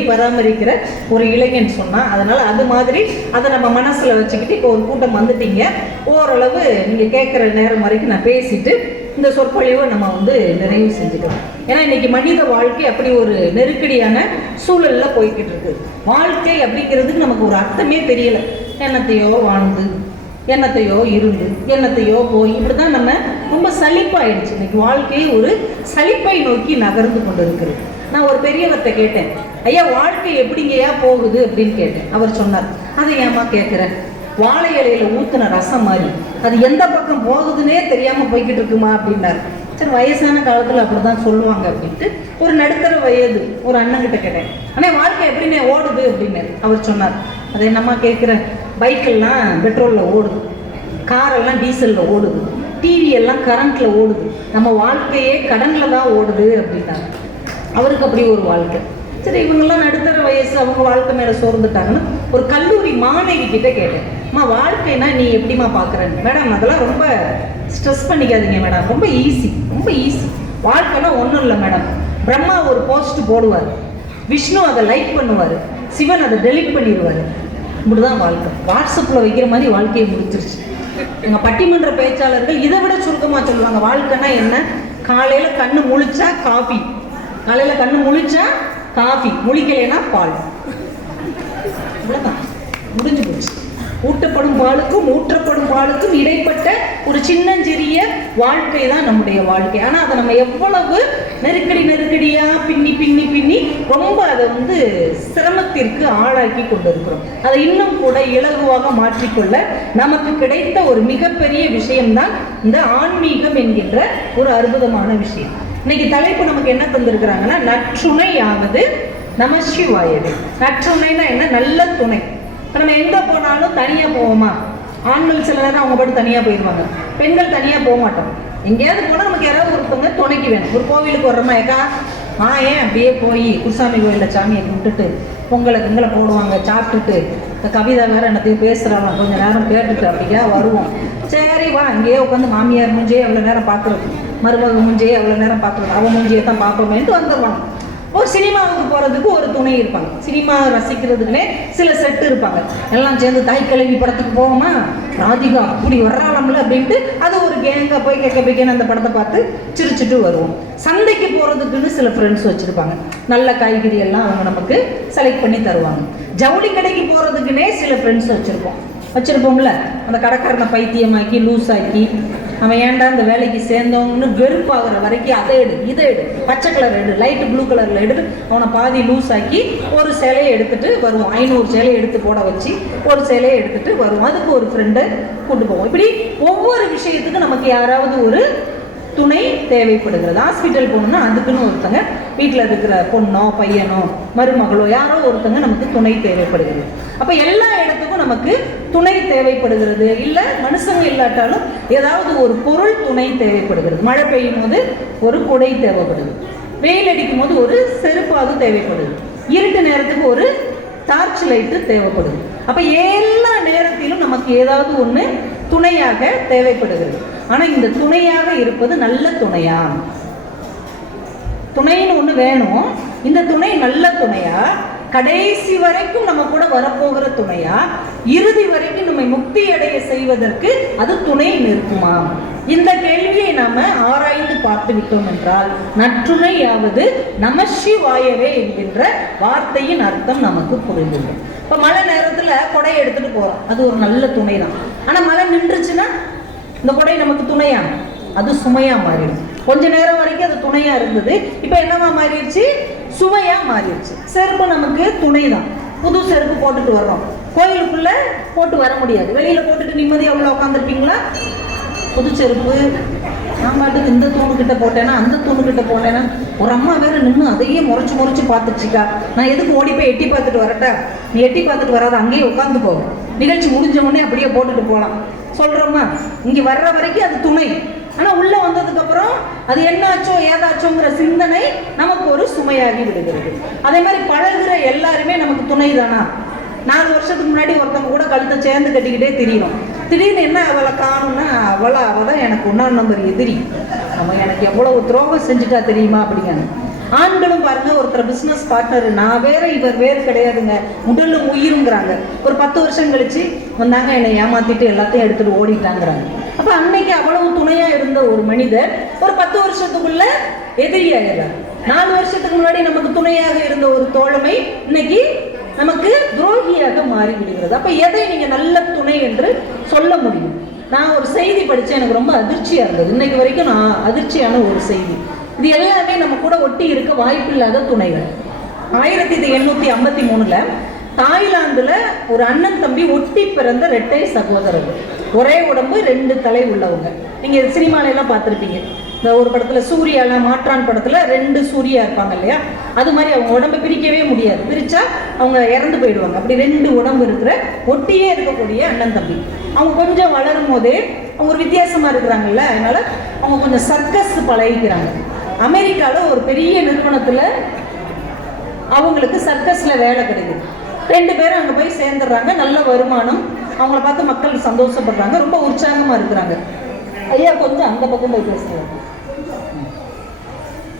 இளமையை பராமரிக்கிற ஒரு இளைஞன் சொன்னான். அதனால் அது மாதிரி அதை நம்ம மனசில் வச்சுக்கிட்டு இப்போ ஒரு கூட்டம் வந்துட்டீங்க. ஓரளவு நீங்கள் கேட்குற நேரம் வரைக்கும் நான் பேசிட்டு இந்த சொற்பொழிவை நம்ம நிறைவு செஞ்சுக்கலாம். ஏன்னா இன்னைக்கு மனித வாழ்க்கை அப்படி ஒரு நெருக்கடியான சூழல்ல போய்கிட்டு இருக்கு. வாழ்க்கை அப்படிங்கிறதுக்கு நமக்கு ஒரு அர்த்தமே தெரியல. என்னத்தையோ வாழ்ந்து, என்னத்தையோ இருந்து, என்னத்தையோ போய், இப்படிதான் நம்ம ரொம்ப சலிப்பாயிடுச்சு. இன்னைக்கு வாழ்க்கை ஒரு சலிப்பை நோக்கி நகர்ந்து கொண்டு இருக்கிறது. நான் ஒரு பெரியவர்கிட்ட கேட்டேன், ஐயா வாழ்க்கை எப்படிங்கய்யா போகுது அப்படின்னு கேட்டேன். அவர் சொன்னார், அதை ஏமா கேட்குறேன், வாழை இலையில ஊத்துன ரசம் மாதிரி அது எந்த பக்கம் போகுதுன்னே தெரியாம போய்கிட்டு இருக்குமா அப்படின்னாரு. சரி, வயசான காலத்துல அப்படிதான் சொல்லுவாங்க அப்படின்ட்டு ஒரு நடுத்தர வயது ஒரு அண்ணன்கிட்ட கேட்டேன், ஆனால் வாழ்க்கை எப்படின்னே ஓடுது அப்படின்னு. அவர் சொன்னார், அதை என்னம்மா கேட்குறேன், பைக்கெல்லாம் பெட்ரோல்ல ஓடுது, காரெல்லாம் டீசல்ல ஓடுது, டிவி எல்லாம் கரண்ட்ல ஓடுது, நம்ம வாழ்க்கையே கடன்ல தான் ஓடுது அப்படின்னாங்க. அவருக்கு அப்படி ஒரு வாழ்க்கை. சரி, இவங்கெல்லாம் நடுத்தர வயசு, அவங்க வாழ்க்கை மேலே சோர்ந்துட்டாங்கன்னு ஒரு கல்லூரி மாணவி கிட்ட கேட்டேன், அம்மா வாழ்க்கைனா நீ எப்படிமா பார்க்குறேன்? மேடம் அதெல்லாம் ரொம்ப ஸ்ட்ரெஸ் பண்ணிக்காதீங்க மேடம், ரொம்ப ஈஸி, ரொம்ப ஈஸி. வாழ்க்கைனா ஒன்றும் இல்லை மேடம். பிரம்மா ஒரு போஸ்ட் போடுவார், விஷ்ணு அதை லைக் பண்ணுவார், சிவன் அதை டெலிட் பண்ணிடுவார். இப்படிதான் வாழ்க்கை. வாட்ஸ்அப்பில் வைக்கிற மாதிரி வாழ்க்கையை முடிச்சிருச்சு. எங்கள் பட்டிமன்ற பேச்சாளர்கள் இதை விட சுருக்கமாக சொல்லுவாங்க, வாழ்க்கைனா என்ன, காலையில் கண்ணு முழிச்சா காஃபி, காலையில் கண்ணு முழிச்சா காஃபி, முழிக்கலைன்னா பால், இவ்வளோதான், முடிஞ்சு போச்சு. ஊட்டப்படும் பாலுக்கும் ஊற்றப்படும் பாலுக்கும் இடைப்பட்ட ஒரு சின்னஞ்சிறிய வாழ்க்கை தான் நம்முடைய வாழ்க்கை. ஆனால் அதை நம்ம எவ்வளவு நெருக்கடியாக பின்னி பின்னி பின்னி ரொம்ப அதை சிரமத்திற்கு ஆளாக்கி கொண்டு இருக்கிறோம். அதை இன்னும் கூட இலகுவாக மாற்றிக்கொள்ள நமக்கு கிடைத்த ஒரு மிகப்பெரிய விஷயம்தான் இந்த ஆன்மீகம் என்கின்ற ஒரு அற்புதமான விஷயம். இன்னைக்கு தலைப்பு நமக்கு என்ன தந்திருக்கிறாங்கன்னா, நற்றுணையாவது நமசிவாயவே. நற்றுணைனா என்ன? நல்ல துணை. இப்போ நம்ம எங்கே போனாலும் தனியாக போவோமா? ஆண்கள் சில நேரம் அவங்க பாட்டு தனியாக போயிடுவாங்க, பெண்கள் தனியாக போக மாட்டோம். எங்கேயாவது போனால் நமக்கு யாராவது ஒருத்தவங்க துணைக்கு வேணும். ஒரு கோவிலுக்கு வர்றோமா, ஏக்கா ஏன் அப்படியே போய் குருசாமி கோயிலில் சாமியை கும்பிட்டுட்டு பொங்கலை போடுவாங்க, சாப்பிட்டுட்டு இந்த கவிதா வேறு என்னத்தையும் பேசுகிறாங்க, கொஞ்சம் நேரம் கேட்டுட்டு அப்படியா வருவோம். சரி வா, இங்கேயே உட்காந்து மாமியார் மூஞ்சியே எவ்வளோ நேரம் பார்க்குறது, மருமக மூஞ்சியே எவ்வளோ நேரம் பார்க்குறது, அவன் மூஞ்சியை தான் பார்ப்போமேன்ட்டு வந்துடுவாங்க. ஒரு சினிமாவுக்கு போகிறதுக்கு ஒரு துணை இருப்பாங்க, சினிமா ரசிக்கிறதுக்குன்னே சில செட்டு இருப்பாங்க. எல்லாம் சேர்ந்து தாய் கிழவி படத்துக்கு போவோமா, ராதிகா அப்படி வர்றாளம்ல அப்படின்ட்டு அது ஒரு கேங்காக போய் கேட்கன்னு அந்த படத்தை பார்த்து சிரிச்சுட்டு வருவோம். சந்தைக்கு போகிறதுக்குன்னு சில ஃப்ரெண்ட்ஸ் வச்சுருப்பாங்க, நல்ல காய்கறி எல்லாம் அவங்க நமக்கு செலக்ட் பண்ணி தருவாங்க. ஜவுளி கடைக்கு போகிறதுக்குன்னே சில ஃப்ரெண்ட்ஸ் வச்சுருப்போம்ல, அந்த கடைக்காரனை பைத்தியமாக்கி லூஸாக்கி அவன் ஏன்டா இந்த வேலைக்கு சேர்ந்தவங்கன்னு வெறுப்பாகிற வரைக்கும் அதை எடு, இதை எடு, பச்சை கலர் எடு, லைட்டு ப்ளூ கலரில் எடுத்து அவனை பாதி லூஸ் ஆக்கி ஒரு சேலையை எடுத்துகிட்டு வருவோம். 500 சேலையை எடுத்து போட வச்சு ஒரு சேலையை எடுத்துகிட்டு வருவோம். அதுக்கு ஒரு ஃப்ரெண்டை கூட்டு போவோம். இப்படி ஒவ்வொரு விஷயத்துக்கும் நமக்கு யாராவது ஒரு துணை தேவைப்படுகிறது. ஹாஸ்பிட்டல் போகணும்னா அதுக்குன்னு ஒருத்தங்க, வீட்டில் இருக்கிற பொண்ணோ பையனோ மருமகளோ யாரோ ஒருத்தங்க நமக்கு துணை தேவைப்படுகிறது. அப்போ எல்லா இடத்துக்கும் நமக்கு துணை தேவைப்படுகிறது. இல்லை மனுஷங்க இல்லாட்டாலும் ஏதாவது ஒரு பொருள் துணை தேவைப்படுகிறது. மழை பெய்யும் போது ஒரு குடை தேவைப்படுது, வெயில் அடிக்கும் போது ஒரு செருப்பாவது தேவைப்படுது, இருட்டு நேரத்துக்கு ஒரு டார்ச் லைட்டு தேவைப்படுது. அப்போ எல்லா நேரத்திலும் நமக்கு ஏதாவது ஒன்று துணையாக தேவைப்படுகிறது. ஆனால் இந்த துணையாக இருப்பது நல்ல துணையா? துணைன்னு ஒன்று வேணும். இந்த துணை நல்ல துணையா, கடைசி வரைக்கும் நம்ம கூட வரப்போகிற துணையா, இறுதி வரைக்கும் நம்மை முக்தி அடைய செய்வதற்கு அது துணை நிற்குமா? இந்த கேள்வியை நாம ஆராய்ந்து பார்த்து விட்டோம் என்றால், நற்றுணையாவது நமசிவாயவே என்கின்ற வார்த்தையின் அர்த்தம் நமக்கு புரிந்துள்ளது. இப்போ மழை நேரத்தில் கொடை எடுத்துட்டு போறோம், அது ஒரு நல்ல துணை தான். ஆனால் மழை நின்றுச்சுன்னா இந்த கொடை நமக்கு துணையா? அது சுமையா மாறிடும். கொஞ்ச நேரம் வரைக்கும் அது துணையா இருந்தது, இப்போ என்னவா மாறிடுச்சு? சுமையா மாறிடுச்சு. செருப்பு நமக்கு துணை தான். புது செருப்பு போட்டுட்டு வர்றோம், கோயிலுக்குள்ள போட்டு வர முடியாது, வெளியில போட்டுட்டு நிம்மதியாக உள்ள உட்காந்துருப்பீங்களா? புது செருப்பு நான் பாட்டுக்கு இந்த தூணுக்கிட்ட போட்டேன்னா அந்த தூணுக்கிட்ட போட்டேன்னா ஒரு அம்மா வேற நின்று அதையே முறைச்சு பார்த்துச்சுக்கா, நான் எதுக்கு ஓடி போய் எட்டி பார்த்துட்டு வரட்டா? நீ எட்டி பார்த்துட்டு வராத, அங்கேயே உட்காந்து போகும், நிகழ்ச்சி முடிஞ்ச உடனே அப்படியே போட்டுட்டு போகலாம் சொல்கிறோமா? இங்கே வர்ற வரைக்கும் அது துணை. ஆனால் உள்ளே வந்ததுக்கப்புறம் அது என்னாச்சோ ஏதாச்சோங்கிற சிந்தனை நமக்கு ஒரு சுமையாகி விடுகிறது. அதே மாதிரி பழகுற எல்லாருமே நமக்கு துணை தானா? 4 வருஷத்துக்கு முன்னாடி ஒருத்தவங்க கூட கழுத்தை சேர்ந்து கட்டிக்கிட்டே தெரியணும், திடீர்னு என்ன அவளை காணும்னா அவள் தான் எனக்கு 1ஆம் நம்பர் எதிரி, அவன் எனக்கு எவ்வளவு துரோகம் செஞ்சுட்டா தெரியுமா அப்படிங்காங்க. ஆண்களும் பாருங்க, ஒருத்தர் பிசினஸ் பார்ட்னர் நான் வேற இவர் வேறு கிடையாதுங்க, உடலும் உயிருங்கிறாங்க. ஒரு 10 வருஷம் கழிச்சு வந்தாங்க, என்னை ஏமாத்திட்டு எல்லாத்தையும் எடுத்துட்டு ஓடிட்டாங்கிறாங்க. அப்ப அன்னைக்கு அவ்வளவு துணையா இருந்த ஒரு மனிதர் ஒரு 10 வருஷத்துக்குள்ள எதிரியாகிறார். 4 வருஷத்துக்கு முன்னாடி நமக்கு துணையாக இருந்த ஒரு தோழமை இன்னைக்கு நமக்கு துரோகியாக மாறி விடுகிறது. அப்ப எதை நீங்க நல்ல துணை என்று சொல்ல முடியும்? நான் ஒரு செய்தி படிச்சேன், எனக்கு ரொம்ப அதிர்ச்சியா இருந்தது. இன்னைக்கு வரைக்கும் நான் அதிர்ச்சியான ஒரு செய்தி. இது எல்லாமே நம்ம கூட ஒட்டி இருக்க வாய்ப்பில்லாத துணைகள். 1853 தாய்லாந்துல ஒரு அண்ணன் தம்பி ஒட்டி பிறந்த 2 சகோதரர்கள், ஒரே உடம்பு 2 தலை உள்ளவங்க. நீங்க சினிமால எல்லாம் பார்த்துருப்பீங்க. இந்த ஒரு படத்துல சூர்யால மாற்றான் படத்துல 2 சூர்யா இருப்பாங்க இல்லையா, அது மாதிரி அவங்க உடம்பை பிரிக்கவே முடியாது, பிரிச்சா அவங்க இறந்து போயிடுவாங்க. அப்படி 2 உடம்பு இருக்கிற ஒட்டியே இருக்கக்கூடிய அண்ணன் தம்பி. அவங்க கொஞ்சம் வளரும் போதே அவங்க ஒரு வித்தியாசமா இருக்கிறாங்கல்ல, அதனால அவங்க கொஞ்சம் சர்க்கஸ் பழகிக்கிறாங்க. அமெரிக்கால ஒரு பெரிய நிறுவனத்துல அவங்களுக்கு சர்க்கஸ்ல வேலை கிடைக்குது. 2 பேரும் அங்க போய் சேர்ந்துடுறாங்க. நல்ல வருமானம், அவங்கள பார்த்து மக்கள் சந்தோஷப்படுறாங்க, ரொம்ப உற்சாகமா இருக்கிறாங்க. ஐயா கொஞ்சம் அந்த பக்கம் போய் பேசுறாங்க,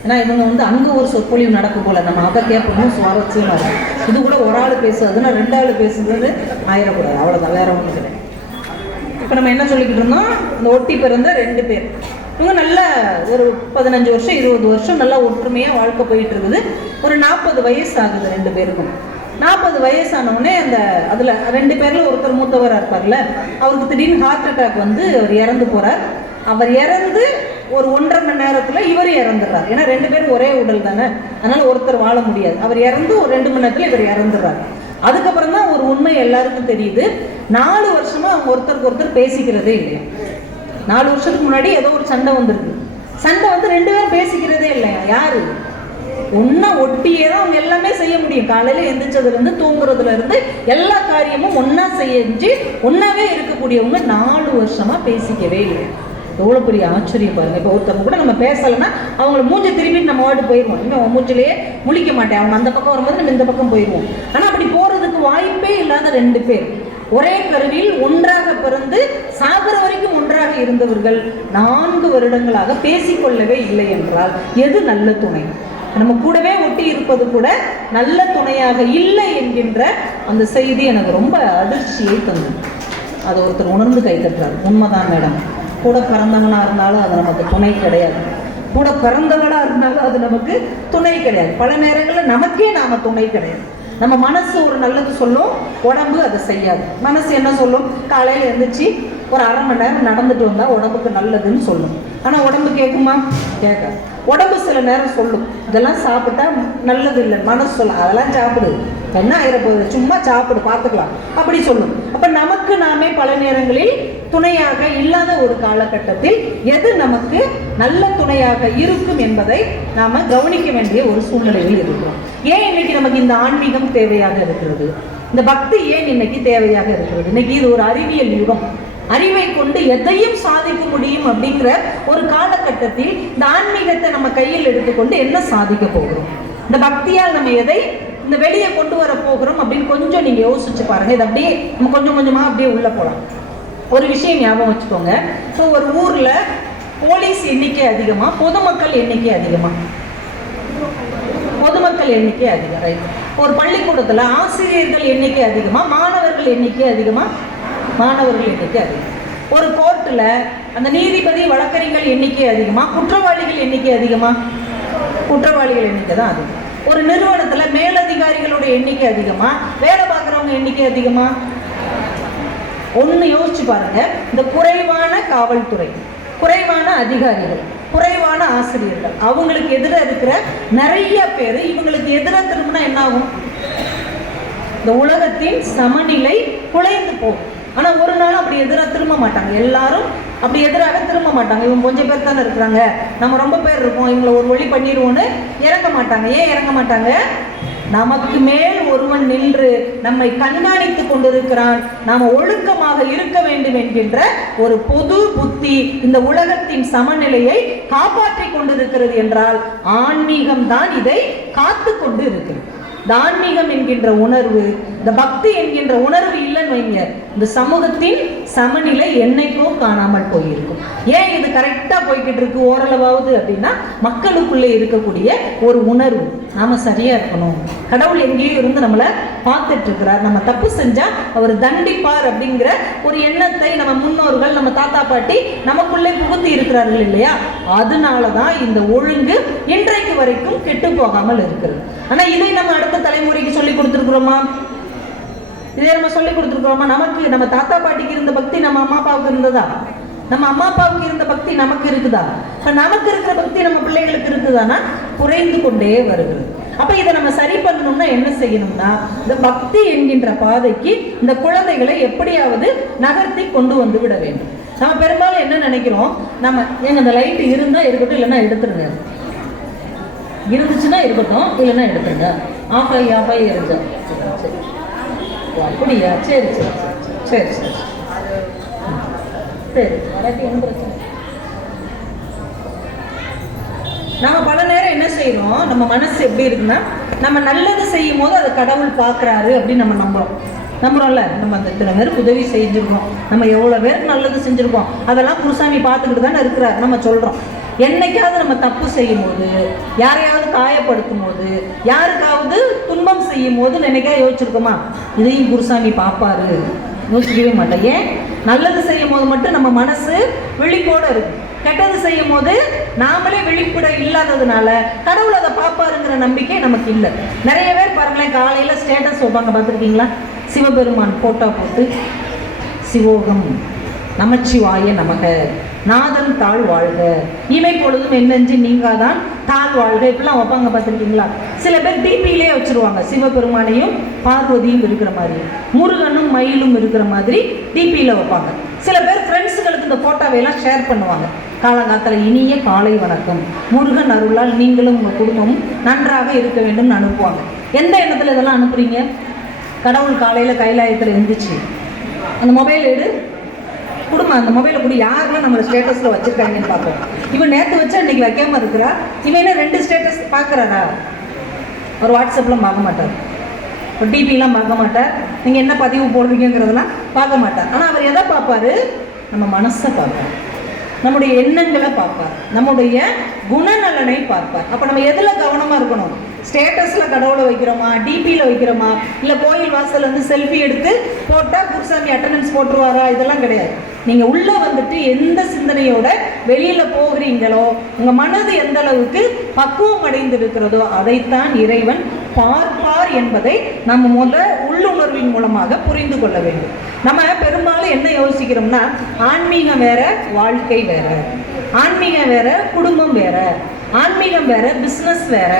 ஏன்னா இவங்க அங்க ஒரு சொற்பொழிவு நடக்கும் போல, நம்ம அதை கேட்போம், சுவாரஸ்யமா இருக்கும். இது கூட ஒரு ஆள் பேசுறதுன்னா 2 ஆள் பேசுறது ஆயிடக்கூடாது, அவ்வளவுதான், வேற ஒன்றும் கிடையாது. இப்ப நம்ம என்ன சொல்லிக்கிட்டு இருந்தோம், இந்த ஒட்டி பிறந்த 2 பேர் இவங்க நல்ல ஒரு 15 வருஷம் 20 வருஷம் நல்லா ஒற்றுமையா வாழ்க்கை போயிட்டு இருக்குது. ஒரு 40 வயசு ஆகுது 2 பேருக்கும். 40 வயசானவுடனே அதுல 2 பேர்ல ஒருத்தர் மூத்தவரா இருப்பார்ல, அவருக்கு திடீர்னு ஹார்ட் அட்டாக் வந்து அவர் இறந்து போறார். அவர் இறந்து ஒரு 1.5 மணி நேரத்துல இவர் இறந்துடுறார். ஏன்னா 2 பேரும் ஒரே உடல் தானே, அதனால ஒருத்தர் வாழ முடியாது. அவர் இறந்து ஒரு 2 மணி நேரத்துல இவர் இறந்துடுறார். அதுக்கப்புறம் தான் ஒரு உண்மை எல்லாருக்கும் தெரியுது, 4 வருஷமா அவங்க ஒருத்தருக்கு ஒருத்தர் பேசிக்கிறதே இல்லையா. 4 வருஷத்துக்கு முன்னாடி ஏதோ ஒரு சண்டை வந்திருக்கு. சண்டை வந்து 2 பேரும் பேசிக்கிறதே இல்லையா. யாரு ஒன்னா ஒட்டியே தான் அவங்க எல்லாமே செய்ய முடியும். காலையில எந்திரிச்சதுல இருந்து தூங்குறதுல இருந்து எல்லா காரியமும் ஒன்னா செஞ்சு ஒன்னாவே இருக்கக்கூடியவங்க 4 வருஷமா பேசிக்கவே இல்லை. எவ்வளவு பெரிய ஆச்சரியம் பாருங்க. இப்போ ஒருத்தவங்க கூட நம்ம பேசலைன்னா அவங்களை மூஞ்சி திரும்பி நம்ம வாட்டு போயிடுவோம். இன்னும் மூஞ்சிலேயே முழிக்க மாட்டேன், அவங்க அந்த பக்கம் வரும்போது நம்ம இந்த பக்கம் போயிடுவோம். ஆனா அப்படி போறதுக்கு வாய்ப்பே இல்லாத 2 பேர் ஒரே கருவில் ஒன்றாக பிறந்து சாகர வரைக்கும் ஒன்றாக இருந்தவர்கள் 4 வருடங்களாக பேசிக்கொள்ளவே இல்லை என்றால் எது நல்ல துணை? நம்ம கூடவே ஒட்டி இருப்பது கூட நல்ல துணையாக இல்லை என்கின்ற அந்த செய்தி எனக்கு ரொம்ப அதிர்ச்சியை தந்தது. அதை ஒருத்தர் உணர்ந்து கை தட்டுறாரு. உண்மைதான் மேடம், கூட பிறந்தவனா இருந்தாலும் அது நமக்கு துணை கிடையாது, கூட பிறந்தவனா இருந்தாலும் அது நமக்கு துணை கிடையாது. பல நேரங்களில் நமக்கே நாம துணை கிடையாது. நம்ம மனசு ஒரு நல்லது சொல்லும், உடம்பு அதை செய்யாது. மனசு என்ன சொல்லும், காலையில எழுந்திரிச்சு ஒரு 1/2 மணி நேரம் நடந்துட்டு வந்தா உடம்புக்கு நல்லதுன்னு சொல்லும். ஆனா உடம்பு கேட்குமா? கேட்காது. உடம்பு சில நேரம் சொல்லும், இதெல்லாம் சாப்பிட்டா நல்லது இல்லை. மனசு சொல்லும், அதெல்லாம் சாப்பிடு, என்ன ஆயிரப்போகுது, சும்மா சாப்பிடு, பார்த்துக்கலாம், அப்படி சொல்லும். அப்ப நமக்கு நாமே பல நேரங்களில் துணையாக இல்லாத ஒரு காலகட்டத்தில் எது நமக்கு நல்ல துணையாக இருக்கும் என்பதை நாம கவனிக்க வேண்டிய ஒரு சூழ்நிலையில் இருக்கிறோம். ஏன் இன்னைக்கு நமக்கு இந்த ஆன்மீகம் தேவையாக இருக்கிறது, இந்த பக்தி ஏன் இன்னைக்கு தேவையாக இருக்கிறது? இன்னைக்கு இது ஒரு அறிவியல் யுகம். அறிவை கொண்டு எதையும் சாதிக்க முடியும் அப்படிங்கிற ஒரு காலகட்டத்தில் இந்த ஆன்மீகத்தை நம்ம கையில் எடுத்துக்கொண்டு என்ன சாதிக்க போகிறோம்? இந்த பக்தியால் நம்ம எதை இந்த வெளியே கொண்டு வர போகிறோம் அப்படின்னு கொஞ்சம் நீங்க யோசிச்சு பாருங்க. இது அப்படியே நம்ம கொஞ்சம் கொஞ்சமா அப்படியே உள்ள போலாம். ஒரு விஷயம் ஞாபகம் வச்சுக்கோங்க. ஸோ ஒரு ஊர்ல போலீஸ் எண்ணிக்கை அதிகமா, பொதுமக்கள் எண்ணிக்கை அதிகமா? பொதுமக்கள் எண்ணிக்கை அதிகம், ரைட். ஒரு பள்ளிக்கூடத்துல ஆசிரியர்கள் எண்ணிக்கை அதிகமா, மாணவர்கள் எண்ணிக்கை அதிகமா? மாணவர்கள் எண்ணிக்கை அதிகம். ஒரு கோர்ட்டுல அந்த நீதிபதி வழக்கறிஞர்கள் எண்ணிக்கை அதிகமா, குற்றவாளிகள் எண்ணிக்கை அதிகமா? குற்றவாளிகள் எண்ணிக்கை தான் அதிகம். ஒரு நிறுவனத்துல மேலதிகாரிகளோட எண்ணிக்கை அதிகமா, வேலை பார்க்குறவங்க எண்ணிக்கை அதிகமா? ஒன்று யோசிச்சு பாருங்க. இந்த குறைவான காவல்துறை, குறைவான அதிகாரிகள், குறைவான ஆசிரியர்கள், அவங்களுக்கு எதிராக இருக்கிற நிறைய பேர் இவங்களுக்கு எதிராக திரும்பினா என்ன ஆகும்? இந்த உலகத்தின் சமநிலை குலைந்து போகும். ஆனா ஒரு நாள் அப்படி எதிராக திரும்ப மாட்டாங்க. எல்லாரும் அப்படி எதிராக திரும்ப மாட்டாங்க. இவங்க கொஞ்சம் பேர் தானே இருக்கிறாங்க, நம்ம ரொம்ப பேர் இருக்கோம், இவங்களை ஒரு வழி பண்ணிடுவோன்னு இறங்க மாட்டாங்க. ஏன் இறங்க மாட்டாங்க? நமக்கு மேல் ஒருவன் நின்று நம்மை கண்காணித்துக் கொண்டிருக்கிறான், நாம ஒழுக்கமாக இருக்க வேண்டும் என்கின்ற ஒரு பொது புத்தி இந்த உலகத்தின் சமநிலையை காப்பாற்றி கொண்டிருக்கிறது என்றால் ஆன்மீகம் தான் இதை காத்து கொண்டு இருக்கிறது. இந்த ஆன்மீகம் என்கின்ற உணர்வு, இந்த பக்தி என்கின்ற உணர்வு இல்லைன்னு வைங்க, இந்த சமூகத்தின் சமநிலை என்னைக்கோ காணாமல் போயிருக்கும். ஏன் இது கரெக்டா போய்கிட்டு இருக்கு ஓரளவாவது அப்படின்னா, மக்களுக்குள்ளே இருக்கக்கூடிய ஒரு உணர்வு, நாம சரியா இருக்கணும், கடவுள் எங்கேயோ இருந்து நம்மளை பார்த்துட்டு இருக்கிறார், நம்ம தப்பு செஞ்சா அவர் தண்டிப்பார் அப்படிங்கிற ஒரு எண்ணத்தை நம்ம முன்னோர்கள், நம்ம தாத்தா பாட்டி நமக்குள்ளே புகுத்தி இருக்கிறார்கள் இல்லையா? அதனாலதான் இந்த ஒழுங்கு இன்றைக்கு வரைக்கும் கெட்டு போகாமல் இருக்கிறது. ஆனா இதை நம்ம அடுத்த தலைமுறைக்கு சொல்லி கொடுத்துருக்கிறோமா? இதே நம்ம சொல்லி கொடுத்துருக்கிறோமா? நமக்கு நம்ம தாத்தா பாட்டிக்கு இருந்த பக்தி நம்ம அம்மா அப்பாவுக்கு இருந்ததா? நம்ம அம்மா அப்பாவுக்கு இருந்த பக்தி நமக்கு இருக்குதா? நமக்கு இருக்கிற பக்தி நம்ம பிள்ளைகளுக்கு இருக்குதானா? குறைந்து கொண்டே வருகிறது. அப்ப இதை நம்ம சரி பண்ணணும்னா என்ன செய்யணும்னா, இந்த பக்தி என்கின்ற பாதைக்கு இந்த குழந்தைகளை எப்படியாவது நகர்த்தி கொண்டு வந்து விட வேண்டும். நம்ம பெரும்பாலும் என்ன நினைக்கிறோம், நம்ம எங்க அந்த லைட் இருந்தா இருக்கட்டும், இல்லைன்னா எடுத்துருங்க, இருந்துச்சுன்னா இருக்கட்டும், இல்லைன்னா எடுத்துருங்க, ஆஃப் ஆகி இருந்தா அப்படியா, சரி சரி சரி சரி சரி வராட்டி ஒன்றும் பிரச்சனை. நம்ம பல நேரம் என்ன செய்யறோம், நம்ம மனசு எப்படி இருக்குன்னா, நம்ம நல்லது செய்யும் போது அதை கடவுள் பார்க்குறாரு அப்படின்னு நம்ம நம்புறோம்ல. நம்ம அந்த இத்தனை பேருக்கு உதவி செஞ்சுருக்கோம், நம்ம எவ்வளோ பேருக்கு நல்லது செஞ்சுருக்கோம், அதெல்லாம் குருசாமி பார்த்துக்கிட்டு தானே இருக்கிறார் நம்ம சொல்கிறோம். என்னைக்காவது நம்ம தப்பு செய்யும் போது, யாரையாவது காயப்படுத்தும் போது, யாருக்காவது துன்பம் செய்யும் போது என்னைக்கா யோசிச்சிருக்கோமா, இதையும் குருசாமி பார்ப்பாரு? யோசிக்கவே மாட்டேன். ஏன்? நல்லது செய்யும் போது மட்டும் நம்ம மனசு விழிப்போடு இருக்கு, கெட்டது செய்யும் போது நாமளே விழிப்புட இல்லாததுனால கடவுள் அதை பார்ப்பாருங்கிற நம்பிக்கை நமக்கு இல்லை. நிறைய பேர் பாருங்களேன், காலையில ஸ்டேட்டஸ் வைப்பாங்க, பார்த்துருக்கீங்களா? சிவபெருமான் போட்டோ போட்டு சிவோகம் நமச்சிவாய நமக, நாதன் தாழ் வாழ்க, இமை பொழுதும் என்னெஞ்சு நீங்காதான் தாழ் வாழ்க, இப்படிலாம் வைப்பாங்க, பார்த்துருக்கீங்களா? சில பேர் டிபியிலே வச்சிருவாங்க, சிவபெருமானையும் பார்வதியும் இருக்கிற மாதிரி, முருகனும் மயிலும் இருக்கிற மாதிரி டிபியில வைப்பாங்க. சில பேர் ஃப்ரெண்ட்ஸுகளுக்கு இந்த போட்டோவையெல்லாம் ஷேர் பண்ணுவாங்க. காலங்காலத்தில் இனிய காலை வணக்கம், முருகன் அருளால் நீங்களும் உங்கள் குடும்பமும் நன்றாக இருக்க வேண்டும் அனுப்புவாங்க. எந்த எண்ணத்தில் இதெல்லாம் அனுப்புறீங்க? கடவுள் காலையில் கைலாயத்தில் இருந்துச்சு, அந்த மொபைல் எடு குடும்பம், அந்த மொபைலை கூட யாரெல்லாம் நம்மளை ஸ்டேட்டஸில் வச்சுருக்காங்கன்னு பார்ப்போம். இவன் நேற்று வச்சு அன்றைக்கி வைக்காமல் இருக்கிறா, இவன் என்ன 2 ஸ்டேட்டஸ் பார்க்குறாரா? ஒரு வாட்ஸ்அப்லாம் பார்க்க மாட்டார், ஒரு டிபிலாம் பார்க்க மாட்டார், நீங்கள் என்ன பதிவு போடுறீங்கிறதெல்லாம் பார்க்க மாட்டார். ஆனால் அவர் எதை பார்ப்பார்? நம்ம மனசை பார்ப்பார், நம்முடைய எண்ணங்களை பார்ப்பார், நம்முடைய குணநலனை பார்ப்பார். அப்போ நம்ம எதில் கவனமாக இருக்கணும்? ஸ்டேட்டஸில் கடவுளை வைக்கிறோமா, டிபியில் வைக்கிறோமா, இல்லை கோயில் வாசல் வந்து செல்ஃபி எடுத்து போட்டால் குருசாமி அட்டண்டன்ஸ் போட்டுருவாரா? இதெல்லாம் கிடையாது. நீங்கள் உள்ளே வந்துட்டு எந்த சிந்தனையோட வெளியில் போகிறீங்களோ, உங்கள் மனது எந்த அளவுக்கு பக்குவம் அடைந்து இருக்கிறதோ அதைத்தான் இறைவன் பார்ப்பார் என்பதை நம்ம உள்ளுணர்வின் மூலமாக புரிந்து கொள்ள வேண்டும். நம்ம பெரும்பாலும் என்ன யோசிக்கிறோம்னா, ஆன்மீகம் வேற, வாழ்க்கை வேற, ஆன்மீகம் வேற, குடும்பம் வேற, ஆன்மீகம் வேற, பிஸ்னஸ் வேற,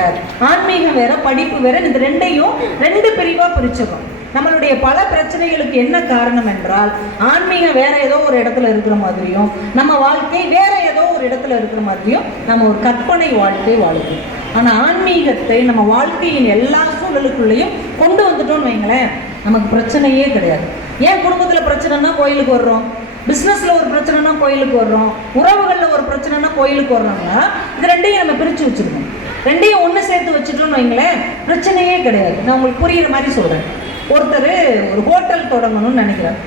ஆன்மீகம் வேற, படிப்பு வேற, இந்த ரெண்டையும் 2 பிரிவாக பிரிச்சிடறோம். நம்மளுடைய பல பிரச்சனைகளுக்கு என்ன காரணம் என்றால், ஆன்மீகம் வேற ஏதோ ஒரு இடத்துல இருக்கிற மாதிரியும், நம்ம வாழ்க்கை வேற ஏதோ ஒரு இடத்துல இருக்கிற மாதிரியும் நம்ம ஒரு கற்பனை வாழ்க்கை வாழ்க்கை. ஆனால் ஆன்மீகத்தை நம்ம வாழ்க்கையின் எல்லா சூழலுக்குள்ளேயும் கொண்டு வந்துட்டோம்னு வைங்களேன், நமக்கு பிரச்சனையே கிடையாது. ஏன் குடும்பத்தில் பிரச்சனைனா கோயிலுக்கு வர்றோம், பிஸ்னஸில் ஒரு பிரச்சனைனா கோயிலுக்கு வர்றோம், உறவுகளில் ஒரு பிரச்சனைனா கோயிலுக்கு வர்றோம்னா, இது ரெண்டையும் நம்ம பிரித்து வச்சுருக்கோம். ரெண்டையும் ஒன்று சேர்த்து வச்சுட்டோம்னு வைங்களேன், பிரச்சனையே கிடையாது. நான் உங்களுக்கு புரிகிற மாதிரி சொல்கிறேன். ஒருத்தர் ஒரு ஹோட்டல் தொடங்கணும்னு நினைக்கிறார்,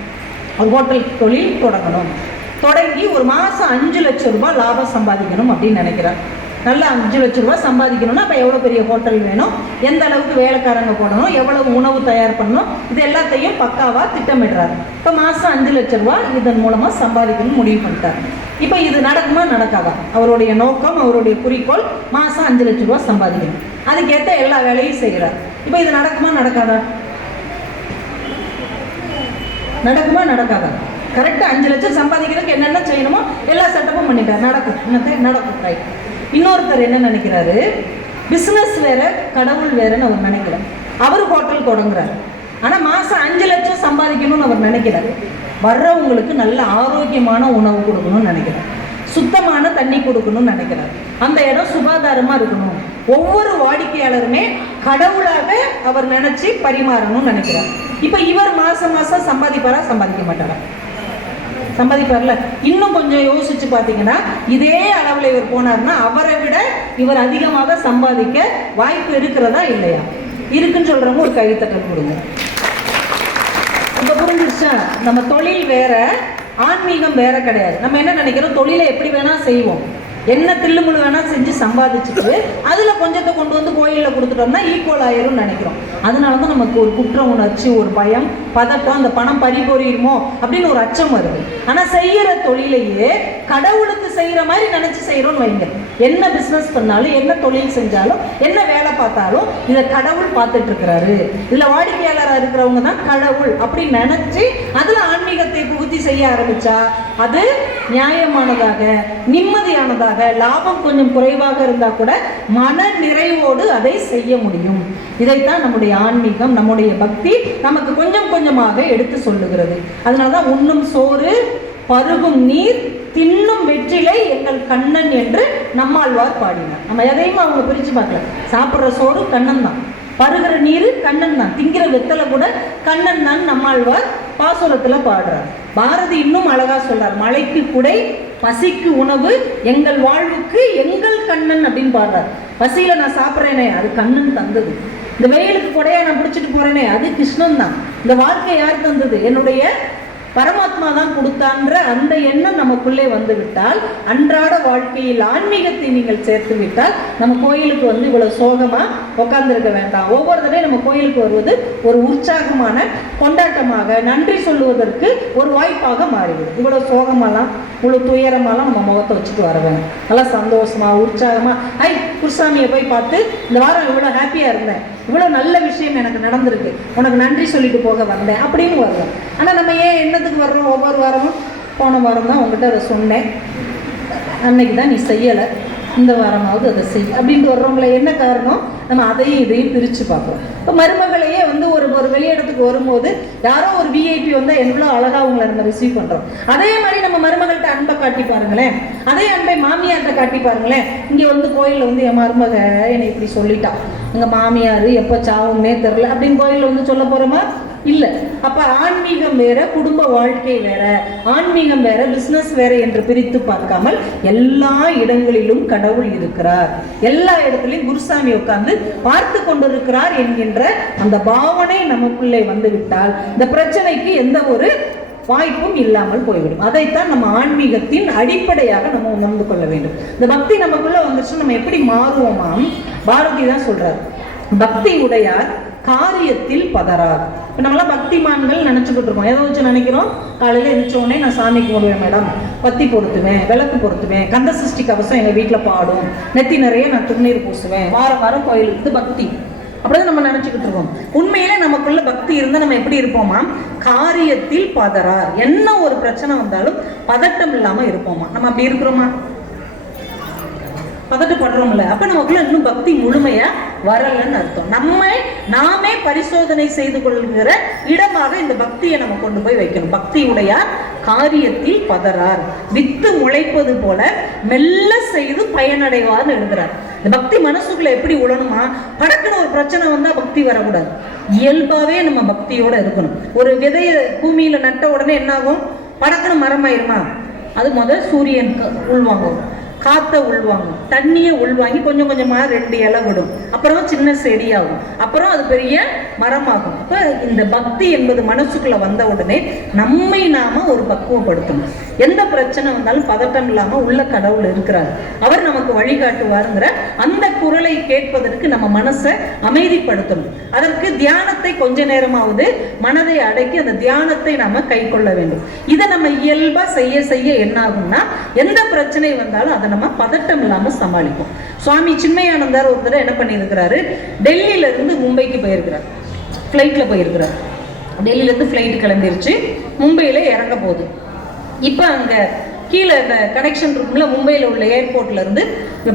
ஒரு ஹோட்டல் தொழில் தொடங்கணும், தொடங்கி ஒரு மாதம் 5 லட்சம் ரூபாய் லாபம் சம்பாதிக்கணும் அப்படின்னு நினைக்கிறார். நல்லா 5 லட்சம் ரூபாய் சம்பாதிக்கணும்னா அப்போ எவ்வளோ பெரிய ஹோட்டல் வேணும், எந்த அளவுக்கு வேலைக்காரங்க போடணும், எவ்வளவு உணவு தயார் பண்ணணும், இது எல்லாத்தையும் பக்காவாக திட்டமிடுறாரு. இப்போ மாதம் 5 லட்சம் ரூபாய் இதன் மூலமாக சம்பாதிக்கணும்னு முடிவு பண்ணிட்டார். இப்போ இது நடக்குமா நடக்காதா? அவருடைய நோக்கம், அவருடைய குறிக்கோள் மாதம் 5 லட்சம் ரூபாய் சம்பாதிக்கணும், அதுக்கேற்ற எல்லா வேலையும் செய்கிறார். இப்போ இது நடக்குமா நடக்காதா? நடக்குமா நடக்காதா? கரெக்டாக 5 லட்சம் சம்பாதிக்கிறதுக்கு என்னென்ன செய்யணுமோ எல்லா செட்டப்பும் பண்ணிட்டார், நடக்கும், நடக்கும். ரைட். இன்னொருத்தர் என்ன நினைக்கிறாரு, பிஸ்னஸ் வேற கடவுள் வேறன்னு அவர் நினைக்கிறார். அவர் ஹோட்டல் தொடங்குறாரு, ஆனால் மாதம் 5 லட்சம் சம்பாதிக்கணும்னு அவர் நினைக்கிறார். வர்றவங்களுக்கு நல்ல ஆரோக்கியமான உணவு கொடுக்கணும்னு நினைக்கிறார், சுத்தமான தண்ணி கொடுக்கணும்னு நினைக்கிறார், அந்த இடம் சுகாதாரமாக இருக்கணும், ஒவ்வொரு வாடிக்கையாளருமே கடவுளாக அவர் நினச்சி பரிமாறணும்னு நினைக்கிறார். இப்போ இவர் மாதம் மாதம் சம்பாதிப்பாரா சம்பாதிக்க மாட்டாரா? சம்பாதிப்பார்ல. இன்னும் கொஞ்சம் யோசிச்சு பார்த்தீங்கன்னா, இதே அளவில் இவர் போனார்னா அவரை விட இவர் அதிகமாக சம்பாதிக்க வாய்ப்பு இருக்கிறதா இல்லையா? இருக்குன்னு சொல்றவங்க ஒரு கைத்தட்டல் கொடுங்க. இப்ப புரிஞ்சிருச்சா? நம்ம தொழில் வேற, ஆன்மீகம் வேற கிடையாது. நம்ம என்ன நினைக்கிறோம், தொழிலை எப்படி வேணா செய்வோம், என்ன தில்லுமுழு வேணா செஞ்சு சம்பாதிச்சுட்டு அதுல கொஞ்சத்தை கொண்டு வந்து கோயில்ல கொடுத்துட்டோம்னா ஈக்குவல் ஆயிரும் நினைக்கிறோம். அதனாலதான் நமக்கு ஒரு குற்ற உணர்ச்சி, ஒரு பயம், பதட்டம், அந்த பணம் பறிபோறிடுமோ அப்படின்னு ஒரு அச்சம் வருது. ஆனா செய்யற தொழிலையே கடவுளுக்கு செய்யற மாதிரி நினைச்சு செய்யறோம்னு வைங்க. என்ன பிசினஸ் பண்ணாலும், என்ன தொழில் செஞ்சாலும், என்ன வேலை பார்த்தாலும் இதை கடவுள் பார்த்துட்டு இருக்கிறாரு, இதுல வாடிக்கையாளராக இருக்கிறவங்க தான் கடவுள் அப்படின்னு நினைச்சு அதுல ஆன்மீகத்தை புகுத்தி செய்ய ஆரம்பிச்சா அது நியாயமானதாக, நிம்மதியானதாக, லாபம் கொஞ்சம் குறைவாக இருந்தா கூட மன நிறைவோடு அதை செய்ய முடியும். இதைத்தான் நம்முடைய ஆன்மீகம், நம்முடைய பக்தி நமக்கு கொஞ்சம் கொஞ்சமாக எடுத்து சொல்லுகிறது. அதனாலதான் உண்ணும் சோறு, பருகும் நீர், தின்னும் வெற்றிலை எங்கள் கண்ணன் என்று நம்மாழ்வார் பாடினார். நம்ம எதையும் அவங்க பிரிச்சு பார்க்கல. சாப்பிட்ற சோறு கண்ணன் தான், பருகிற நீர் கண்ணன் தான், திங்கிற வெத்தலை கூட கண்ணன் தான் நம்மாழ்வார் பாசுரத்துல பாடுறார். பாரதி இன்னும் அழகா சொல்றார், மலைக்கு குடை, பசிக்கு உணவு, எங்கள் வாழ்வுக்கு எங்கள் கண்ணன் அப்படின்னு பாடுறார். பசியில நான் சாப்பிட்றேனே அது கண்ணன் தந்தது, இந்த வெயிலுக்கு கொடையா நான் பிடிச்சிட்டு போறேனே அது கிருஷ்ணன் தான், இந்த வாழ்க்கை யார் தந்தது, என்னுடைய பரமாத்மா தான் கொடுத்தான்ற அந்த எண்ணம் நமக்குள்ளே வந்து விட்டால், அன்றாட வாழ்க்கையில் ஆன்மீகத்தை நீங்கள் சேர்த்து விட்டால் நம்ம கோயிலுக்கு வந்து இவ்வளவு சோகமா உட்கார்ந்துருக்க வேண்டாம். ஒவ்வொரு தடவை நம்ம கோயிலுக்கு வருவது ஒரு உற்சாகமான கொண்டாட்டமாக, நன்றி சொல்லுவதற்கு ஒரு வாய்ப்பாக மாறிவிடும். இவ்வளவு சோகமெல்லாம், இவ்வளவு துயரமெல்லாம் நம்ம முகத்தை வச்சுட்டு வர வேணும். நல்லா சந்தோஷமா, உற்சாகமா, ஐ குருசாமியை போய் பார்த்து இந்த வாரம் இவ்வளவு ஹாப்பியா இருந்தேன், இவ்வளவு நல்ல விஷயம் எனக்கு நடந்திருக்கு, உனக்கு நன்றி சொல்லிட்டு போக வந்தேன் அப்படின்னு வருவோம். ஆனா நம்ம ஏன் என்னத்துக்கு வர்றோம்? ஒவ்வொரு வாரமும் போன வாரம் தான் உங்ககிட்ட அதை சொன்னேன், அன்னைக்கு தான் நீ செய்யலை, இந்த வாரமாவது அதை செய் அப்படின்ட்டு வர்றவங்கள. என்ன காரணம்? நம்ம அதையும் இதையும் பிரித்து பார்க்குறோம். இப்போ மருமகளையே வந்து ஒரு வெளியிடத்துக்கு வரும்போது யாரோ ஒரு விஐபி வந்தால் எவ்வளோ அழகாக அவங்களை நம்ம ரிசீவ் பண்ணுறோம். அதே மாதிரி நம்ம மருமகள்கிட்ட அன்பை காட்டி பாருங்களேன், அதே அன்பை மாமியார்கிட்ட காட்டி பாருங்களேன். இங்கே வந்து கோயிலில் வந்து என் மருமக என்னை இப்படி சொல்லிட்டா, எங்கள் மாமியார் எப்போ சாவுன்னே தெரில அப்படின்னு கோயிலில் வந்து சொல்ல போகிறோமா? இல்லை. அப்ப ஆன்மீகம் வேற, குடும்ப வாழ்க்கை வேற, ஆன்மீகம் வேற, பிசினஸ் வேற என்று பிரித்து பார்க்காமல் எல்லா இடங்களிலும் கடவுள் இருக்கிறார், எல்லா இடத்திலையும் குருசாமி உட்கார்ந்து பார்த்து கொண்டிருக்கிறார் என்கின்ற அந்த பாவனை நமக்குள்ளே வந்துவிட்டால் இந்த பிரச்சனைக்கு எந்த ஒரு வாய்ப்பும் இல்லாமல் போய்விடும். அதைத்தான் நம்ம ஆன்மீகத்தின் அடிப்படையாக நம்ம உணர்ந்து கொள்ள வேண்டும். இந்த பக்தி நமக்குள்ள வந்துச்சு, நம்ம எப்படி மாறுவோமாம்? பாரதி தான் சொல்றார், பக்தி உடையார் காரியத்தில் பதறார். இப்போ நம்மளாம் பக்திமான்கள் நினச்சிக்கிட்டு இருக்கோம், ஏதோ வச்சு நினைக்கிறோம். காலையில் எழுந்திரிச்சோடனே நான் சாமி கும்பிடுவேன் மேடம், பத்தி பொருத்துவேன், விளக்கு பொருத்துவேன், கந்த சஷ்டி கவசம் எங்கள் வீட்டில் பாடும், நெத்தி நிறைய நான் திருநீர் பூசுவேன், வாரம் வாரம் கோயிலுக்கு பக்தி, அப்படிதான் நம்ம நினைச்சுக்கிட்டு இருக்கோம். உண்மையிலே நமக்குள்ள பக்தி இருந்தால் நம்ம எப்படி இருப்போமா? காரியத்தில் பதறார். என்ன ஒரு பிரச்சனை வந்தாலும் பதட்டம் இல்லாமல் இருப்போமா? நம்ம அப்படி இருக்கிறோமா? பதட்டப்படுறோம்ல. அப்ப நமக்குள்ள இன்னும் பக்தி முழுமையா வரலன்னு அர்த்தம். நாமே பரிசோதனை செய்து கொள்கிற இடமாக இந்த பக்தியை நம்ம கொண்டு போய் வைக்கணும். பக்தி உடையார் காரியத்தில் பதறார், வித்து முளைப்பது போல மெல்ல செய்து பயனடைவார்னு எழுதுறார். இந்த பக்தி மனசுக்குள்ள எப்படி உழணுமா? படக்குன்னு ஒரு பிரச்சனை வந்தா பக்தி வரக்கூடாது. இயல்பாவே நம்ம பக்தியோட இருக்கணும். ஒரு விதைய பூமியில நட்ட உடனே என்ன ஆகும்? படக்குன்னு மரமாயிருமா? அது முதல் சூரியன் உள்வாங்கும், காத்த உள்வாங்கும், தண்ணியை உள்வாங்கி கொஞ்சம் கொஞ்சமா 2 இலை விடும், அப்புறம் சின்ன செடியாகும், அப்புறம் அது பெரிய மரமாகும். அப்ப இந்த பக்தி என்பது மனசுக்குள்ள வந்த உடனே நம்மை நாம ஒரு பக்குவப்படுத்தணும். எந்த பிரச்சனை வந்தாலும் பதட்டம் இல்லாம உள்ள கடவுள் இருக்கிறார், அவர் நமக்கு வழிகாட்டுவாருங்கிற அந்த குரலை கேட்பதற்கு நம்ம மனசை அமைதிப்படுத்தணும். அதற்கு தியானத்தை கொஞ்ச நேரமாவது மனதை அடக்கி அந்த தியானத்தை நாம கை கொள்ள வேண்டும். இதை நம்ம இயல்பா செய்ய செய்ய என்ன ஆகும்னா, எந்த பிரச்சனை வந்தாலும் அதை நம்ம பதட்டம் இல்லாம சமாளிப்போம். சுவாமி சின்மயானந்தார் ஒரு தடவை என்ன பண்ணியிருக்கிறாரு, டெல்லியில இருந்து மும்பைக்கு போயிருக்கிறார், ஃப்ளைட்ல போயிருக்கிறார். டெல்லியில இருந்து ஃப்ளைட் கிளம்பிருச்சு, மும்பையில இறங்க போகுது. இப்ப அங்க கீழே இந்த கனெக்ஷன் இருக்கும்ல, மும்பையில் உள்ள ஏர்போர்ட்ல இருந்து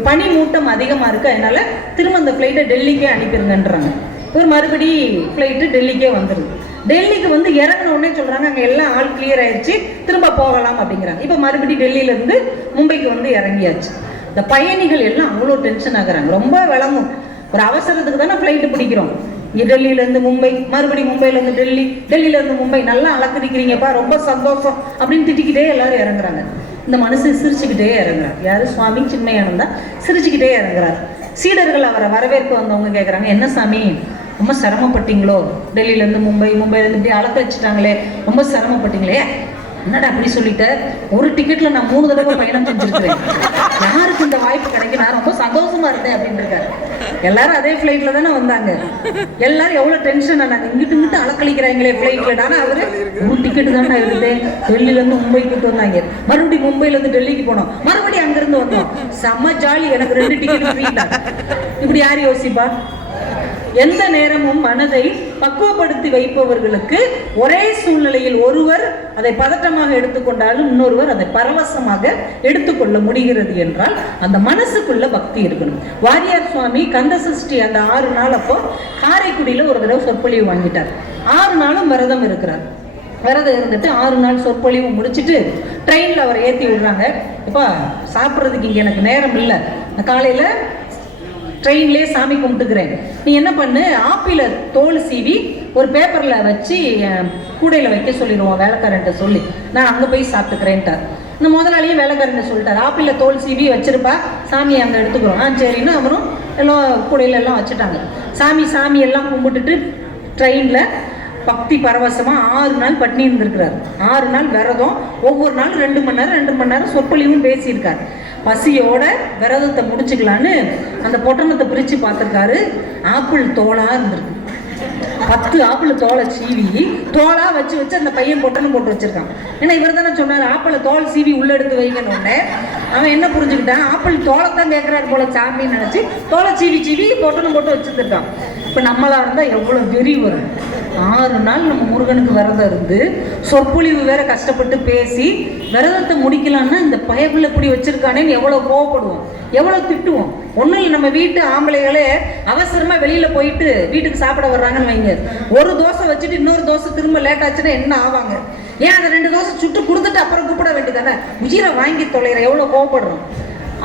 பனி மூட்டம் அதிகமா இருக்கு, அதனால திரும்ப அந்த ஃப்ளைட்டை டெல்லிக்கே அனுப்பிடுங்கன்றாங்க. ஒரு மறுபடி ஃப்ளைட்டு டெல்லிக்கே வந்துருது. டெல்லிக்கு வந்து இறங்கின உடனே சொல்றாங்க அங்கே எல்லாம் ஆல் கிளியர் ஆயிடுச்சு, திரும்ப போகலாம் அப்படிங்கிறாங்க. இப்போ மறுபடி டெல்லியில இருந்து மும்பைக்கு வந்து இறங்கியாச்சு. இந்த பயணிகள் எல்லாம் அவ்வளோ டென்ஷன் ஆகுறாங்க, ரொம்ப விளங்கும். ஒரு அவசரத்துக்கு தானே ஃப்ளைட்டு பிடிக்கிறோம். டெல்லியில இருந்து மும்பை, மறுபடி மும்பையில இருந்து டெல்லி, டெல்லியில இருந்து மும்பை, நல்லா அலக்கடிக்கிறீங்கப்பா, ரொம்ப சந்தோஷம் அப்படின்னு திட்டிக்கிட்டே எல்லாரும் இறங்குறாங்க. இந்த மனுஷன் சிரிச்சுக்கிட்டே இறங்குறார். யாரு? சுவாமி சின்மயானந்தா சிரிச்சுக்கிட்டே இறங்குறாரு. சீடர்கள் அவரை வரவேற்பு வந்தவங்க கேட்குறாங்க, என்ன சாமி ரொம்ப சிரமப்பட்டீங்களோ, டெல்லியிலேருந்து மும்பைலேருந்து இப்படி அளக்க வச்சுட்டாங்களே, ரொம்ப சிரமப்பட்டீங்களே. என்னடா அப்படி சொல்லிட்டு, ஒரு டிக்கெட்ல நான் 3 தடவை பயணம் செஞ்சிருக்கிறேன், யாருக்கு இந்த வாய்ப்பு கிடைக்கும், நான் ரொம்ப சந்தோஷமா இருந்தேன் அப்படின்னு இருக்காரு. எல்லாரும் அதே ஃபிளைட்ல தானே வந்தாங்க, எல்லாரும் எவ்வளவு டென்ஷன் ஆனாங்க, இங்கிட்டு அலக்களிக்கிறாங்களே ஃபிளைட்ல. ஆனா அவரு ஒரு டிக்கெட் தானே இருந்தேன், டெல்லியில இருந்து மும்பை கூட்டு வந்தாங்க, மறுபடியும் மும்பைல இருந்து டெல்லிக்கு போனோம், மறுபடியும் அங்கிருந்து வந்தோம், செம்ம ஜாலி, எனக்கு 2 டிக்கெட் ஃப்ரீ தான். இப்படி யார் யோசிப்பா? எந்த நேரமும் மனதை பக்குவப்படுத்தி வைப்பவர்களுக்கு ஒரே சூழ்நிலையில் ஒருவர் அதை பதட்டமாக எடுத்துக்கொண்டாலும் இன்னொருவர் அதை பரவசமாக எடுத்துக்கொள்ள முடிகிறது என்றால் அந்த மனசுக்குள்ள பக்தி இருக்கணும். வாரியார் சுவாமி கந்த சஷ்டி அந்த 6 நாள் அப்போ காரைக்குடியில ஒரு தடவை சொற்பொழிவு வாங்கிட்டார். 6 நாளும் விரதம் இருக்கிறார். விரதம் இருந்துட்டு 6 நாள் சொற்பொழிவு முடிச்சுட்டு ட்ரெயினில் அவரை ஏற்றி விடுறாங்க. இப்போ சாப்பிட்றதுக்கு இங்கே எனக்கு நேரம் இல்லை, காலையில் ட்ரெயின்லேயே சாமி கும்பிட்டுக்கிறேன், நீ என்ன பண்ணு, ஆப்பிள தோல் சீவி ஒரு பேப்பரில் வச்சு கூடையில் வைக்க சொல்லிடுவோம் வேலைக்காரன்ட்ட சொல்லி, நான் அங்கே போய் சாப்பிட்டுக்கிறேன்ட்டார். இந்த முதலாளியே வேலைக்காரன் சொல்லிட்டார், ஆப்பிள தோல் சீவி வச்சிருப்பா, சாமியை அங்கே எடுத்துக்கிறோம். சரின்னு அவரும் எல்லாம் கூடையில எல்லாம் வச்சுட்டாங்க. சாமி எல்லாம் கும்பிட்டுட்டு ட்ரெயினில் பக்தி பரவசமாக 6 நாள் பட்னி இருந்திருக்கிறார். 6 நாள் விரதம், ஒவ்வொரு நாள் 2 மணி நேரம் சொற்பொழிவும் பேசியிருக்கார். பசியோட விரதத்தை முடிச்சுக்கலான்னு அந்த பொட்டணத்தை பிரித்து பார்த்துருக்காரு. ஆப்பிள் தோலாக இருந்திருக்கு. 10 ஆப்பிள் தோலை சீவி தோலாக வச்சு அந்த பையன் பொட்டணம் போட்டு வச்சிருக்கான். ஏன்னா இவர் தானே சொன்னார் ஆப்பிளை தோல் சீவி உள்ள எடுத்து வைக்கணும்னு. அவன் என்ன புரிஞ்சுக்கிட்டான், ஆப்பிள் தோலைத்தான் கேட்குறாரு போல சாமின்னு நினச்சி தோலை சீவி பொட்டணம் போட்டு வச்சுருக்கான். இப்போ நம்மளாக இருந்தால் எவ்வளோ வெறி வரும். 6 நாள் நம்ம முருகனுக்கு விரதம் இருந்து சொற்பொழிவு வேற கஷ்டப்பட்டு பேசி விரதத்தை முடிக்கலான்னா இந்த பயப்புல இப்படி வச்சிருக்கானேன்னு எவ்வளோ கோவப்படுவோம், எவ்வளோ திட்டுவோம். ஒன்றும் இல்லை, நம்ம வீட்டு ஆம்பளைகளே அவசரமாக வெளியில் போயிட்டு வீட்டுக்கு சாப்பிட வர்றாங்கன்னு வைங்க, ஒரு தோசை வச்சுட்டு இன்னொரு தோசை திரும்ப லேட் ஆச்சுன்னா என்ன ஆவாங்க? ஏன் அந்த 2 தோசை சுட்டு கொடுத்துட்டு அப்புறம் கூப்பிட வேண்டியதானே, உயிரை வாங்கி தொலைகிற, எவ்வளோ கோவப்படுறோம்.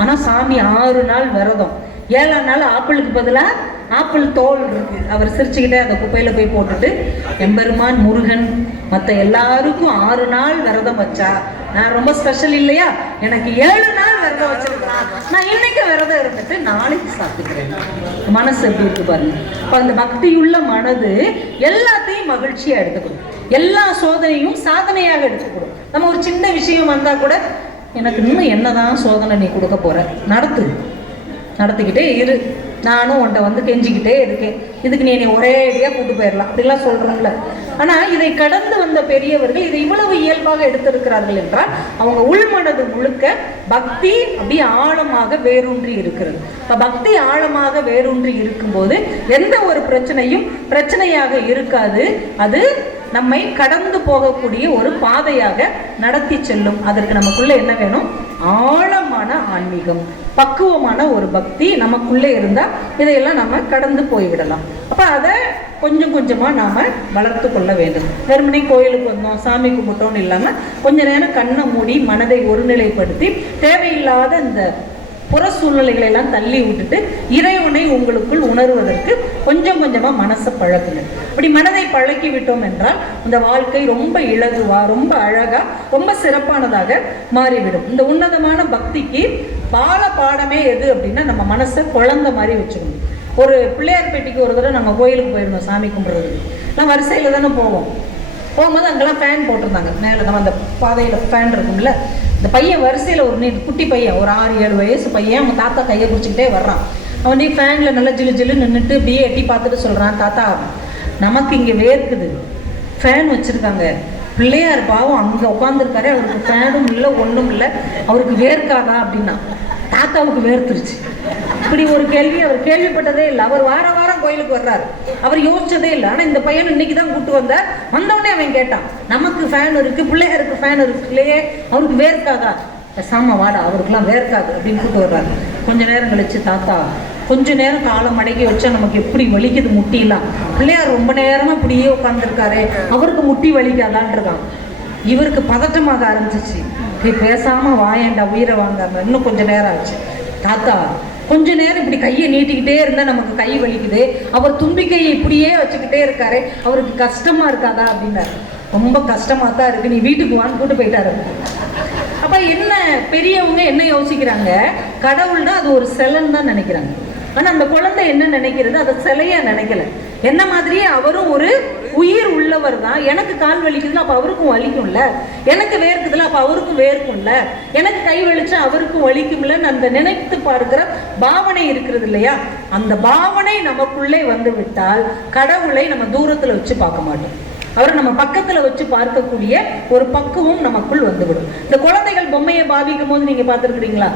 ஆனால் சாமி 6 நாள் விரதம், 7ஆம் நாள் ஆப்பிளுக்கு பதிலாக ஆப்பிள் தோல் இருக்கு, அவர் சிரிச்சுக்கிட்டே அந்த குப்பையில் போய் போட்டுட்டு, எம்பெருமான் முருகன் மற்ற எல்லாருக்கும் 6 நாள் விரதம் வச்சா நான் ரொம்ப ஸ்பெஷல் இல்லையா, எனக்கு 7 நாள் விரதம் வச்சிருக்கலாம், நான் இன்னைக்கு விரதம் இருந்துட்டு நாளைக்கு சாப்பிட்டுக்கிறேன். மனசு எப்படி இருக்கு பாருங்க. இப்போ அந்த பக்தியுள்ள மனது எல்லாத்தையும் மகிழ்ச்சியா எடுத்துக்கணும், எல்லா சோதனையும் சாதனையாக எடுத்துக்கணும். நம்ம ஒரு சின்ன விஷயம் வந்தா கூட எனக்கு இன்னும் என்னதான் சோதனை நீ கொடுக்க போற, நடத்திக்கிட்டே இரு, நானும் உன்ட்ட வந்து கெஞ்சிக்கிட்டே இருக்கேன், இதுக்கு நீ என்னை ஒரேடியாக கூட்டு போயிடலாம் அப்படிலாம் சொல்கிறோம்ல. ஆனால் இதை கடந்து வந்த பெரியவர்கள் இதை இவ்வளவு இயல்பாக எடுத்திருக்கிறார்கள் என்றால் அவங்க உள்மனது முழுக்க பக்தி அப்படியே ஆழமாக வேரூன்றி இருக்கிறது. இப்போ பக்தி ஆழமாக வேரூன்றி இருக்கும்போது எந்த ஒரு பிரச்சனையும் பிரச்சனையாக இருக்காது, அது நம்மை கடந்து போகக்கூடிய ஒரு பாதையாக நடத்தி செல்லும். அதற்கு நமக்குள்ள என்ன வேணும்? ஆழமான ஆன்மீகம், பக்குவமான ஒரு பக்தி நமக்குள்ளே இருந்தால் இதையெல்லாம் நம்ம கடந்து போய்விடலாம். அப்போ அதை கொஞ்சம் கொஞ்சமாக நாம் வளர்த்து கொள்ள வேண்டும். வெறுமனே கோயிலுக்கு வந்தோம் சாமி கும்பிட்டோன்னு இல்லாமல் கொஞ்ச நேரம் கண்ணை மூடி மனதை ஒருநிலைப்படுத்தி தேவையில்லாத இந்த புற சூழ்நிலைகளை எல்லாம் தள்ளி விட்டுட்டு இறைவனை உங்களுக்குள் உணர்வதற்கு கொஞ்சம் கொஞ்சமாக மனசை பழக்குங்க. இப்படி மனதை பழக்கி விட்டோம் என்றால் இந்த வாழ்க்கை ரொம்ப இலகுவா, ரொம்ப அழகா, ரொம்ப சிறப்பானதாக மாறிவிடும். இந்த உன்னதமான பக்திக்கு பாடமே எது அப்படின்னா நம்ம மனசை குழந்தை மாதிரி வச்சுக்கணும். ஒரு பிள்ளையார்பேட்டைக்கு ஒரு தடவை நாங்கள் கோயிலுக்கு போயிருந்தோம் சாமி கும்பிட்றதுக்கு. நான் வரிசையில் தானே போகும்போது அங்கெல்லாம் ஃபேன் போட்டிருந்தாங்க மேலே, நம்ம அந்த பாதையில் ஃபேன் இருக்கும்ல, இந்த பையன் வரிசையில் ஒரு குட்டி பையன், ஒரு 6-7 வயசு பையன், அவங்க தாத்தா கையை பிடிச்சிக்கிட்டே வர்றான். அவன் ஃபேனில் நல்லா ஜில்லு நின்றுட்டு அப்படியே எட்டி பார்த்துட்டு சொல்கிறான், தாத்தா நமக்கு இங்கே வேர்க்குது, ஃபேன் வச்சுருக்காங்க, பிள்ளையார் பாவம் அங்கே உட்காந்துருக்காரு, அவருக்கு ஃபேனும் இல்லை ஒன்றும் இல்லை, அவருக்கு வேர்க்காதா அப்படின்னா. தாத்தாவுக்கு வேர்த்துருச்சு. இப்படி ஒரு கேள்வி அவர் கேள்விப்பட்டதே இல்லை. அவர் வாரம் கோயிலுக்கு வர்றாரு, அவர் யோசிச்சதே இல்லை. ஆனால் இந்த பையன் இன்னைக்கு தான் கூப்பிட்டு வந்தோடனே அவன் கேட்டான், நமக்கு ஃபேன் இருக்குது, பிள்ளையாருக்கு ஃபேன் இருக்கு இல்லையே, அவருக்கு வேர்க்காதா? சாம வாடா, அவருக்குலாம் வேர்க்காது அப்படின்னு கூப்பிட்டு வர்றாரு. கொஞ்ச நேரம் கழிச்சு, தாத்தா கொஞ்ச நேரம் காலம் அடக்கி வச்சா நமக்கு எப்படி வலிக்குது முட்டிலாம், பிள்ளையார் ரொம்ப நேரமாக இப்படியே உட்காந்துருக்காரு, அவருக்கு முட்டி வலிக்காதான்னு இருக்கான். இவருக்கு பதட்டமாக ஆரம்பிச்சிச்சு. பேசாமல் வாயேண்டா உயிரை வாங்காம. இன்னும் கொஞ்சம் நேரம் ஆச்சு. தாத்தா கொஞ்ச நேரம் இப்படி கையை நீட்டிக்கிட்டே இருந்தால் நமக்கு கை வலிக்குது, அவர் தும்பிக்கையை இப்படியே வச்சுக்கிட்டே இருக்காரு, அவருக்கு கஷ்டமாக இருக்காதா அப்படின்னாரு. ரொம்ப கஷ்டமாக தான் இருக்குது, நீ வீட்டுக்கு வான்னு கூட்டு போயிட்டாரு. அப்போ என்ன பெரியவங்க என்ன யோசிக்கிறாங்க, கடவுள்னா அது ஒரு சிலைன்னு தான் நினைக்கிறாங்க. ஆனால் அந்த குழந்தை என்ன நினைக்கிறது, அதை சிலையாக நினைக்கல. என்ன மாதிரியே அவரும் ஒரு உயிர் உள்ளவர் தான். எனக்கு கால் வலிக்குதுல, அப்ப அவருக்கும் வலிக்கும்ல. எனக்கு வேர்க்குதுல, அப்ப அவருக்கும் வேர்க்கும்ல. எனக்கு கை வலிச்சா அவருக்கும் வலிக்கும்ல. அந்த நினைத்து பார்க்கிற பாவனை இருக்கிறது இல்லையா, அந்த பாவனை நமக்குள்ளே வந்து விட்டால் கடவுளை நம்ம தூரத்துல வச்சு பார்க்க மாட்டோம், அவரை நம்ம பக்கத்துல வச்சு பார்க்கக்கூடிய ஒரு பக்குவம் நமக்குள் வந்துவிடும். இந்த குழந்தைகள் பொம்மையை பாவிக்கும் போது நீங்க பார்த்துருக்கிறீங்களா?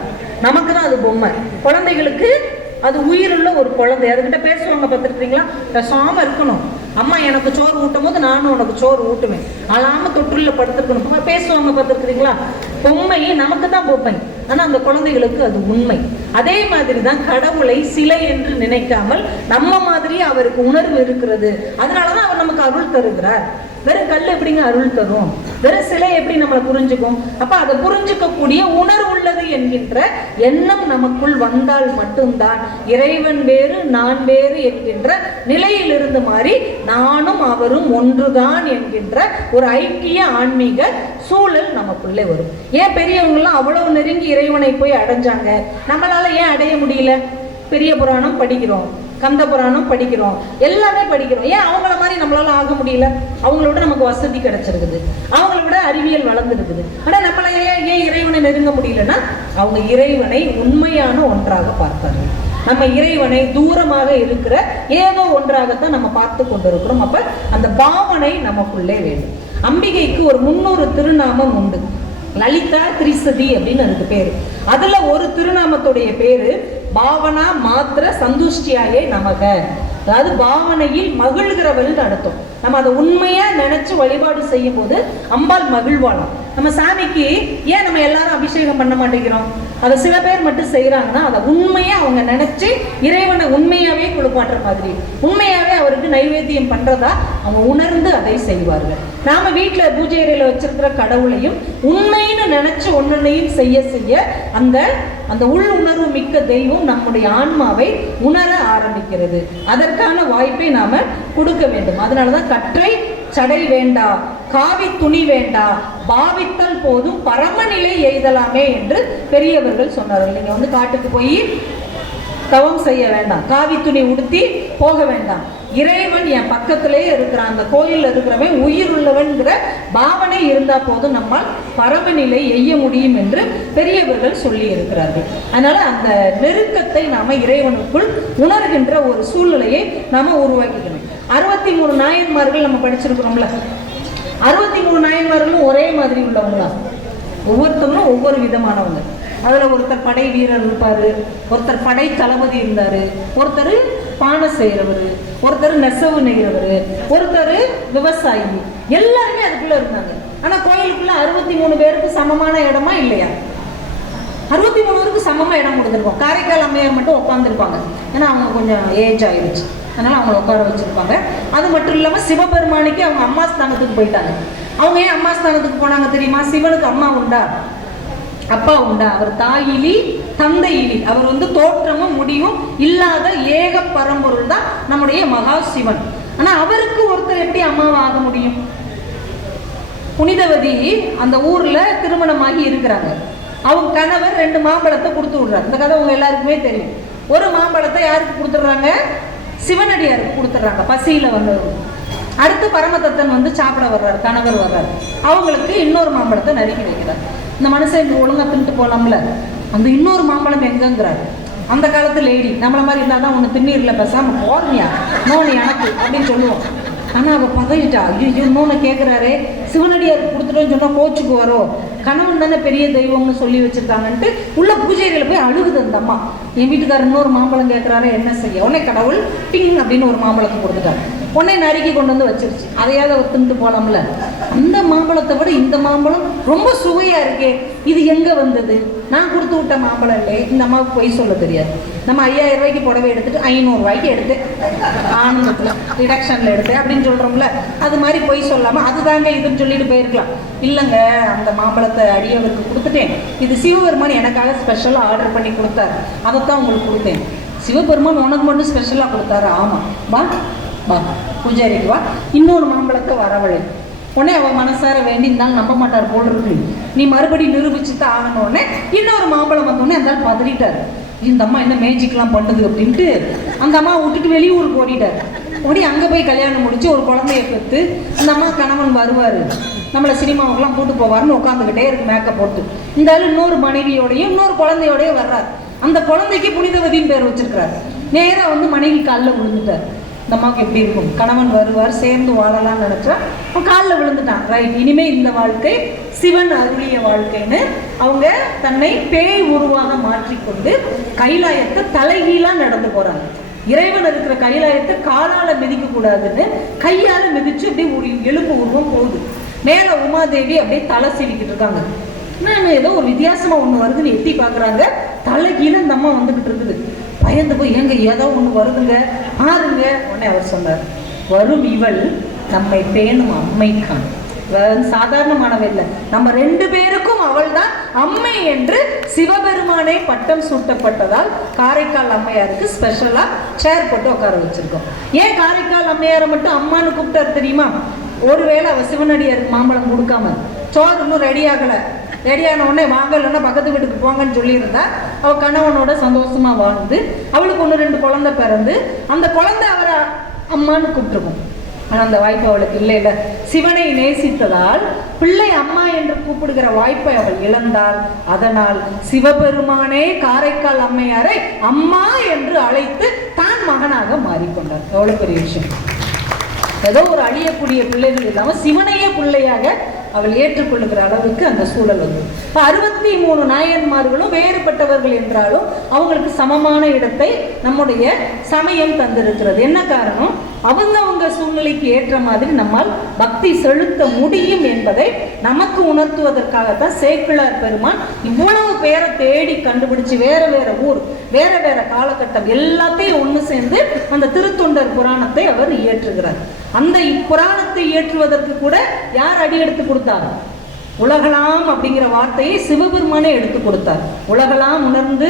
நமக்கு தான் அது பொம்மை, குழந்தைகளுக்கு அது உயிருள்ள ஒரு குழந்தை. அதுகிட்ட பேசுவாங்க, பார்த்துருக்கீங்களா? பேசாம இருக்கணும், அம்மா எனக்கு சோறு ஊட்டும் போது நானும் உனக்கு சோறு ஊட்டுவேன், அழாம தொற்றுல படுத்துருக்கணும், பேசுவாங்க, பார்த்துருக்கிறீங்களா? பொம்மை நமக்கு தான் பொம்மை, ஆனா அந்த குழந்தைகளுக்கு அது உண்மை. அதே மாதிரி தான் கடவுளை சிலை என்று நினைக்காமல் நம்ம மாதிரி அவருக்கு உணர்வு இருக்கிறது. அதனாலதான் அவர் நமக்கு அருள் தருகிறார். வெறும் கல் எப்படிங்க அருள் தரும்? வெறும் சிலை எப்படி நம்மளை புரிஞ்சுக்கும்? அப்ப அதை புரிஞ்சுக்கக்கூடிய உணர்வு உள்ளது என்கின்ற எண்ணம் நமக்குள் வந்தால் மட்டும்தான் இறைவன் வேறு நான் வேறு என்கின்ற நிலையில் இருந்து மாறி நானும் அவரும் ஒன்றுதான் என்கின்ற ஒரு ஐக்கிய ஆன்மீக சூழல் நமக்குள்ளே வரும். ஏன் பெரியவங்களாம் அவ்வளவு நெருங்கி இறைவனை போய் அடைஞ்சாங்க, நம்மளால ஏன் அடைய முடியல? பெரிய புராணம் படிக்கிறோம், கந்த புராணம் படிக்கிறோம், எல்லாமே படிக்கிறோம். ஏன் அவங்கள மாதிரி நம்மளால ஆக முடியல? அவங்களோட நமக்கு வசதி கிடைச்சிருக்குது, அவங்கள விட அறிவியல் வளர்ந்துருக்குது. ஆனா நம்மள ஏன் இறைவனை நெருங்க முடியலன்னா, அவங்க இறைவனை உண்மையான ஒன்றாக பார்த்தார்கள். நம்ம இறைவனை தூரமாக இருக்கிற ஏதோ ஒன்றாகத்தான் நம்ம பார்த்து கொண்டிருக்கிறோம். அப்ப அந்த பாவனை நமக்குள்ளே வேண்டும். அம்பிகைக்கு ஒரு 300 திருநாமம் உண்டு. லலிதா திரிசதி அப்படின்னு அதுக்கு பேரு. அதுல ஒரு திருநாமத்துடைய பேரு பாவனா மாத்திர சந்துஷ்டியாயே நமக, அதாவது பாவனையில் மகிழ்கிறவள் அர்த்தம். நம்ம அதை உண்மையா நினைச்சு வழிபாடு செய்யும் போது அம்பாள் மகிழ்வாளாம். நம்ம சாமிக்கு ஏன் நம்ம எல்லாரும் அபிஷேகம் பண்ண மாட்டேங்கிறோம்? அதை சில பேர் மட்டும் செய்யறாங்கன்னா அதை உண்மையா அவங்க நினைச்சு இறைவனை உண்மையாவே குளிப்பாட்டுற மாதிரி, உண்மையாவே அவருக்கு நைவேத்தியம் பண்றதா அவங்க உணர்ந்து அதை செய்வார்கள். நாம வீட்டுல பூஜை அறையில வச்சிருக்கிற கடவுளையும் உண்மைன்னு நினைச்சு ஒன்னையும் செய்ய செய்ய அந்த அந்த உள் உணர்வு மிக்க தெய்வம் நம்முடைய ஆன்மாவை உணர ஆரம்பிக்கிறது. அதற்கான வாய்ப்பை நாம கொடுக்க வேண்டும். அதனாலதான் கற்றை சடை வேண்டா, காவி துணி வேண்டா, பாவித்தல் போதும் பரமநிலை எய்தலாமே என்று பெரியவர்கள் சொன்னார்கள். நீங்க வந்து காட்டுக்கு போய் தவம் செய்ய வேண்டாம், காவி துணி உடுத்தி போக வேண்டாம், இறைவன் என் பக்கத்திலேயே இருக்கிறான், அந்த கோயில்ல இருக்கிறவன் உயிர் உள்ளவன்கிற பாவனை இருந்தா போதும் நம்மால் பரமநிலை எய்ய முடியும் என்று பெரியவர்கள் சொல்லி இருக்கிறார்கள். அதனால அந்த நெருக்கத்தை நாம இறைவனுக்குள் உணர்கின்ற ஒரு சூழ்நிலையை நாம உருவாக்கிக்கணும். 63 நாயன்மார்கள் நம்ம படிச்சிருக்கிறோம்ல, 63 நாயன்மார்களும் ஒரே மாதிரி உள்ளவங்களா? ஒவ்வொருத்தவங்களும் ஒவ்வொரு விதமானவங்க. அதுல ஒருத்தர் படை வீரர் இருப்பாரு, ஒருத்தர் படை தளபதி இருந்தாரு, ஒருத்தர் பானை செய்யறவர், ஒருத்தர் நெசவு நெய்கிறவர், ஒருத்தர் விவசாயி, எல்லாருமே அதுக்குள்ள இருந்தாங்க. ஆனா கோயிலுக்குள்ள 63 பேருக்கு சமமான இடமா இல்லையா? 63 பேருக்கு சமமா இடம் கொடுத்துருக்கோம். காரைக்கால் அம்மையார் மட்டும் உட்காந்துருப்பாங்க, ஏன்னா அவங்க கொஞ்சம் ஏஜ் ஆயிடுச்சு, அதனால அவங்களை உட்கார வச்சிருப்பாங்க. அது மட்டும் இல்லாம சிவபெருமானிக்கு அவங்க அம்மா ஸ்தானத்துக்கு போயிட்டாங்க. அவங்க ஏன் அம்மா ஸ்தானத்துக்கு போனாங்க தெரியுமா? சிவனுக்கு அம்மா உண்டா, அப்பா உண்டா? அவர் தாயிலி தந்தை இலி. அவர் வந்து தோற்றமும் முடிவும் இல்லாத ஏக பரம்பொருள் தான் நம்முடைய மகா சிவன். ஆனா அவருக்கு ஒருத்தர் எப்படி அம்மாவை ஆக முடியும்? புனிதவதி அந்த ஊர்ல திருமணமாகி இருக்கிறாங்க. அவங்க கணவர் 2 மாம்பழத்தை கொடுத்து விடுறாரு. இந்த கதை உங்க எல்லாருக்குமே தெரியும். ஒரு மாம்பழத்தை யாருக்கு கொடுத்துடுறாங்க? சிவனடியாருக்கு கொடுத்துட்றாங்க, பசியில வந்தவர். அடுத்து பரமதத்தன் வந்து சாப்பிட வர்றாரு, கணவர் வர்றாரு, அவங்களுக்கு இன்னொரு மாம்பழத்தை நறுக்கி வைக்கிறார். இந்த மனுஷன் ஒழுங்கா தின்ட்டு போலாம்ல, அந்த இன்னொரு மாம்பழம் எங்கங்கிறாரு. அந்த காலத்து லேடி நம்மள மாதிரி இருந்தால் தான் ஒன்று திண்ணீர்ல பேசாம போறனியா நோனு எனக்கு அப்படின்னு சொல்லுவோம். ஆனா அவ பதவிட்டா, ஐயோ இன்னொன்னு கேட்கிறாரே, சிவனடியாருக்கு கொடுத்துட்டோன்னு சொன்னா கோச்சுக்கு வரும், கணவன் தானே பெரிய தெய்வம்னு சொல்லி வச்சிருக்காங்கன்ட்டு உள்ள பூஜைகளை போய் அழுகுது அந்த அம்மா. என் வீட்டுக்காரர் இன்னொரு மாம்பழம் கேட்கிறாரு, என்ன செய்ய? உடனே கடவுள் டிங் அப்படின்னு ஒரு மாம்பழத்தை கொடுத்துட்டாரு. உடனே நறுக்கி கொண்டு வந்து வச்சிருச்சு. அதையாவது அவர் தின்ட்டு போலாம்ல. அந்த மாம்பழத்தை விட இந்த மாம்பழம் ரொம்ப சுவையா இருக்கே, இது எங்க வந்தது? நான் கொடுத்து விட்ட மாம்பழம் இல்லை. இந்த அம்மாவுக்கு பொய் சொல்ல தெரியாது. நம்ம 5000 ரூபாய்க்கு புடவை எடுத்துட்டு 500 ரூபாய்க்கு எடுத்து ஆனந்தத்துல ரிடக்ஷன்ல எடுத்து அப்படின்னு சொல்றோம்ல, அது மாதிரி பொய் சொல்லாம அதுதாங்க இதுன்னு சொல்லிட்டு போயிருக்கலாம். இல்லைங்க, அந்த மாம்பழத்தை அடியவருக்கு கொடுத்துட்டேன், இது சிவபெருமான் எனக்காக ஸ்பெஷலா ஆர்டர் பண்ணி கொடுத்தாரு, அதைத்தான் உங்களுக்கு கொடுத்தேன். சிவபெருமான் உனக்கு மட்டும் ஸ்பெஷலா கொடுத்தாரு? ஆமா, வா வா பூஜாரிக்கு வா, இன்னொரு மாம்பழத்தை வரவழை. உடனே அவ மனசார வேண்டி இருந்தாலும் நம்ப மாட்டார் போல் இருக்கு, நீ மறுபடியும் நிரூபிச்சு தான் ஆகணும். உடனே இன்னொரு மாம்பழம் வந்தோடனே அந்த பதறிட்டாரு, இந்த அம்மா என்ன மேஜிக்லாம் பண்ணுது அப்படின்ட்டு அந்த அம்மா விட்டுட்டு வெளியூருக்கு ஓடிட்டார். அப்படி அங்கே போய் கல்யாணம் முடிச்சு ஒரு குழந்தைய பெற்று இந்த அம்மா கணவன் வருவார், நம்மளை சினிமாவுக்கெல்லாம் கூட்டு போவார்னு உட்காந்துக்கிட்டே இருக்கு மேக்கப் போட்டு. இந்த ஆள் இன்னொரு மனைவியோடையும் இன்னொரு குழந்தையோடய வர்றார். அந்த குழந்தைக்கு புனிதவதின்னு பேர் வச்சிருக்கிறார். நேராக வந்து மனைவி காலில் விழுந்துட்டார். இந்த அம்மாவுக்கு எப்படி இருக்கும்? கணவன் வருவார், சேர்ந்து வாழலாம்னு நினைச்சா அவன் காலில் விழுந்துட்டான். ரைட், இனிமே இந்த வாழ்க்கை சிவன் அருளிய வாழ்க்கைன்னு அவங்க தன்னை பேய் உருவாக மாற்றிக்கொண்டு கைலாயத்தை தலைகீழா நடந்து போறாங்க. இறைவன் இருக்கிற கைலாயத்தை காலால மிதிக்க கூடாதுன்னு கையால மிதிச்சு அப்படியே ஒரு எலும்பு உருவம் போகுது. மேல உமாதேவி அப்படியே தலை சீவிக்கிட்டு இருக்காங்க. ஏதோ ஒரு வித்தியாசமா ஒண்ணு வருதுன்னு எட்டி பாக்குறாங்க. தலைகீழ இந்த அம்மா வந்துகிட்டு இருக்குது. பயந்து போய் எங்க ஏதோ ஒண்ணு வருதுங்க, ஆறுங்க. உடனே அவர் சொன்னார், வரும் இவள் நம்மை பேணும் அம்மைக்கான். சாதாரணமானவ இல்லை, நம்ம 2 பேருக்கும் அவள் தான் அம்மை என்று சிவபெருமானே பட்டம் சூட்டப்பட்டதால் காரைக்கால் அம்மையாருக்கு ஸ்பெஷலா சேர் போட்டு உட்கார வச்சிருக்கோம். ஏன் காரைக்கால் அம்மையாரை மட்டும் அம்மான்னு கூப்பிட்டாரு தெரியுமா? ஒருவேளை அவ சிவனடியாருக்கு மாம்பழம் கொடுக்காம சோறு இன்னும் ரெடி ஆகல, ரெடியான உடனே வாங்கலன்னா பக்கத்து வீட்டுக்கு போங்கன்னு சொல்லியிருந்தா அவ கணவனோட சந்தோஷமா வாழ்ந்து அவளுக்கு 1-2 குழந்தை பிறந்து அந்த குழந்தை அவரை அம்மான்னு கூப்பிட்டுருக்கும். ஆனால் அந்த வாய்ப்பு அவளுக்கு இல்லை. சிவனை நேசித்ததால் பிள்ளை அம்மா என்று கூப்பிடுகிற வாய்ப்பை அவள் இழந்தாள். அதனால் சிவபெருமானே காரைக்கால் அம்மையாரை அம்மா என்று அழைத்து தான் மகனாக மாறிக்கொண்டார். எவ்வளவு பெரிய விஷயம்! ஏதோ ஒரு அழியக்கூடிய பிள்ளைகள் இல்லாமல் சிவனையே பிள்ளையாக அவள் ஏற்றுக்கொள்ளுகிற அளவுக்கு அந்த சூழல் வந்து 63 நாயன்மார்களும் வேறுபட்டவர்கள் என்றாலும் அவங்களுக்கு சமமான இடத்தை நம்முடைய சமயம் தந்திருக்கிறது. என்ன காரணம்? அவங்க சூழ்நிலைக்கு ஏற்ற மாதிரி நம்மால் பக்தி செலுத்த முடியும் என்பதை நமக்கு உணர்த்துவதற்காகத்தான் சேக்கிழார் பெருமான் இவ்வளவு பேரை தேடி கண்டுபிடிச்சு வேற வேற ஊர், வேற வேற காலகட்டம் எல்லாத்தையும் ஒண்ணு சேர்ந்து அந்த திருத்தொண்டர் புராணத்தை அவர் இயற்றுகிறார். அந்த இப்புராணத்தை இயற்றுவதற்கு கூட யார் அடி எடுத்து கொடுத்தார்? உலகலாம் அப்படிங்கிற வார்த்தையை சிவபெருமானே எடுத்து கொடுத்தார். உலகலாம் உணர்ந்து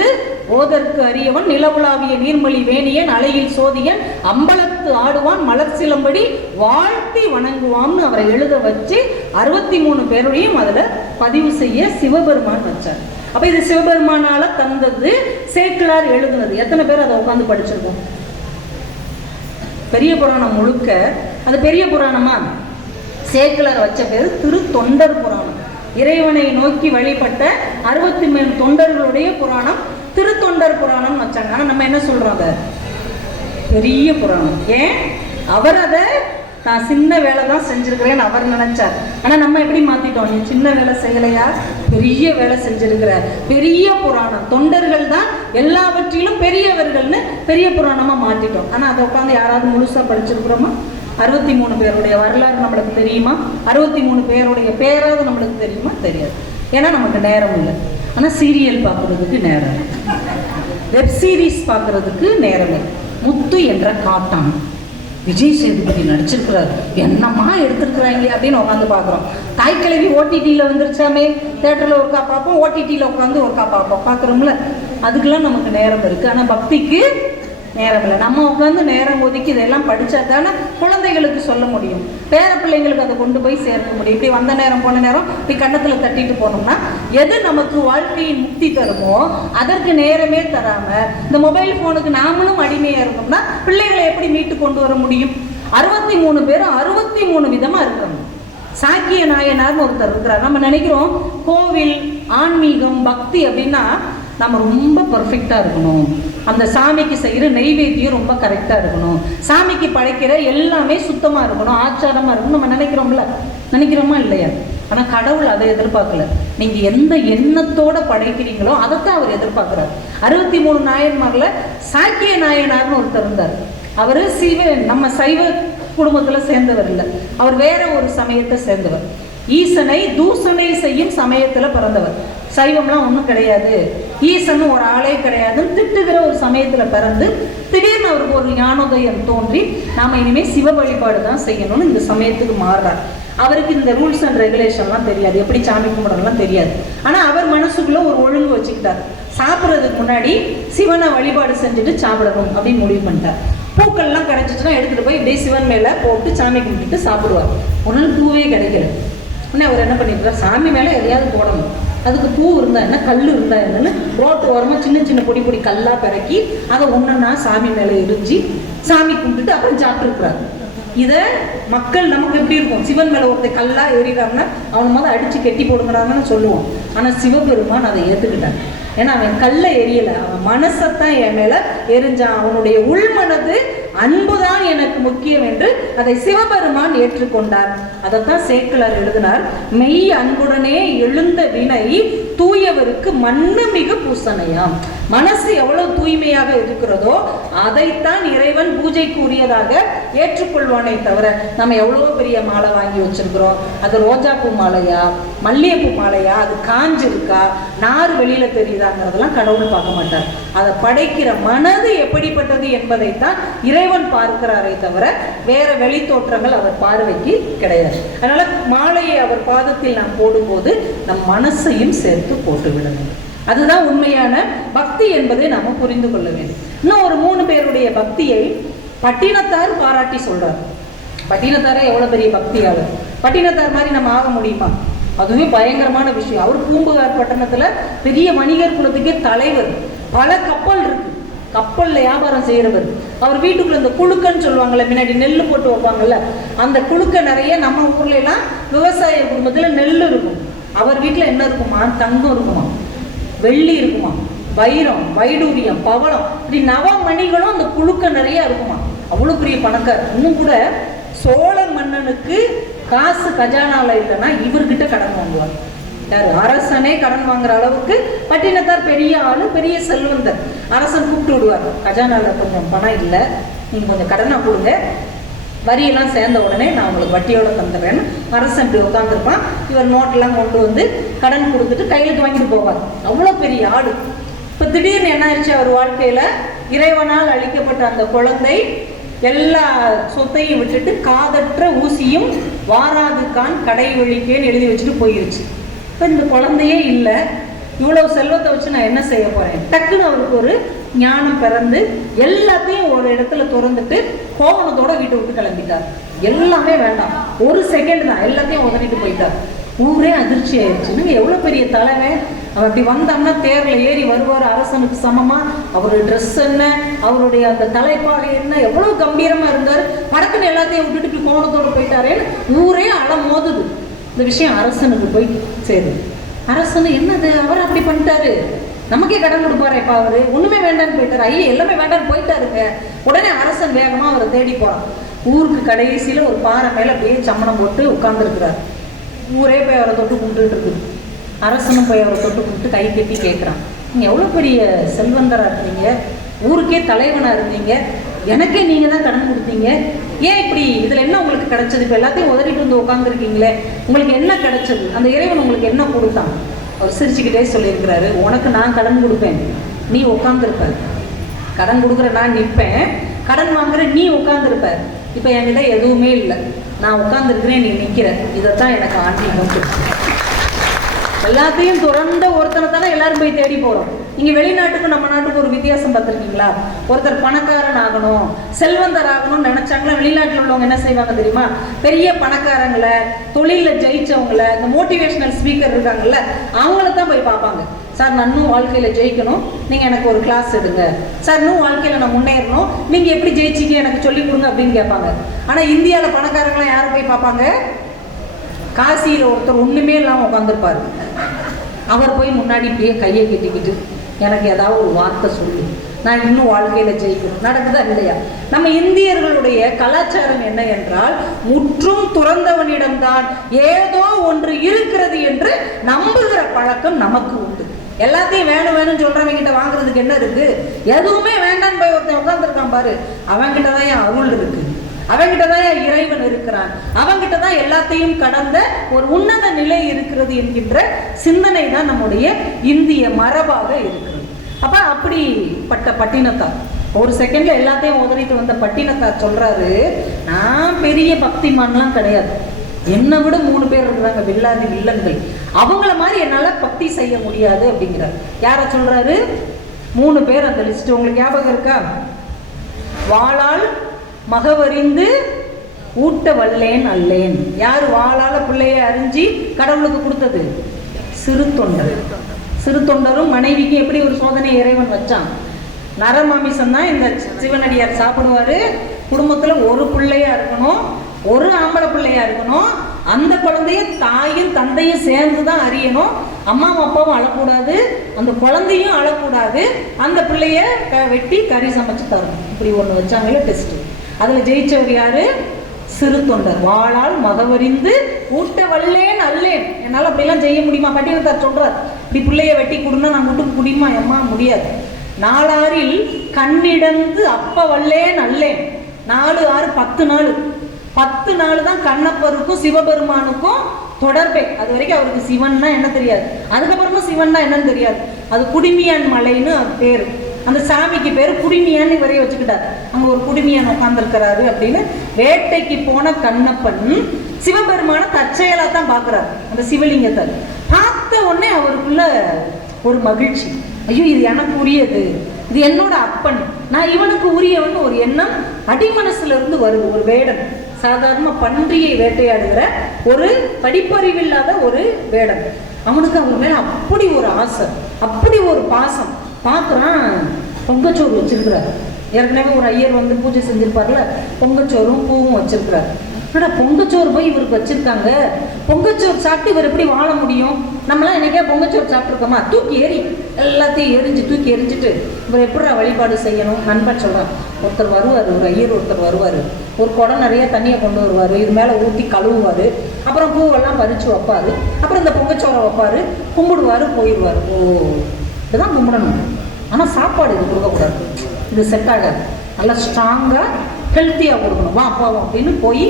ஓதற்கு அறியவன் நிலவுலாவிய நீர்மொழி வேணியன் அலையில் சோதியன் அம்பலத்து ஆடுவான் மலர் சிலம்படி வாழ்த்தி வணங்குவான்னு அவரை எழுத வச்சு 63 பேரையும் அதுல பதிவு செய்ய சிவபெருமான் வச்சார். அப்ப இது சிவபெருமானால தந்தது, சேக்கிழார் எழுதுனது. எத்தனை பேர் அதை உட்காந்து படிச்சிருக்கோம்? பெரிய புராணம் முழுக்க அது பெரிய புராணமா? சேக்கிழார் வச்ச பேர் திருத்தொண்டர் புராணம். இறைவனை நோக்கி வழிபட்ட 63 தொண்டர்களுடைய புராணம் திருத்தொண்டர் புராணம் வச்சாங்க. ஆனா நம்ம என்ன சொல்றோம்? பெரிய புராணம். ஏன்? அவர் அதை நான் சின்ன வேலை தான் செஞ்சிருக்கிறேன்னு அவர் நினைச்சார். ஆனா நம்ம எப்படி மாத்திட்டோம்? நீ சின்ன வேலை செய்யலையா, பெரிய வேலை செஞ்சிருக்கிற. பெரிய புராணம், தொண்டர்கள் தான் எல்லாவற்றிலும் பெரியவர்கள்னு பெரிய புராணமா மாத்திட்டோம். ஆனா அதை உட்காந்து யாராவது முழுசா படிச்சிருக்கிறோமா? 63 பேருடைய வரலாறு நம்மளுக்கு தெரியுமா? 63 பேருடைய பேராவது நம்மளுக்கு தெரியுமா? தெரியாது. ஏன்னா நமக்கு நேரம் இல்லை. ஆனா சீரியல் பார்க்கறதுக்கு நேரம், வெப் சீரிஸ் பார்க்கறதுக்கு நேரம். முத்து என்ற காட்டான் விஜய் சேதுபதி நடிச்சிருக்கிறார், என்னம்மா எடுத்துருக்குறாங்க அப்படின்னு உட்காந்து பார்க்குறோம். தாய்க்கிழவி ஓடிடியில் வந்துருச்சாமே, தேட்டரில் ஒருக்கா பார்ப்போம், ஓடிடியில் உட்காந்து ஒருக்கா பார்ப்போம், பார்க்குறோம்ல. அதுக்கெல்லாம் நமக்கு நேரம் இருக்குது. ஆனால் பக்திக்கு நேரம் இல்லை. நம்ம உட்காந்து நேரம் ஒதுக்கி இதெல்லாம் படித்தா தானே குழந்தைகளுக்கு சொல்ல முடியும், பேர பிள்ளைங்களுக்கு அதை கொண்டு போய் சேர்க்க முடியும். இப்படி வந்த நேரம் போன நேரம் இப்படி கன்னத்தில் தட்டிட்டு போனோம்னா எது நமக்கு வாழ்க்கையின் முக்தி தருமோ அதற்கு நேரமே தராமல் இந்த மொபைல் ஃபோனுக்கு நாமளும் அடிமையாக இருந்தோம்னா பிள்ளைகளை எப்படி மீட்டு கொண்டு வர முடியும்? 63 பேரும் 63 விதமாக இருக்காங்க. சாக்கிய நாயனார்னு ஒருத்தர் இருக்கிறார். நம்ம நினைக்கிறோம் கோவில், ஆன்மீகம், பக்தி அப்படின்னா நம்ம ரொம்ப பர்ஃபெக்டாக இருக்கணும், அந்த சாமிக்கு செய்கிற நெய்வேத்தியம் ரொம்ப கரெக்டாக இருக்கணும், சாமிக்கு படைக்கிற எல்லாமே சுத்தமாக இருக்கணும், ஆச்சாரமாக இருக்கணும் நம்ம நினைக்கிறோம்ல. நினைக்கிறோமா இல்லையா? ஆனால் கடவுள் அதை எதிர்பார்க்கல. நீங்கள் எந்த எண்ணத்தோட படைக்கிறீங்களோ அதைத்தான் அவர் எதிர்பார்க்குறாரு. 63 நாயன்மாரில் சாக்கிய நாயனார்னு ஒருத்தர் இருந்தார். அவர் நம்ம சைவ குடும்பத்தில் சேர்ந்தவர் இல்லை, அவர் வேற ஒரு சமயத்தை சேர்ந்தவர். ஈசனை தூசனை செய்யும் சமயத்தில் பிறந்தவர். சைவம்லாம் ஒன்றும் கிடையாது, ஈசன் ஒரு ஆளே கிடையாதுன்னு திட்டுகிற ஒரு சமயத்தில் பிறந்து திடீர்னு அவருக்கு ஒரு ஞானோதயம் தோன்றி நாம் இனிமேல் சிவ வழிபாடு தான் செய்யணும்னு இந்த சமயத்துக்கு மாறுறார். அவருக்கு இந்த ரூல்ஸ் அண்ட் ரெகுலேஷன்லாம் தெரியாது, எப்படி சாமி கும்பிடலாம் தெரியாது. ஆனால் அவர் மனசுக்குள்ள ஒரு ஒழுங்கு வச்சுக்கிட்டார். சாப்பிட்றதுக்கு முன்னாடி சிவனை வழிபாடு செஞ்சுட்டு சாப்பிடணும் அப்படின்னு முடிவு பண்ணிட்டார். பூக்கள்லாம் கிடைச்சிச்சுன்னா எடுத்துகிட்டு போய் இப்படியே சிவன் மேலே போட்டு சாமி கும்பிட்டுட்டு சாப்பிடுவார். ஒன்றும் பூவே கிடைக்கல. உடனே அவர் என்ன பண்ணியிருக்கார்? சாமி மேலே எதையாவது போடணும், அதுக்கு பூ இருந்தா என்ன, கல் இருந்தா என்னன்னு ரோட்டு ஓரமாக சின்ன சின்ன பொடி பொடி கல்லாக பிறக்கி அதை ஒன்றுன்னா சாமி மேலே எரிஞ்சு சாமி கும்பிட்டுட்டு அப்புறம் சாப்பிட்டுருக்குறாரு. இதை மக்கள் நமக்கு எப்படி இருக்கும், சிவன் மேலே ஒருத்தர் கல்லாக எறிகிறாங்கன்னா அவன் முதல் அடித்து கெட்டி போடுங்கிறாங்கன்னு சொல்லுவோம். ஆனால் சிவபெருமான் அதை ஏற்றுக்கிட்டான். ஏன்னா அவன் கல்லை எரியலை, அவன் மனசத்தான் என் மேலே எரிஞ்சான். அவனுடைய உள்மனது அன்புதான் எனக்கு முக்கியம் என்று அதை சிவபெருமான் ஏற்றுக்கொண்டார். அதைத்தான் சேக்கிழார் எழுதினார். மெய் அன்புடனே எழுந்த வினை தூயவருக்கு மண்ணு மிகு பூசணையாம். மனசு எவ்வளவு தூய்மையாக இருக்கிறதோ அதைத்தான் இறைவன் பூஜைக்கு உரியதாக ஏற்றுக்கொள்வானே தவிர நம்ம எவ்வளோ பெரிய மாலை வாங்கி வச்சிருக்கிறோம், அது ரோஜாப்பூ மாலையா மல்லிகைப்பூ மாலையா, அது காஞ்சிருக்கா நார் வெளியில தெரியுதாங்கிறதெல்லாம் கடவுள் பார்க்க மாட்டார். அதை படைக்கிற மனது எப்படிப்பட்டது என்பதைத்தான் இறைவன் பார்க்கிறாரே தவிர வேற வெளி தோற்றங்கள் அவர் பார்வைக்கு கிடையாது. அதனால மாலையை அவர் பாதத்தில் நாம் போடும்போது நம் மனசையும் சேர்த்து போட்டு விட வேண்டும். அதுதான் உண்மையான பக்தி என்பதை நாம புரிந்து கொள்ள வேண்டும். இன்னும் ஒரு 3 பேருடைய பக்தியை பட்டினத்தார் பாராட்டி சொல்றார். பட்டினத்தாரே எவ்வளவு பெரிய பக்தியாளர், பட்டினத்தார் மாதிரி நம்ம ஆக முடியுமா? அதுவே பயங்கரமான விஷயம். அவர் பூம்புகார் பட்டணத்துல பெரிய வணிகர் குலத்துக்கே தலைவர், பல கப்பல் இருக்கு, கப்பல்ல வியாபாரம் செய்யறவர். அவர் வீட்டுக்குள்ள இந்த குழுக்கன்னு சொல்லுவாங்கல்ல, முன்னாடி நெல்லு போட்டு வைப்பாங்கல்ல, அந்த குழுக்க நிறைய நம்ம ஊர்ல எல்லாம் விவசாய குடும்பத்துல நெல் இருக்கும். அவர் வீட்டுல என்ன இருக்குமா, தங்கம் இருக்குமா, வெள்ளி இருக்குமா, வைரம் வைடூரியம் பவளம், இப்படி நவமணிகளும் அந்த குழுக்க நிறைய இருக்குமா. அவ்வளவு பெரிய பணக்கார். இன்னும் கூட சோழ மன்னனுக்கு காசு கஜானால இல்லைன்னா இவர்கிட்ட கடன் வாங்குவார். யாரு, அரசனே கடன் வாங்குற அளவுக்கு பட்டினத்தார் பெரிய ஆளு, பெரிய செல்வந்தர். அரசன் கூப்பிட்டு விடுவார், கஜானால கொஞ்சம் பணம் இல்லை, நீங்க கொஞ்சம் கடனை கொடுங்க, வரியெல்லாம் சேர்ந்த உடனே நான் உங்களுக்கு வட்டியோட தந்துடுறேன்னு அரசன் இப்படி உட்காந்துருப்பான். இவர் நோட்டெல்லாம் கொண்டு வந்து கடன் கொடுத்துட்டு கையிலுக்கு வாங்கிட்டு போவார். அவ்வளோ பெரிய ஆடு. இப்போ திடீர்னு என்ன ஆயிடுச்சு, அவர் வாழ்க்கையில இறைவனால் அளிக்கப்பட்ட அந்த குழந்தை எல்லா சொத்தையும் விட்டுட்டு காதற்ற ஊசியும் வாராது கான் கடை வழிக்கேன்னு எழுதி வச்சுட்டு போயிருச்சு. இப்போ இந்த குழந்தையே இல்லை, இவ்வளவு செல்வத்தை வச்சு நான் என்ன செய்ய போறேன்? டக்குன்னு அவருக்கு ஒரு ஞானம் பிறந்து எல்லாத்தையும் ஒரு இடத்துல திறந்துட்டு கோவணத்தோட வீட்டை விட்டு கிளம்பிட்டார். எல்லாமே வேண்டாம், ஒரு செகண்ட் தான், எல்லாத்தையும் உதறிட்டு போயிட்டார். ஊரே அதிர்ச்சி ஆயிடுச்சு. நீங்க எவ்வளவு பெரிய தலைவன், அவர் அப்படி வந்தோம்னா தேர்ல ஏறி வருவார், அரசனுக்கு சமமா. அவருடைய ட்ரெஸ் என்ன, அவருடைய அந்த தலைப்பாகை என்ன, எவ்வளவு கம்பீரமா இருந்தார். படக்குன்னு எல்லாத்தையும் விட்டுட்டு இப்படி கோவணத்தோட போயிட்டாரேன்னு ஊரே அலம் மோதுது. இந்த விஷயம் அரசனுக்கு போய் சேருது. அரசனு என்னது, அவர் அப்படி பண்ணிட்டாரு, நமக்கே கடன் கொடுப்பாரு, இப்ப அவரு ஒண்ணுமே வேண்டான்னு போயிட்டாரு, ஐயா எல்லாமே வேண்டான்னு போயிட்டாருங்க. உடனே அரசன் வேகமா அவரை தேடி போறான். ஊருக்கு கடைசியில ஒரு பாறை மேல அப்படியே சம்மணம் போட்டு உட்கார்ந்து இருக்கிறார். ஊரே போய் அவரை தொட்டு கும்பிட்டு இருக்குது. அரசனும் போய் அவரை தொட்டு கும்பிட்டு கை கட்டி கேட்கிறான், நீங்க எவ்வளவு பெரிய செல்வந்தரா இருந்தீங்க, ஊருக்கே தலைவனா இருந்தீங்க, எனக்கே நீங்க தான் கடன் கொடுத்தீங்க, ஏன் இப்படி, இதுல என்ன உங்களுக்கு கிடைச்சது? இப்ப எல்லாத்தையும் உதறிட்டு வந்து உட்காந்துருக்கீங்களே, உங்களுக்கு என்ன கிடைச்சது? அந்த இறைவன் உங்களுக்கு என்ன கொடுத்தான்? அவர் சிரிச்சுக்கிட்டே சொல்லியிருக்கிறாரு, உனக்கு நான் கடன் கொடுப்பேன், நீ உட்காந்துருப்ப. கடன் கொடுக்குற நான் நிற்பேன், கடன் வாங்குற நீ உட்காந்துருப்ப. இப்ப என்கிட்ட எதுவுமே இல்லை, நான் உட்காந்துருக்கிறேன், நீ நிக்கிற. இதைத்தான் எனக்கு ஆன்மீகம். எல்லாத்தையும் துறந்த ஒருத்தனை தானே எல்லாரும் போய் தேடி போறோம். நீங்க வெளிநாட்டுக்கும் நம்ம நாட்டுக்கு ஒரு வித்தியாசம் பார்த்துருக்கீங்களா? ஒருத்தர் பணக்காரன் ஆகணும், செல்வந்தர் ஆகணும்னு நினைச்சாங்களா, வெளிநாட்டில் உள்ளவங்க என்ன செய்வாங்க தெரியுமா? பெரிய பணக்காரங்களை, தொழில ஜெயிச்சவங்களை, இந்த மோட்டிவேஷனல் ஸ்பீக்கர் இருக்காங்கல்ல, அவங்கள தான் போய் பார்ப்பாங்க. சார் நான் இன்னும் வாழ்க்கையில ஜெயிக்கணும், நீங்க எனக்கு ஒரு கிளாஸ் எடுங்க. சார் இன்னும் வாழ்க்கையில நான் முன்னேறணும், நீங்க எப்படி ஜெயிச்சீங்க எனக்கு சொல்லி கொடுங்க அப்படின்னு கேட்பாங்க. ஆனா இந்தியாவில் பணக்காரங்களாம் யாரை போய் பார்ப்பாங்க? காசியில் ஒருத்தர் ஒண்ணுமே இல்லாமல் உட்காந்துருப்பாரு, அவர் போய் முன்னாடி இப்படியே கையை கட்டிக்கிட்டு எனக்கு ஏதாவது ஒரு வார்த்தை சொல்லு, நான் இன்னும் வாழ்க்கையில ஜெயிக்கணும். நடக்குதா இல்லையா? நம்ம இந்தியர்களுடைய கலாச்சாரம் என்ன என்றால், முற்றும் துறந்தவனிடம்தான் ஏதோ ஒன்று இருக்கிறது என்று நம்புகிற பழக்கம் நமக்கு உண்டு. எல்லாத்தையும் வேணும் வேணும்னு சொல்றவங்க கிட்ட வாங்குறதுக்கு என்ன இருக்கு? எதுவுமே வேண்டான்னு போய் ஒருத்தன் உட்காந்துருக்கான் பாரு, அவன்கிட்ட தான் என் அருள் இருக்கு, அவங்கிட்ட தான் இறைவன் இருக்கிறான், அவங்கிட்ட தான் எல்லாத்தையும் கடந்த ஒரு உன்னத நிலை இருக்கிறது என்கின்ற சிந்தனை தான் நம்முடைய இந்திய மரபாக இருக்கிறது. அப்ப அப்படிப்பட்ட பட்டினத்தார் ஒரு செகண்ட்ல எல்லாத்தையும் உதறிட்டு வந்த பட்டினத்தார் சொல்றாரு, நான் பெரிய பக்திமான்லாம் கிடையாது, என்னை விட 3 பேர் இருக்கிறாங்க வில்லாதி வில்லன்கள், அவங்கள மாதிரி என்னால பக்தி செய்ய முடியாது அப்படிங்கிறார். யார சொல்றாரு? 3 பேர். அந்த லிஸ்ட் உங்களுக்கு ஞாபகம் இருக்கா? வாளால் மகவறிந்து ஊட்ட வல்லேன் அல்லேன். யாரு வாளால பிள்ளைய அறிஞ்சி கடவுளுக்கு கொடுத்தது? சிறு தொண்டர். சிறு தொண்டரும் மனைவிக்கு எப்படி ஒரு சோதனை இறைவன் வச்சான். நரமாமிசம் தான் இந்த சிவனடியார் சாப்பிடுவாரு. குடும்பத்துல ஒரு பிள்ளையா இருக்கணும், ஒரு ஆம்பளை பிள்ளையா இருக்கணும். அந்த குழந்தைய தாயும் தந்தையும் சேர்ந்து தான் அறியணும். அம்மாவும் அப்பாவும் அழக்கூடாது, அந்த குழந்தையும் அழக்கூடாது. அந்த பிள்ளைய வெட்டி கறி சமைச்சு தரணும். இப்படி ஒன்று வச்சாங்களே டெஸ்ட். அதுல ஜெயிச்சவர் யாரு? சிறு தொண்டர். வாழால் மகவறிந்து ஊட்ட வல்லேன் அல்லேன். என்னால் அப்படிலாம் செய்ய முடியுமா? பட்டினத்தார் சொல்றார், இப்படி பிள்ளைய வெட்டி கொடுன்னா நான் வீட்டுக்கு முடியுமா? எம்மா முடியாது. 4 ஆறில் கண்ணிடந்து அப்ப வல்லேன் அல்லேன். 4 6 10 நாள். 10 நாள் தான் கண்ணப்பருக்கும் சிவபெருமானுக்கும் தொடர்பே. அது வரைக்கும் அவருக்கு சிவன்னா என்ன தெரியாது. அதுக்கப்புறமா சிவன்னா என்னன்னு தெரியாது. அது குடிமியான் மலைன்னு பேரு. அந்த சாமிக்கு பேரு குடிமியான்னு இவரைய வச்சுக்கிட்டார். அங்க ஒரு குடிமியான் உட்கார்ந்துருக்கிறாரு அப்படின்னு. வேட்டைக்கு போன கண்ணப்பன் சிவபெருமான தற்செயலா தான் பாக்குறாரு. அந்த சிவலிங்கத்தை பார்த்த உடனே அவருக்குள்ள ஒரு மகிழ்ச்சி. ஐயோ, இது எனக்கு உரியது, இது என்னோட அப்பன், நான் இவனுக்கு உரியவன் ஒரு எண்ணம் அடிமனசுல இருந்து வருது. ஒரு வேடன், சாதாரண பன்றியை வேட்டையாடுகிற ஒரு படிப்பறிவில்லாத ஒரு வேடன். அவனுக்கு அவங்க மேல அப்படி ஒரு ஆசை, அப்படி ஒரு பாசம். பார்க்குறான், பொங்கச்சோறு வச்சிருக்கிறாரு. ஏற்கனவே ஒரு ஐயர் வந்து பூஜை செஞ்சிருப்பார்ல, பொங்கச்சோறும் பூவும் வச்சிருக்கிறாரு. ஆனால் பொங்கச்சோறு போய் இவருக்கு வச்சிருக்காங்க. பொங்கச்சோறு சாப்பிட்டு இவர் எப்படி வாழ முடியும்? நம்மளாம் என்னைக்கே பொங்கச்சோறு சாப்பிட்ருக்கோமா? தூக்கி எறி, எல்லாத்தையும் தூக்கி எரிஞ்சிட்டு இவர் எப்படி வழிபாடு செய்யணும்? நண்பன் சொல்கிறான். ஒருத்தர் வருவார், ஒரு ஐயர் ஒருத்தர் வருவார், ஒரு குடம் நிறைய தண்ணியை கொண்டு வருவார், இது மேலே ஊற்றி கழுவுவார், அப்புறம் பூவெல்லாம் பறித்து வைப்பார், அப்புறம் இந்த பொங்கச்சோரை வைப்பார், கும்பிடுவார், போயிடுவார். ஓ, இதுதான் கும்பிடணும். ஆனால் சாப்பாடு இது கொடுக்கக்கூடாது, இது செட் ஆகாது, நல்லா ஸ்ட்ராங்காக ஹெல்த்தியாக கொடுக்கணும், வா அப்பாவும் அப்படின்னு போய்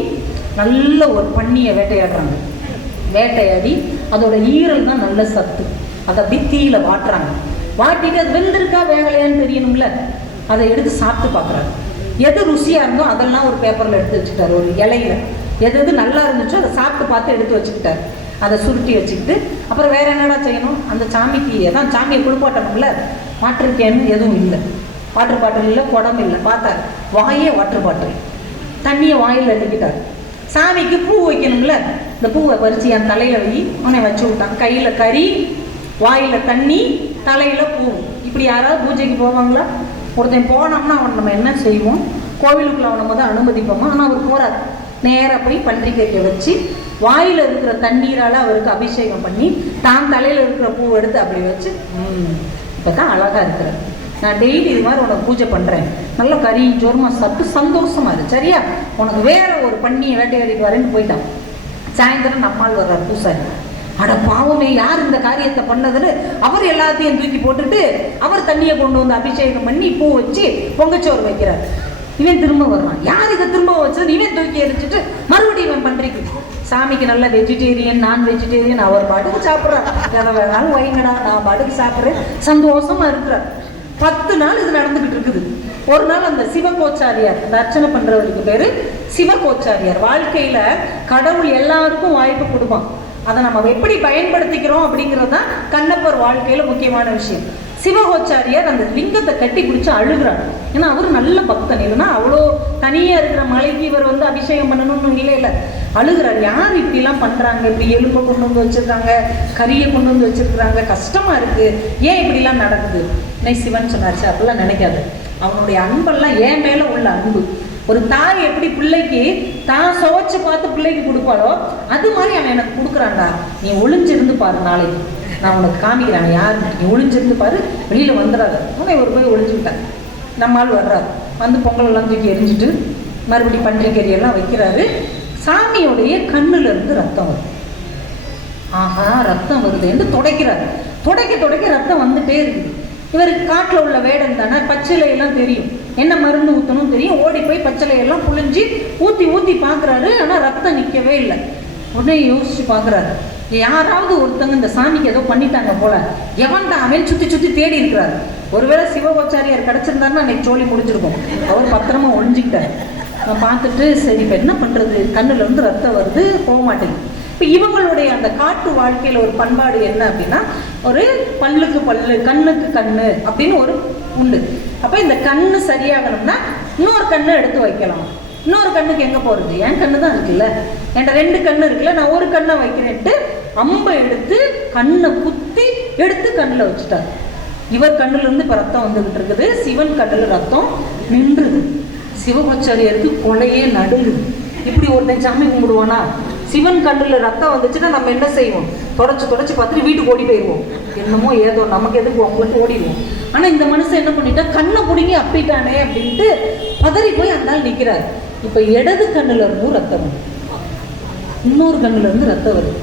நல்ல ஒரு பன்னியை வேட்டையாடுறாங்க. வேட்டையாடி அதோட ஈரல் தான் நல்ல சத்து. அதை அப்படி தீயில வாட்டுறாங்க. வாட்டிட்டு அது வெந்திருக்கா வேகலையான்னு தெரியணும்ல. அதை எடுத்து சாப்பிட்டு பார்க்குறாரு. எது ருசியாக இருந்தோ அதெல்லாம் ஒரு பேப்பரில் எடுத்து வச்சுக்கிட்டாரு, ஒரு இலையில. எது எது நல்லா இருந்துச்சோ அதை சாப்பிட்டு பார்த்து எடுத்து வச்சுக்கிட்டாரு. அதை சுருட்டி வச்சுக்கிட்டு அப்புறம் வேற என்னடா செய்யணும்? அந்த சாமிக்கு எதான் சாமியை குளிப்பாட்டணும்ல. வாட்டர் கேன் எதுவும் இல்லை, வாட்டர் பாட்டில் இல்லை, குடம் இல்லை. பார்த்தார், வாயே வாட்டர் பாட்டில், தண்ணியை வாயில் எடுத்துக்கிட்டார். சாமிக்கு பூ வைக்கணும்ல, இந்த பூவை பறித்து என் தலையில வை, அவனை வச்சு விட்டான். கையில கறி, வாயில தண்ணி, தலையில பூ. இப்படி யாராவது பூஜைக்கு போவாங்களா? ஒருத்தன் போனோம்னா அவன் நம்ம என்ன செய்வோம்? கோவிலுக்குள்ள அவனை முதல் அனுமதிப்போமா? ஆனால் அவர் போறார். நேராக போய் பன்றிக்கறியை வச்சு வாயில இருக்கிற தண்ணீரால அவருக்கு அபிஷேகம் பண்ணி தான் தலையில இருக்கிற பூவை எடுத்து அப்படி வச்சு, இப்பதான் அழகா இருக்கிறார். நான் டெய்லி இது மாதிரி உனக்கு பூஜை பண்றேன், நல்ல கறி ஜோர்மா சாப்பிட்டு சந்தோஷமா இரு, சரியா? உனக்கு வேற ஒரு பன்னியை வேட்டையாடிட்டு வரேன்னு போயிட்டான். சாயந்தரம் நம்மால் வர்றார் பூசாரி. அட பாவமே, யார் இந்த காரியத்தை பண்ணதுன்னு அவர் எல்லாத்தையும் தூக்கி போட்டுட்டு அவர் தண்ணியை கொண்டு வந்து அபிஷேகம் பண்ணி பூ வச்சு பொங்கச்சோறு வைக்கிறார். இவன் திரும்ப வர்றான். யார் இதை திரும்ப வச்சது? இவன் தூக்கி எரிஞ்சிட்டு மறுபடியும் இவன் பண்றீங்க. சாமிக்கு நல்ல வெஜிடேரியன், நான் வெஜிடேரியன், அவர் பாட்டுக்கு சாப்பிட்றார். எதை வேணாலும் வைங்கடா, நான் பாட்டுக்கு சாப்பிட்றேன், சந்தோஷமா இருக்கிறார். 10 நாள் இது நடந்துகிட்டு இருக்குது. ஒரு நாள் அந்த சிவகோச்சாரியார், இந்த அர்ச்சனை பண்றவருக்கு பேரு சிவகோச்சாரியார். வாழ்க்கையில கடவுள் எல்லாருக்கும் வாய்ப்பு கொடுப்பான். அதை நம்ம எப்படி பயன்படுத்திக்கிறோம் அப்படிங்கிறது தான் கண்ணப்பர் வாழ்க்கையில முக்கியமான விஷயம். சிவகோச்சாரியார் அந்த லிங்கத்தை கட்டி பிடிச்சு அழுகிறார். ஏன்னா அவரு நல்ல பக்தன். இல்லைன்னா அவ்வளோ தனியா இருக்கிற மலைக்கு இவர் வந்து அபிஷேகம் பண்ணணும்னு இல்லை. அழுகிறார். யார் இப்படி எல்லாம் பண்றாங்க? இப்படி எலும்பை கொண்டு வந்து வச்சிருக்காங்க, கறியை கொண்டு வந்து வச்சிருக்கிறாங்க, கஷ்டமா இருக்கு, ஏன் இப்படி எல்லாம் நடக்குது? சிவன் சொன்னார், அப்படிலாம் நினைக்காது. அவனுடைய அன்பெல்லாம் என் மேல உள்ள அன்பு. ஒரு தாய் எப்படி பிள்ளைக்கு தான் சுவைச்சு பார்த்து பிள்ளைக்கு கொடுப்பாளோ அது மாதிரி அவன் எனக்கு கொடுக்குறான்டா, நீ ஒளிஞ்சிருந்து பாரு, நாளைக்கு நான் உனக்கு காமிக்கிறேன் யாரு, நீ ஒளிஞ்சிருந்து பாரு, வெளியில வந்துடாத. அவன் ஒரு போய் ஒளிஞ்சுக்கிட்டான். நம்மால் வர்றாரு. வந்து பொங்கல் எல்லாம் தூக்கி எரிஞ்சிட்டு மறுபடியும் பன்றிக்கறியெல்லாம் வைக்கிறாரு. சாமியோடைய கண்ணுல இருந்து ரத்தம் வருது. ஆஹா, ரத்தம் வருது என்று துடைக்கிறாரு. துடைக்க ரத்தம் வந்துட்டே இருக்குது. இவருக்கு காட்டில் உள்ள வேடன் தானே, பச்சிலையெல்லாம் தெரியும், என்ன மருந்து ஊற்றணும் தெரியும். ஓடி போய் பச்சிலையெல்லாம் புழிஞ்சி ஊற்றி பார்க்குறாரு. ஆனால் ரத்தம் நிற்கவே இல்லை. உடனே யோசிச்சு பார்க்குறாரு, யாராவது ஒருத்தங்க இந்த சாமிக்கு ஏதோ பண்ணிட்டாங்க போல, எவன் தான் அவன் சுற்றி தேடி இருக்கிறாரு. ஒருவேளை சிவகோச்சாரியார் கிடச்சிருந்தாருன்னா அன்னைக்கு சோழி முடிஞ்சிருக்கும். அவர் பத்திரமா ஒழிஞ்சிக்கிட்டார். பார்த்துட்டு சரி இப்போ என்ன பண்ணுறது, கண்ணுல இருந்து ரத்தம் வருது, போக மாட்டேங்குது. இப்போ இவங்களுடைய அந்த காட்டு வாழ்க்கையில் ஒரு பண்பாடு என்ன அப்படின்னா, ஒரு பல்லுக்கு பல்லு, கண்ணுக்கு கண்ணு அப்படின்னு ஒரு உண்டு. அப்போ இந்த கண்ணு சரியாகணும்னா இன்னொரு கண்ணு எடுத்து வைக்கலாம். இன்னொரு கண்ணுக்கு எங்கே போகிறது? என் கண்ணு தான் இருக்குல்ல, என்கிட்ட 2 கண்ணு இருக்குல்ல, நான் ஒரு கண்ணை வைக்கிறேன்ட்டு அம்பை எடுத்து கண்ணை குத்தி எடுத்து கண்ணில் வச்சுட்டார். இவர் கண்ணுலேருந்து இப்போ ரத்தம் வந்துகிட்டு இருக்குது. சிவன் கண்ணில் ரத்தம் நின்றுது. சிவபச்சாரியருக்கு கொலையே நடுங்குது. இப்படி ஒருத்தன் சாமி கும்பிடுவானா? சிவன் கண்ணில் ரத்தம் வந்துச்சுன்னா நம்ம என்ன செய்வோம்? தொடச்சி பார்த்துட்டு வீட்டுக்கு ஓடி போயிடுவோம். என்னமோ ஏதோ நமக்கு எதுக்கு உங்களுக்கு ஓடிடுவோம். ஆனால் இந்த மனுஷன் என்ன பண்ணிட்டா, கண்ணை பிடிங்கி அப்பிட்டானே அப்படின்ட்டு பதறி போய் அந்த ஆள் நிற்கிறார். இப்போ இடது கண்ணுல இருந்தும் ரத்தம் வருது, இன்னொரு கண்ணுல இருந்து ரத்தம் வருது.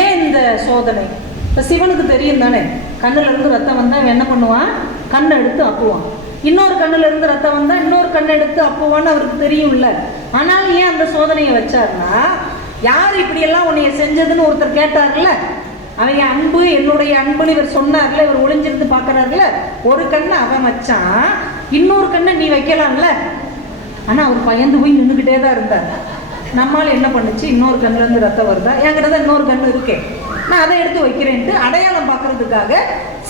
ஏன் இந்த சோதனை? இப்போ சிவனுக்கு தெரியும் தானே, கண்ணுல இருந்து ரத்தம் வந்தா அவன் என்ன பண்ணுவான்? கண்ணை எடுத்து அப்புவான். இன்னொரு கண்ணுல இருந்து ரத்தம் வந்தா இன்னொரு கண்ணை எடுத்து அப்புவான்னு அவருக்கு தெரியும்ல. ஆனால் ஏன் அந்த சோதனையை வச்சாருன்னா, யார் இப்படியெல்லாம் உன்னைய செஞ்சதுன்னு ஒருத்தர் கேட்டார்ல, அவன் என் அன்பு, என்னுடைய அன்புன்னு இவர் சொன்னார்ல, இவர் ஒளிஞ்சிருந்து பார்க்கறாருல, ஒரு கண்ணை அவன் வச்சான், இன்னொரு கண்ணை நீ வைக்கலாம்ல. ஆனால் அவர் பயந்து போய் நின்றுக்கிட்டே தான் இருந்தார். நம்மளால என்ன பண்ணுச்சு? இன்னொரு கண்ணுல இருந்து ரத்தம் வருதா, என்கிட்ட தான் இன்னொரு கண்ணு இருக்கேன், நான் அதை எடுத்து வைக்கிறேன்ட்டு அடையாளம் பார்க்கறதுக்காக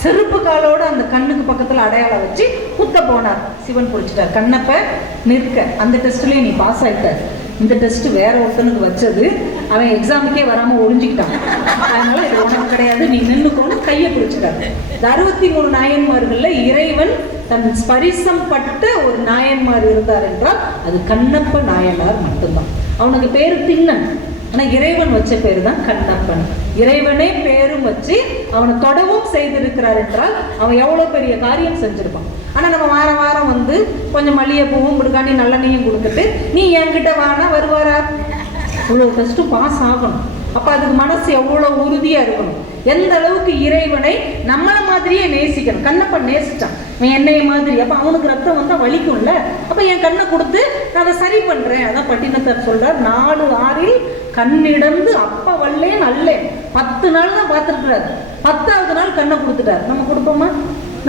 செருப்பு காலோட அந்த கண்ணுக்கு பக்கத்தில் அடையாளம் வச்சு குத்த போனார். சிவன் பிடிச்சிட்டார். கண்ணப்ப நிற்க, அந்த டெஸ்ட்லேயே நீ பாஸ் ஆயிட்ட. இந்த டெஸ்ட் வேற ஒருத்தனுக்கு வச்சது, அவன் எக்ஸாமுக்கே வராமல் ஒழிஞ்சிக்கிட்டான். அதனால இது உனக்கு கிடையாது, நீ நின்றுக்கொண்டு கையை பிடிச்சிட்டாரு. இந்த 63 நாயன்மார்களில் இறைவன் தன் ஸ்பரிசம் பட்ட ஒரு நாயன்மார் இருந்தார் என்றால் அது கண்ணப்ப நாயனார் மட்டும்தான். அவனுக்கு பேரு திண்ணன், ஆனால் இறைவன் வச்ச பேரு தான் கண்ணப்பன். இறைவனே பேரும் வச்சு அவனை தொடவும் செய்திருக்கிறார் என்றால் அவன் எவ்வளோ பெரிய காரியம் செஞ்சிருப்பான். ஆனால் நம்ம வாரம் வாரம் வந்து கொஞ்சம் மல்லிகைப்பூவும் கொடுக்காண்டி நல்லெண்ணையும் கொடுத்துட்டு நீ என்கிட்ட வானா வருவாரா? இவ்வளோ டெஸ்ட்டும் பாஸ் ஆகணும். அப்போ அதுக்கு மனசு எவ்வளோ உறுதியாக இருக்கணும். எந்த அளவுக்கு இறைவனை நம்மளை மாதிரியே நேசிக்கணும். கண்ணப்பன் நேசிச்சான், அவன் என்னைய மாதிரி. அப்போ அவனுக்கு ரத்தம் வந்தால் வலிக்கும்ல. அப்போ என் கண்ணை கொடுத்து நான் அதை சரி பண்ணுறேன். அதான் பட்டினத்தார் சொல்கிறார், 4 ஆறில் கண்ணிடந்து அப்ப வல்லேன் அல்லேன். 10 நாள் தான் பார்த்துருக்குறாரு. 10ஆவது நாள் கண்ணை கொடுத்துட்டார். நம்ம கொடுப்போமா?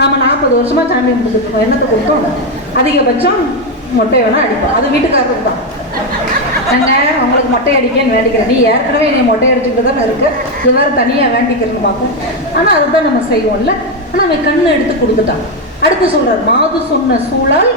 நாம் 40 வருஷமாக சாமி கொடுத்துருக்கோம். என்னத்தை கொடுத்தோம்? அதிகபட்சம் மொட்டை வேணா அடிப்போம். அது வீட்டுக்காரருக்கு தான். என்ன உங்களுக்கு மொட்டை அடிக்கன்னு வேண்டிக்கிறேன், நீ ஏற்கனவே நீ மொட்டை அடிச்சுக்கிட்டு தானே இருக்கு, இது வேறு தனியாக வேண்டிக்கிறேன்னு பார்ப்போம். ஆனால் அதுதான் நம்ம செய்வோம்ல. ஆனால் அவன் கண்ணை எடுத்து கொடுத்துட்டான். அடுத்து சொல்றார், மாது சொன்ன சூழால்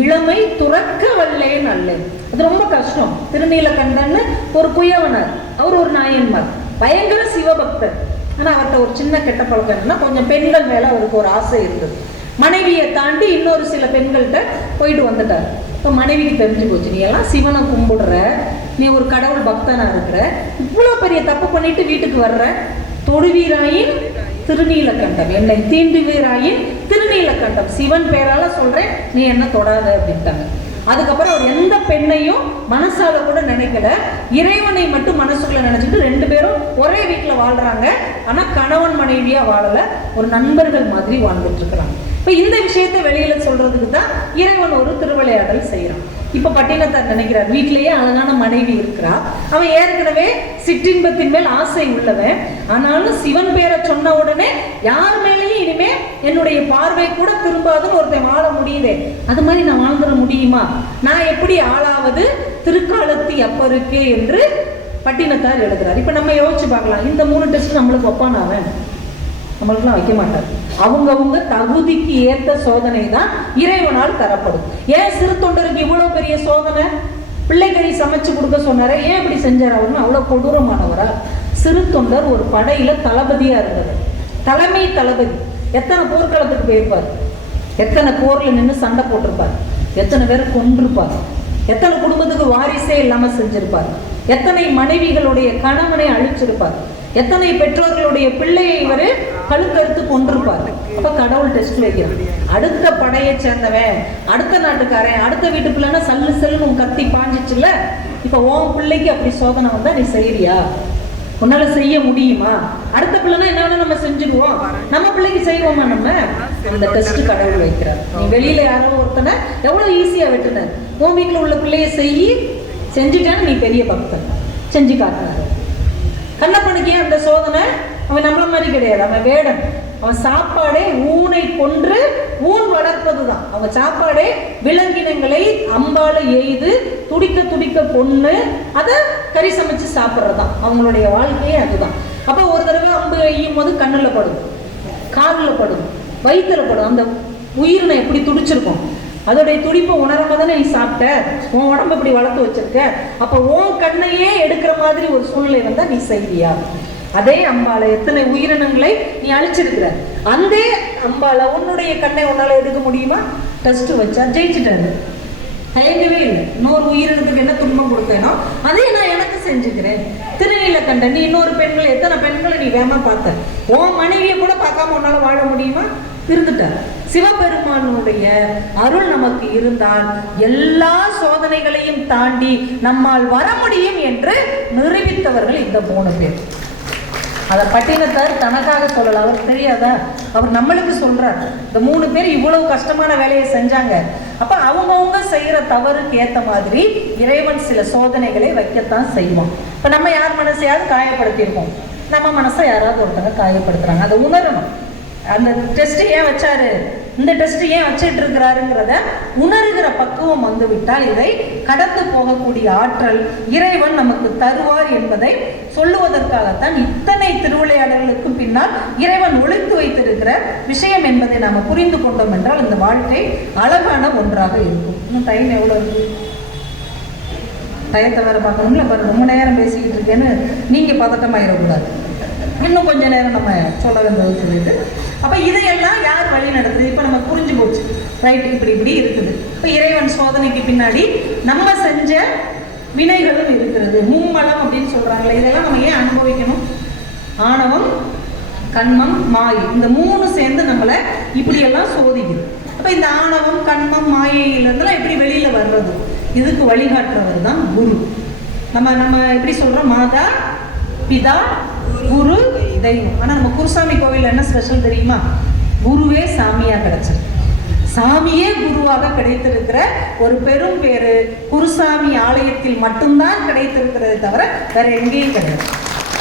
இளமை துறக்க வல்லேன் அல்லேன். அது ரொம்ப கஷ்டம். திருநீலகண்டன்னு ஒரு குயவனார், அவர் ஒரு நாயன்மார், பயங்கர சிவபக்தர். ஆனால் அவர்கிட்ட ஒரு சின்ன கெட்ட பழக்கம் என்னன்னா, கொஞ்சம் பெண்கள் மேலே அவருக்கு ஒரு ஆசை இருந்தது. மனைவியை தாண்டி இன்னொரு சில பெண்கள்கிட்ட போயிட்டு வந்துட்டார். இப்போ மனைவிக்கு தெரிஞ்சு போச்சு, நீ எல்லாம் சிவனை கும்பிடுற, நீ ஒரு கடவுள் பக்தனா இருக்கிற, இவ்வளோ பெரிய தப்பு பண்ணிட்டு வீட்டுக்கு வர்ற, தொடுவீராயின் திருநீலகண்டம், என்னை தீண்டுவீராயின் திருநீலகண்டம், சிவன் பேரால சொல்றேன், நீ என்ன தொடாத அப்படின்ட்டாங்க. அதுக்கப்புறம் அவர் எந்த பெண்ணையும் மனசால கூட நினைக்கல, இறைவனை மட்டும் மனசுக்குள்ள நினைச்சிட்டு 2 பேரும் ஒரே வீட்டில் வாழ்றாங்க. ஆனா கணவன் மனைவியா வாழல, ஒரு நண்பர்கள் மாதிரி வாழ்ந்துட்டு இருக்கிறாங்க. இப்ப இந்த விஷயத்தை வெளியில சொல்றதுக்கு தான் இறைவன் ஒரு திருவிளையாடல் செய்யறான். இப்ப பட்டினத்தார் நினைக்கிறார், வீட்டிலேயே அழகான மனைவி இருக்கிறா, அவன் ஏற்கனவே சிற்றின்பத்தின் மேல் ஆசை உள்ளவன், ஆனாலும் சிவன் பேரை சொன்ன உடனே யார் மேலேயும் இனிமே என்னுடைய பார்வை கூட திரும்பாதுன்னு ஒருத்தன் வாழ முடியுதே, அது மாதிரி நான் வாழ்ந்துட முடியுமா? நான் எப்படி ஆளாவது திருக்காலத்து அப்பருக்கு என்று பட்டினத்தார் எழுதுறார். இப்ப நம்ம யோசிச்சு பார்க்கலாம், இந்த 3 டெஸ்ட் நம்மளுக்கு ஒப்பானவன் நம்மளுக்குலாம் வைக்க மாட்டார். அவங்கவுங்க தகுதிக்கு ஏற்ற சோதனை தான் இறைவனால் தரப்படும். ஏன் சிறு தொண்டருக்கு இவ்வளவு பெரிய சோதனை? பிள்ளைக்கறி சமைச்சு கொடுக்க சொன்னார, ஏன் இப்படி செஞ்சார்? அவருன்னு அவ்வளவு கொடூரமானவரா? சிறு தொண்டர் ஒரு படையில தளபதியா இருந்தது, தலைமை தளபதி. எத்தனை போர்க்களத்துக்கு போயிருப்பார், எத்தனை போர்ல நின்று சண்டை போட்டிருப்பார், எத்தனை பேரை கொன்றிருப்பார், எத்தனை குடும்பத்துக்கு வாரிசே இல்லாம செஞ்சிருப்பார், எத்தனை மனைவிகளுடைய கணவனை அழிச்சிருப்பார், எத்தனை பெற்றோர்களுடைய பிள்ளையை இவர் கழுக்கறுத்து கொண்டிருப்பார். அப்ப கடவுள் டெஸ்ட் வைக்கிறார். அடுத்த படையை சேர்ந்தவன், அடுத்த நாட்டுக்காரன், அடுத்த வீட்டு பிள்ளைன்னா சல்லு செல்லும் கத்தி பாஞ்சிச்சுல, இப்ப உன் பிள்ளைக்கு அப்படி சோதனை வந்தா நீ செய்யறியா? உன்னால செய்ய முடியுமா? அடுத்த பிள்ளைனா என்ன நம்ம செஞ்சுடுவோம், நம்ம பிள்ளைக்கு செய்வோமா? நம்ம அந்த டெஸ்ட் கடவுள் வைக்கிறார். நீ வெளியில யாரோ ஒருத்தனை எவ்வளவு ஈஸியா வெட்டுனார், உன் வீட்டுல உள்ள பிள்ளைய செஞ்சுட்டான்னு நீ பெரிய பக்தன், செஞ்சு காட்டினார். கண்ணப்பனுக்கு அந்த சோதனை? அவன் நம்மள மாதிரி கிடையாது, அவன் வேடன். அவன் சாப்பாடே ஊனை கொன்று ஊன் வளர்ப்பது தான். அவன் சாப்பாடே விலங்கினங்களை அம்பால எய்து துடிக்க துடிக்க கொன்று அதை கறி சமைச்சு சாப்பிட்றதுதான் அவங்களுடைய வாழ்க்கையே. அதுதான். அப்ப ஒரு தடவை அம்பு எய்யும் போது கண்ணுல படும், காலில் படும், வயிற்றுல படும். அந்த உயிரினை எப்படி துடிச்சிருக்கும், அதோடைய துடிப்பை உணராம தானே நீ சாப்பிட்ட, உன் உடம்பு இப்படி வளர்த்து வச்சிருக்க, அப்ப உன் கண்ணையே எடுக்கிற மாதிரி ஒரு சூழ்நிலை வந்தா நீ செய்வியா? அதே அம்பால எத்தனை உயிரினங்களை நீ அழிச்சிருக்கிற, அந்த அம்பால உன்னுடைய கண்ணை உன்னால எடுக்க முடியுமா? டெஸ்ட் வச்சா ஜெயிச்சுட்டாரு, தயங்கவே இல்லை. இன்னொரு உயிரினத்துக்கு என்ன துன்பம் கொடுத்தேனோ அதே நான் எனக்கு செஞ்சுக்கிறேன். திருநீல கண்ட நீ இன்னொரு பெண்கள், எத்தனை பெண்களை நீ வேமா பார்த்த, உன் மனைவியை கூட பார்க்காம உன்னால வாழ முடியுமா? இருந்துட்டார். சிவபெருமானுடைய அருள் நமக்கு இருந்தால் எல்லா சோதனைகளையும் தாண்டி நம்மால் வர முடியும் என்று நிரூபித்தவர்கள் இந்த 3 பேர். அதை பட்டினத்தார் தனக்காக சொல்லல, அவருக்கு தெரியாதா? அவர் நம்மளுக்கு சொல்றார். இந்த 3 பேர் இவ்வளவு கஷ்டமான வேலையை செஞ்சாங்க. அப்ப அவங்கவுங்க செய்யற தவறுக்கு ஏத்த மாதிரி இறைவன் சில சோதனைகளை வைக்கத்தான் செய்வோம். இப்ப நம்ம யார் மனசையாவது காயப்படுத்தியிருக்கோம், நம்ம மனசை யாராவது ஒருத்தங்க காயப்படுத்துறாங்க, அதை உணரணும். அந்த டெஸ்ட் ஏன் வச்சாரு, இந்த டெஸ்ட் ஏன் வச்சுட்டு இருக்கிறாருங்கிறத உணர்கிற பக்குவம் வந்து விட்டால் இதை கடந்து போகக்கூடிய ஆற்றல் இறைவன் நமக்கு தருவார் என்பதை சொல்லுவதற்காகத்தான் இத்தனை திருவிளையாடல்களுக்கும் பின்னால் இறைவன் ஒளித்து வைத்திருக்கிற விஷயம் என்பதை நாம புரிந்து கொண்டோம் என்றால் இந்த வாழ்க்கை அழகான ஒன்றாக இருக்கும். இன்னும் டைம் எவ்வளவு இருக்கு? டயத்தை வேற பார்க்கணும்ல, ரொம்ப நேரம் பேசிக்கிட்டு இருக்கேன்னு நீங்க பதட்டமாயிடக்கூடாது. இன்னும் கொஞ்ச நேரம் நம்ம சொல்ல வேண்டியது சொல்லிட்டு, அப்ப இதையெல்லாம் யார் வழி நடத்துது? இப்ப நம்ம புரிஞ்சு போச்சு, ரைட், இப்படி இப்படி இருக்குது. இப்ப இறைவன் சோதனைக்கு பின்னாடி நம்ம செஞ்ச வினைகளும் இருக்கிறது. மும்மலம் அப்படின்னு சொல்றாங்களே, இதெல்லாம் நம்ம ஏன் அனுபவிக்கணும்? ஆணவம், கண்மம், மாயை, இந்த 3 சேர்ந்து நம்மளை இப்படியெல்லாம் சோதிக்குது. அப்ப இந்த ஆணவம், கண்மம், மாயையிலிருந்துலாம் எப்படி வெளியில வர்றது? இதுக்கு வழிகாட்டுறவர் தான் குரு. நம்ம எப்படி சொல்றோம்? மாதா, பிதா, குரு, தெய்வம். ஆனா நம்ம குருசாமி கோவில் என்ன ஸ்பெஷல் தெரியுமா? குருவே சாமியா கிடைச்சது, சாமியே குருவாக கிடைத்திருக்கிற ஒரு பெரும் பேரு குருசாமி ஆலயத்தில் மட்டும்தான் கிடைத்திருக்கிறதே தவிர வேற எங்கேயும் கிடையாது.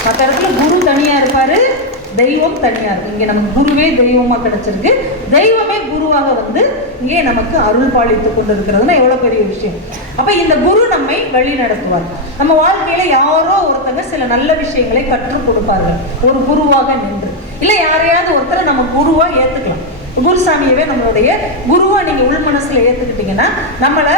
மற்ற இடத்துல குரு தனியா இருப்பாரு, தெய்வம் தனியா இருக்கு. இங்க நமக்கு குருவே தெய்வமா கிடைச்சிருக்கு, தெய்வமே குருவாக வந்து இங்கே நமக்கு அருள் பாலித்து கொண்டிருக்கிறதுனா எவ்வளவு பெரிய விஷயம். அப்ப இந்த குரு நம்மை வழி நடத்துவார். நம்ம வாழ்க்கையில யாரோ ஒருத்தங்க சில நல்ல விஷயங்களை கற்றுக் கொடுப்பார்கள் ஒரு குருவாக நின்று. இல்ல யாரையாவது ஒருத்தரை நம்ம குருவா ஏத்துக்கலாம். குருசாமியவே நம்மளுடைய குருவா நீங்க உள் மனசுல ஏத்துக்கிட்டீங்கன்னா நம்மளை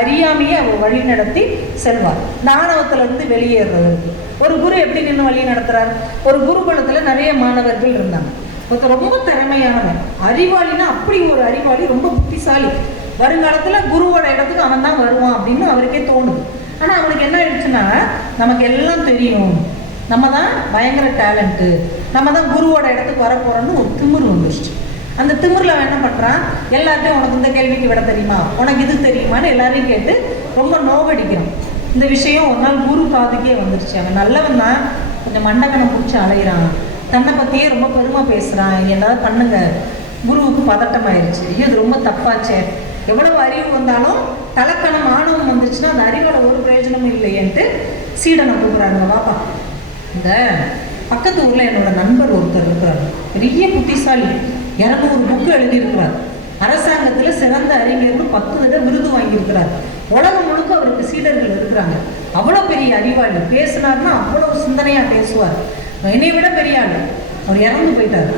அறியாமையே அவர் வழி நடத்தி செல்வார். தானவத்துல இருந்து வெளியேறதுக்கு ஒரு குரு எப்படி நின்று வழி நடத்துறாரு? ஒரு குருகுலத்துல நிறைய மாணவர்கள் இருந்தாங்க. ஒருத்தர் ரொம்ப திறமையானவன், அறிவாளினா அப்படி ஒரு அறிவாளி, ரொம்ப புத்திசாலி. வருங்காலத்துல குருவோட இடத்துக்கு அவன் தான் வருவான் அப்படின்னு அவருக்கே தோணுது. ஆனா அவனுக்கு என்ன ஆயிடுச்சுன்னா, நமக்கு எல்லாம் தெரியும், நம்ம தான் பயங்கர டேலண்ட்டு, நம்ம தான் குருவோட இடத்துக்கு வர போறோம்னு ஒரு திமிரு வந்துருச்சு. அந்த திமிரில் அவன் என்ன பண்ணுறான், எல்லாத்தையும் உனக்கு இந்த கேள்விக்கு விட தெரியுமா, உனக்கு இது தெரியுமான்னு எல்லாரையும் கேட்டு ரொம்ப நோவடிக்கிறான். இந்த விஷயம் ஒரு நாள் குரு காதுக்கே வந்துருச்சு. அவன் நல்லவன் தான், கொஞ்சம் மண்டக்கணம் பிடிச்சி அலைகிறான், தன்னை பற்றியே ரொம்ப பெருமை பேசுகிறான், ஏதாவது பண்ணுங்க. குருவுக்கு பதட்டம் ஆயிடுச்சு. ஐயோ இது ரொம்ப தப்பாச்சே, எவ்வளவு அறிவு வந்தாலும் தலக்கணம் ஆணவம் வந்துச்சுன்னா அந்த அறிவோட ஒரு பிரயோஜனமும் இல்லையன்ட்டு சீடனை கூப்பிட்றாங்க, வாப்பா இந்த பக்கத்து ஊரில் என்னோட நண்பர் ஒருத்தர் இருக்கிறார், பெரிய புத்திசாலி, 200 புக்கு எழுதியிருக்கிறார், அரசாங்கத்தில் சிறந்த அறிஞர்னு 10 தடவை விருது வாங்கியிருக்கிறார், உலகம் முழுக்க அவருக்கு சீடர்கள் இருக்கிறாங்க, அவ்வளோ பெரிய அறிவாளி, பேசினார்னா அவ்வளோ சிந்தனையாக பேசுவார், என்னை விட பெரிய ஆள், அவர் இறந்து போயிட்டார்.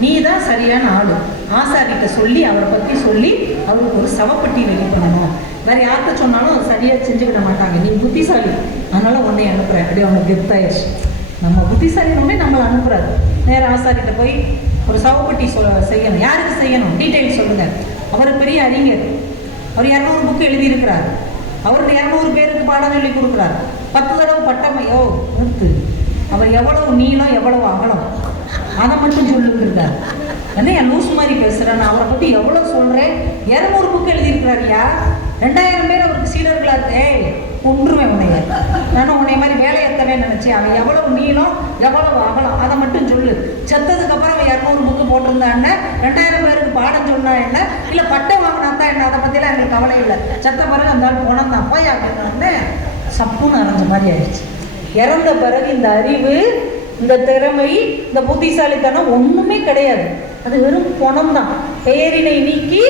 நீ தான் சரியான ஆள், ஆசாரிகிட்ட சொல்லி அவரை பற்றி சொல்லி அவருக்கு ஒரு சவப்பட்டி ரெடி பண்ணணும், வேற யார்கிட்ட சொன்னாலும் சரியாக செஞ்சுக்கிட மாட்டாங்க, நீ புத்திசாலி அதனால உன்னை அனுப்புகிறேன். அப்படியே அவனுக்கு கெத்தாயிடுச்சு, நம்ம புத்திசாலி நம்மளை அனுப்புறாரு. நேர ஆசாரிகிட்ட போய் ஒரு சவப்பட்டி செய்யணும். யாருக்கு செய்யணும், டீட்டெயில் சொல்லுங்க. அவர் பெரிய அறிஞர், அவர் 200 புக்கு எழுதியிருக்கிறார், அவருக்கு 200 பேருக்கு பாடம் சொல்லி கொடுக்குறாரு, 10 தடவை பட்டமையோ நிறுத்து, அவர் எவ்வளவு நீளம் எவ்வளவு அகலம் அதை மட்டும் சொல்லிருக்காரு. என்ன என் லூஸ் மாதிரி பேசுறேன், அவரை பத்தி எவ்வளவு சொல்றேன், 200 புக்கு எழுதியிருக்கிறாரியா, 2000 பேர் அவருக்கு சீடர்களா இருக்கே, கொன்றுவேன் உன்னைய, நானும் உன்னைய மாதிரி வேலையேற்றவே நினைச்சேன், அவன் எவ்வளவு நீளம் எவ்வளவு அகலம் அதை மட்டும் சொல்லு, செத்ததுக்கு அப்புறம் அவன் 200 புக்கு போட்டிருந்தா என்ன, 2000 பேருக்கு பாடம் சொன்னா என்ன, இல்ல பட்டை வாங்கினா தான் என்ன, அதை பத்திலாம் எங்களுக்கு கவலை இல்லை, செத்த பிறகு அந்த போனம் தான் அப்பா யாருன்னு சப்புன்னு அரைஞ்ச மாதிரி ஆயிடுச்சு. இறந்த பிறகு இந்த அறிவு, இந்த திறமை, இந்த புத்திசாலித்தனம் ஒண்ணுமே கிடையாது, அது வெறும் பணம் தான். பெயரினை நீக்கி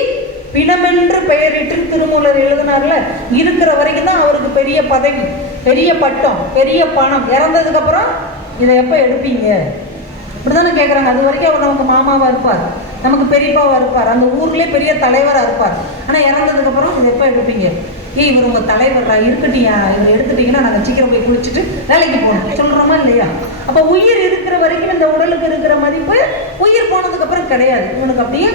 பிணமென்று பெயரிட்டு திருமூலர் எழுதினார்ல, இருக்கிற வரைக்கும் தான் அவருக்கு பெரிய பதவி, பெரிய பட்டம், பெரிய பணம். இறந்ததுக்கு அப்புறம் இதை எப்ப எடுப்பீங்க இப்படிதானே கேட்குறாங்க. அது வரைக்கும் அவர் நமக்கு மாமாவா இருப்பார். நமக்கு பெரியப்பாவாக இருப்பார், அந்த ஊர்லேயே பெரிய தலைவராக இருப்பார். ஆனால் இறந்ததுக்கப்புறம் இது எப்போ எடுப்பீங்க? இவர் உங்கள் தலைவரா இருக்கட்டியா, இவர் எடுத்துட்டீங்கன்னா நாங்கள் சீக்கிரம் போய் குளிச்சுட்டு வேலைக்கு போகணும் சொல்கிறோமா இல்லையா? அப்போ உயிர் இருக்கிற வரைக்கும் இந்த உடலுக்கு இருக்கிற மதிப்பு உயிர் போனதுக்கப்புறம் கிடையாது. இவனுக்கு அப்படியே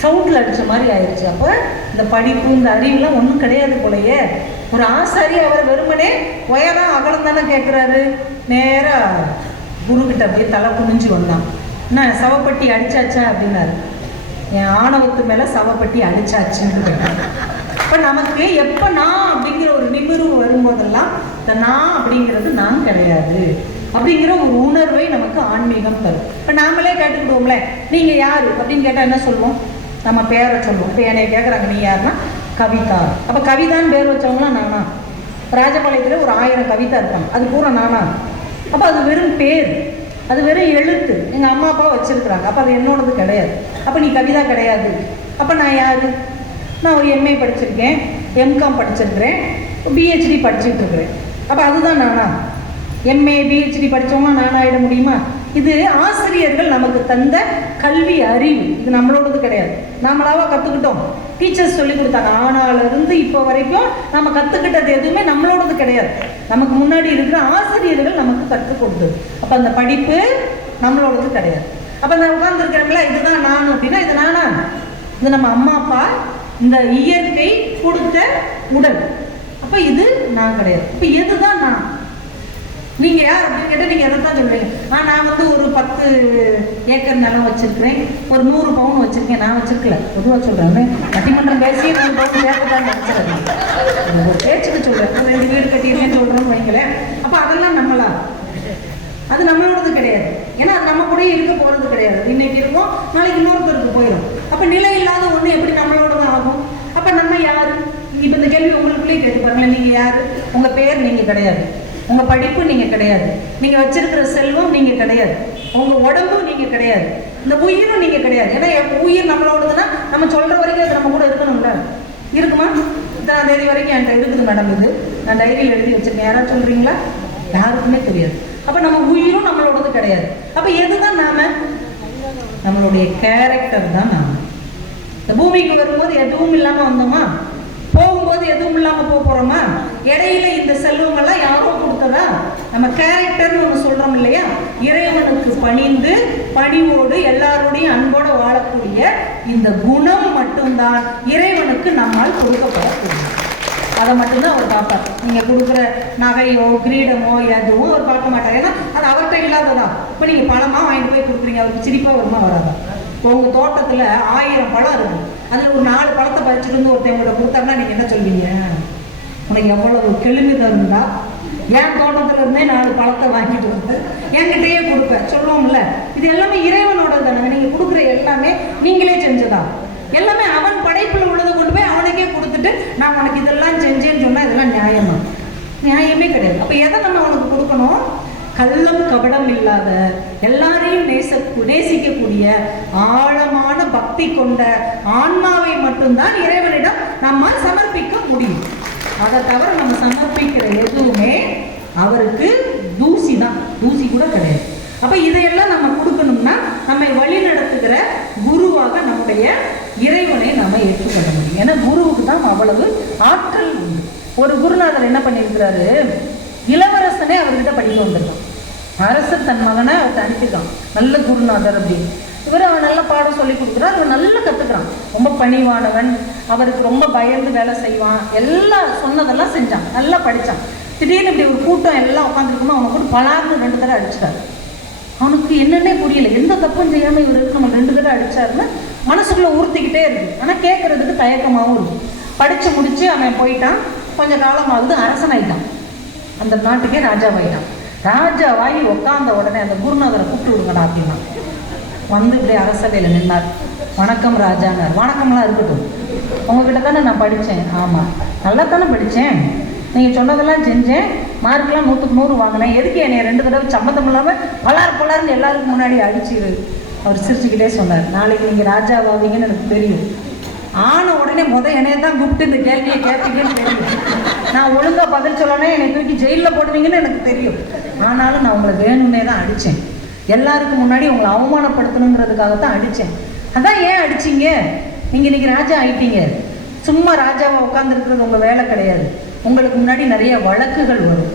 சவுண்டில் அடித்த மாதிரி ஆயிடுச்சு. அப்போ இந்த படிப்பு இந்த அறிவுலாம் ஒன்றும் கிடையாது போலையே. ஒரு ஆசாரி அவரை வெறுமனே உயரம் அகலம் தானே கேட்குறாரு. நேராக குருக்கிட்ட போய் தலை குனிஞ்சு வந்தான். என்ன சவப்பட்டி அடிச்சாச்சா அப்படின்னாரு. என் ஆணவத்து மேலே சவப்பட்டி அடிச்சாச்சுன்னு கேட்டாங்க. இப்போ நமக்கு எப்போ நான் அப்படிங்கிற ஒரு நிமிர்வு வரும்போதெல்லாம் இந்த நான் அப்படிங்கிறது நான் கிடையாது அப்படிங்கிற ஒரு உணர்வை நமக்கு ஆன்மீகம் தரும். இப்போ நாமளே கேட்டுக்கிடுவோம்ல, நீங்கள் யார் அப்படின்னு கேட்டால் என்ன சொல்லுவோம்? நம்ம பேரை சொல்லுவோம். இப்போ என்னை கேட்குறாங்க நீ யாருன்னா கவிதா. அப்போ கவிதான்னு பேர் வச்சவங்களாம் நானா? ராஜபாளையத்தில் ஒரு 1000 கவிதா இருப்பாங்க, அது பூரா நானா? அப்போ அது வெறும் பேர், அது வெறும் எழுத்து. எங்கள் அம்மா அப்பா வச்சுருக்குறாங்க, அப்போ அது என்னோடது கிடையாது. அப்போ நீ கவிதா கிடையாது. அப்போ நான் யார்? நான் ஒரு எம்ஏ படிச்சிருக்கேன், எம்காம் படிச்சிருக்கிறேன், பிஹெச்டி படிச்சுட்டு இருக்கிறேன். அப்போ அதுதான் நானா? எம்ஏ பிஹெச்டி படித்தவங்க நானாயிட முடியுமா? இது ஆசிரியர்கள் நமக்கு தந்த கல்வி அறிவு, இது நம்மளோடது கிடையாது. நாமளாவா கற்றுக்கிட்டோம், டீச்சர்ஸ் சொல்லி கொடுத்தாங்க. ஆனாலிருந்து இப்போ வரைக்கும் நம்ம கற்றுக்கிட்டது எதுவுமே நம்மளோடது கிடையாது. நமக்கு முன்னாடி இருக்கிற ஆசிரியர்கள் நமக்கு கற்றுக் கொடுத்தது. அப்போ அந்த படிப்பு நம்மளோடது கிடையாது. அப்போ அந்த உட்கார்ந்துருக்கிறோம்ல, இதுதான் நான் அப்படின்னா இது நானா? இது நம்ம அம்மா அப்பா இந்த இயற்கை கொடுத்த உடல். அப்போ இது நான் கிடையாது. இப்போ எதுதான் நான்? நீங்கள் யார் அப்படின்னு கேட்டால் நீங்கள் எதை தான் சொல்கிறீங்க? நான் வந்து ஒரு 10 ஏக்கர் நிலம் வச்சுருக்கிறேன், ஒரு 100 பவுன் வச்சுருக்கேன். நான் வச்சுருக்கல, பொதுவாக சொல்கிறேன். பட்டிமன்றம் பேசி 100 பவுன் சேர்த்துதான் நினச்சிடுறேன். ஒரு பேச்சுக்கு சொல்கிறேன், 2 வீடு கட்டியிருக்கேன்னு சொல்கிறோன்னு வைங்களேன். அப்போ அதெல்லாம் நம்மளா? அது நம்மளோடது கிடையாது. ஏன்னா அது நம்ம கூட இருக்க போகிறது கிடையாது. இன்னைக்கு இருக்கும், நாளைக்கு இன்னொருத்தருக்கு போயிடும். அப்போ நிலை இல்லாத ஒன்று எப்படி நம்மளோடது ஆகும்? அப்போ நம்ம யார்? இப்போ இந்த கேள்வி உங்களுக்குள்ளேயே கேட்டு பாருங்களேன். நீங்கள் யார்? உங்கள் பேர் நீங்கள் கிடையாது, உங்கள் படிப்பு நீங்கள் கிடையாது, நீங்கள் வச்சிருக்கிற செல்வம் நீங்கள் கிடையாது, உங்கள் உடம்பும் நீங்கள் கிடையாது, இந்த உயிரும் நீங்கள் கிடையாது. ஏன்னா உயிர் நம்மளோடதுன்னா நம்ம சொல்கிற வரைக்கும் அது நம்ம கூட இருக்கணும்ல. இருக்குமா? இத்தனாம் தேதி வரைக்கும் என்கிட்ட இருக்குது மேடம், இது நான் டைரியில் எழுதி வச்சுருக்கேன். யாராவது சொல்கிறீங்களா? யாருக்குமே தெரியாது. அப்போ நம்ம உயிரும் நம்மளோடது கிடையாது. அப்போ எதுதான் நாம? நம்மளுடைய கேரக்டர் தான் நாம. இந்த பூமிக்கு வரும்போது எதுவும் இல்லாமல் வந்தோமா? போகும்போது எதுவும் இல்லாமல் போக போகிறோமா? இடையில இந்த செல்வங்கள்லாம் யாரோ கொடுத்ததா? நம்ம கேரக்டர்னு ஒன்று சொல்கிறோம் இல்லையா? இறைவனுக்கு பணிந்து பணிவோடு எல்லாரோடையும் அன்போடு வாழக்கூடிய இந்த குணம் மட்டும்தான் இறைவனுக்கு நம்மால் கொடுக்கப்படக்கூடிய. அதை மட்டும்தான் அவர் பார்ப்பார். நீங்கள் கொடுக்குற நகையோ கிரீடமோ எதுவும் அவர் பார்க்க மாட்டார். ஏன்னா அது அவர்கிட்ட இல்லாததான். இப்போ நீங்கள் பழமாக வாங்கிட்டு போய் கொடுக்குறீங்க, அவருக்கு சிரிப்பாக வருமா வராதா? உங்கள் தோட்டத்தில் 1000 பழம் இருக்குது, அதில் ஒரு 4 பழத்தை பறிச்சுட்டு வந்து ஒருத்தவங்கள்ட்ட கொடுத்தாருன்னா நீங்கள் என்ன சொல்வீங்க? உனக்கு எவ்வளவு கெழுமிதம் இருந்தா என் தோட்டத்தில் இருந்தே 4 பழத்தை வாங்கிட்டு வந்து என்கிட்டயே கொடுப்பேன் சொல்லுவோம்ல. இது எல்லாமே இறைவனோட தானே. நீங்கள் கொடுக்குற எல்லாமே நீங்களே செஞ்சதா? எல்லாமே அவன் படைப்பில் உள்ளதை கொண்டு போய் அவனுக்கே கொடுத்துட்டு நான் உனக்கு இதெல்லாம் செஞ்சேன்னு சொன்னால் இதெல்லாம் நியாயமா? நியாயமே கிடையாது. அப்போ எதை நம்ம அவனுக்கு கொடுக்கணும்? கள்ளம் கபடம் இல்லாத, எல்லாரையும் நேசிக்கக்கூடிய ஆழமான பக்தி கொண்ட ஆன்மாவை மட்டும்தான் இறைவனிடம் நம்மால் சமர்ப்பிக்க முடியும். அதை தவிர நம்ம சமர்ப்பிக்கிற எதுவுமே அவருக்கு தூசி தான், தூசி கூட கிடையாது. அப்போ இதையெல்லாம் நம்ம கொடுக்கணும்னா நம்மை வழி நடத்துகிற குருவாக நம்முடைய இறைவனை நம்ம ஏற்றுக்கொள்ள முடியும். ஏன்னா குருவுக்கு தான் அவ்வளவு ஆற்றல் உண்டு. ஒரு குருநாதர் என்ன பண்ணியிருக்கிறாரு, இளவரசனே அவர்கிட்ட படிக்க வந்திருக்கான். அரசர் தன் மகனை அவர்கிட்ட அனுப்பியிருக்கான், நல்ல குருநாதர் அப்படின்னு. இவர் அவன் நல்ல பாடம் சொல்லி கொடுக்குறான், அவன் நல்லா கற்றுக்குறான், ரொம்ப பணிவானவன், அவருக்கு ரொம்ப பயந்து வேலை செய்வான், எல்லாம் சொன்னதெல்லாம் செஞ்சான், நல்லா படித்தான். திடீர்னு இப்படி ஒரு கூட்டம் எல்லாம் உட்காந்துருக்குமோ அவனை கூட பலார்னு 2 தடவை அடிச்சிட்டாரு. அவனுக்கு என்னன்னே புரியல, எந்த தப்பும் செய்யாமல் இவர் நம்ம 2 தடவை அடித்தாருன்னு மனசுக்குள்ளே உறுத்திக்கிட்டே இருக்குது. ஆனால் கேட்குறதுக்கு தயக்கமாகவும் இருக்குது. படித்து முடித்து அவன் போயிட்டான். கொஞ்சம் காலமாகுது, அரசனாயிட்டான், அந்த நாட்டுக்கே ராஜாவாயிட்டான். ராஜாவாகி உட்காந்த உடனே அந்த குருநாதரை கூப்பிட்டு விடுங்கடா அப்படின்னா வந்து இப்படி அரசவையில் நின்னார். வணக்கம் ராஜானார். வணக்கம்லாம் இருக்கட்டும், உங்ககிட்ட தானே நான் படித்தேன். ஆமாம், நல்லா தானே படித்தேன், நீங்கள் சொன்னதெல்லாம் செஞ்சேன், மார்க்கெலாம் 100க்கு 100 வாங்கினேன், எதுக்கு என்னை 2 தடவை சம்மந்தம் இல்லாமல் பலார்னு எல்லாருக்கும் முன்னாடி அடிச்சிரு. அவர் சிரிச்சுக்கிட்டே சொன்னார், நாளைக்கு நீங்கள் ராஜாவாவீங்கன்னு எனக்கு தெரியும். ஆன உடனே என்னைய தான் கூப்பிட்டு இந்த கேள்வியை கேட்பீங்கன்னு தெரியும். நான் ஒழுங்காக பதில் சொல்லணும், என்னை தூக்கி ஜெயிலில் போடுவீங்கன்னு எனக்கு தெரியும். ஆனாலும் நான் உங்களை வேணும்னே தான் அடித்தேன், எல்லாருக்கும் முன்னாடி உங்களை அவமானப்படுத்தணுங்கிறதுக்காக தான் அடித்தேன். அதான் ஏன் அடிச்சிங்க? நீங்கள் இன்னைக்கு ராஜா ஆயிட்டீங்க. சும்மா ராஜாவை உட்காந்துருக்கிறது உங்கள் வேலை கிடையாது. உங்களுக்கு முன்னாடி நிறைய வழக்குகள் வரும்,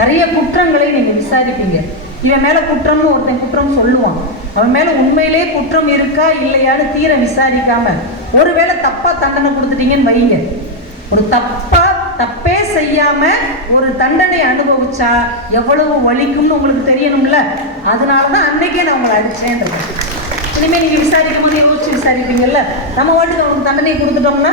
நிறைய குற்றங்களை நீங்கள் விசாரிப்பீங்க. இவன் மேலே குற்றம்னு ஒருத்தன் குற்றம் சொல்லுவான், அவன் மேலே உண்மையிலே குற்றம் இருக்கா இல்லையான்னு தீர விசாரிக்காம ஒருவேளை தப்பாக தண்டனை கொடுத்துட்டீங்கன்னு வைங்க. ஒரு தப்பே செய்யாம ஒரு தண்டனை அனுபவிச்சா எவ்வளவு வலிக்கும்னு உங்களுக்கு தெரியணும்ல. அதனாலதான் அன்னைக்கே நான் உங்களை அடிச்சேன். இனிமேல் நீங்கள் விசாரிக்கும் போது யோசிச்சு விசாரிப்பீங்கல்ல. நம்ம வாட்டுக்கு அவனுக்கு தண்டனையை கொடுத்துட்டோம்னா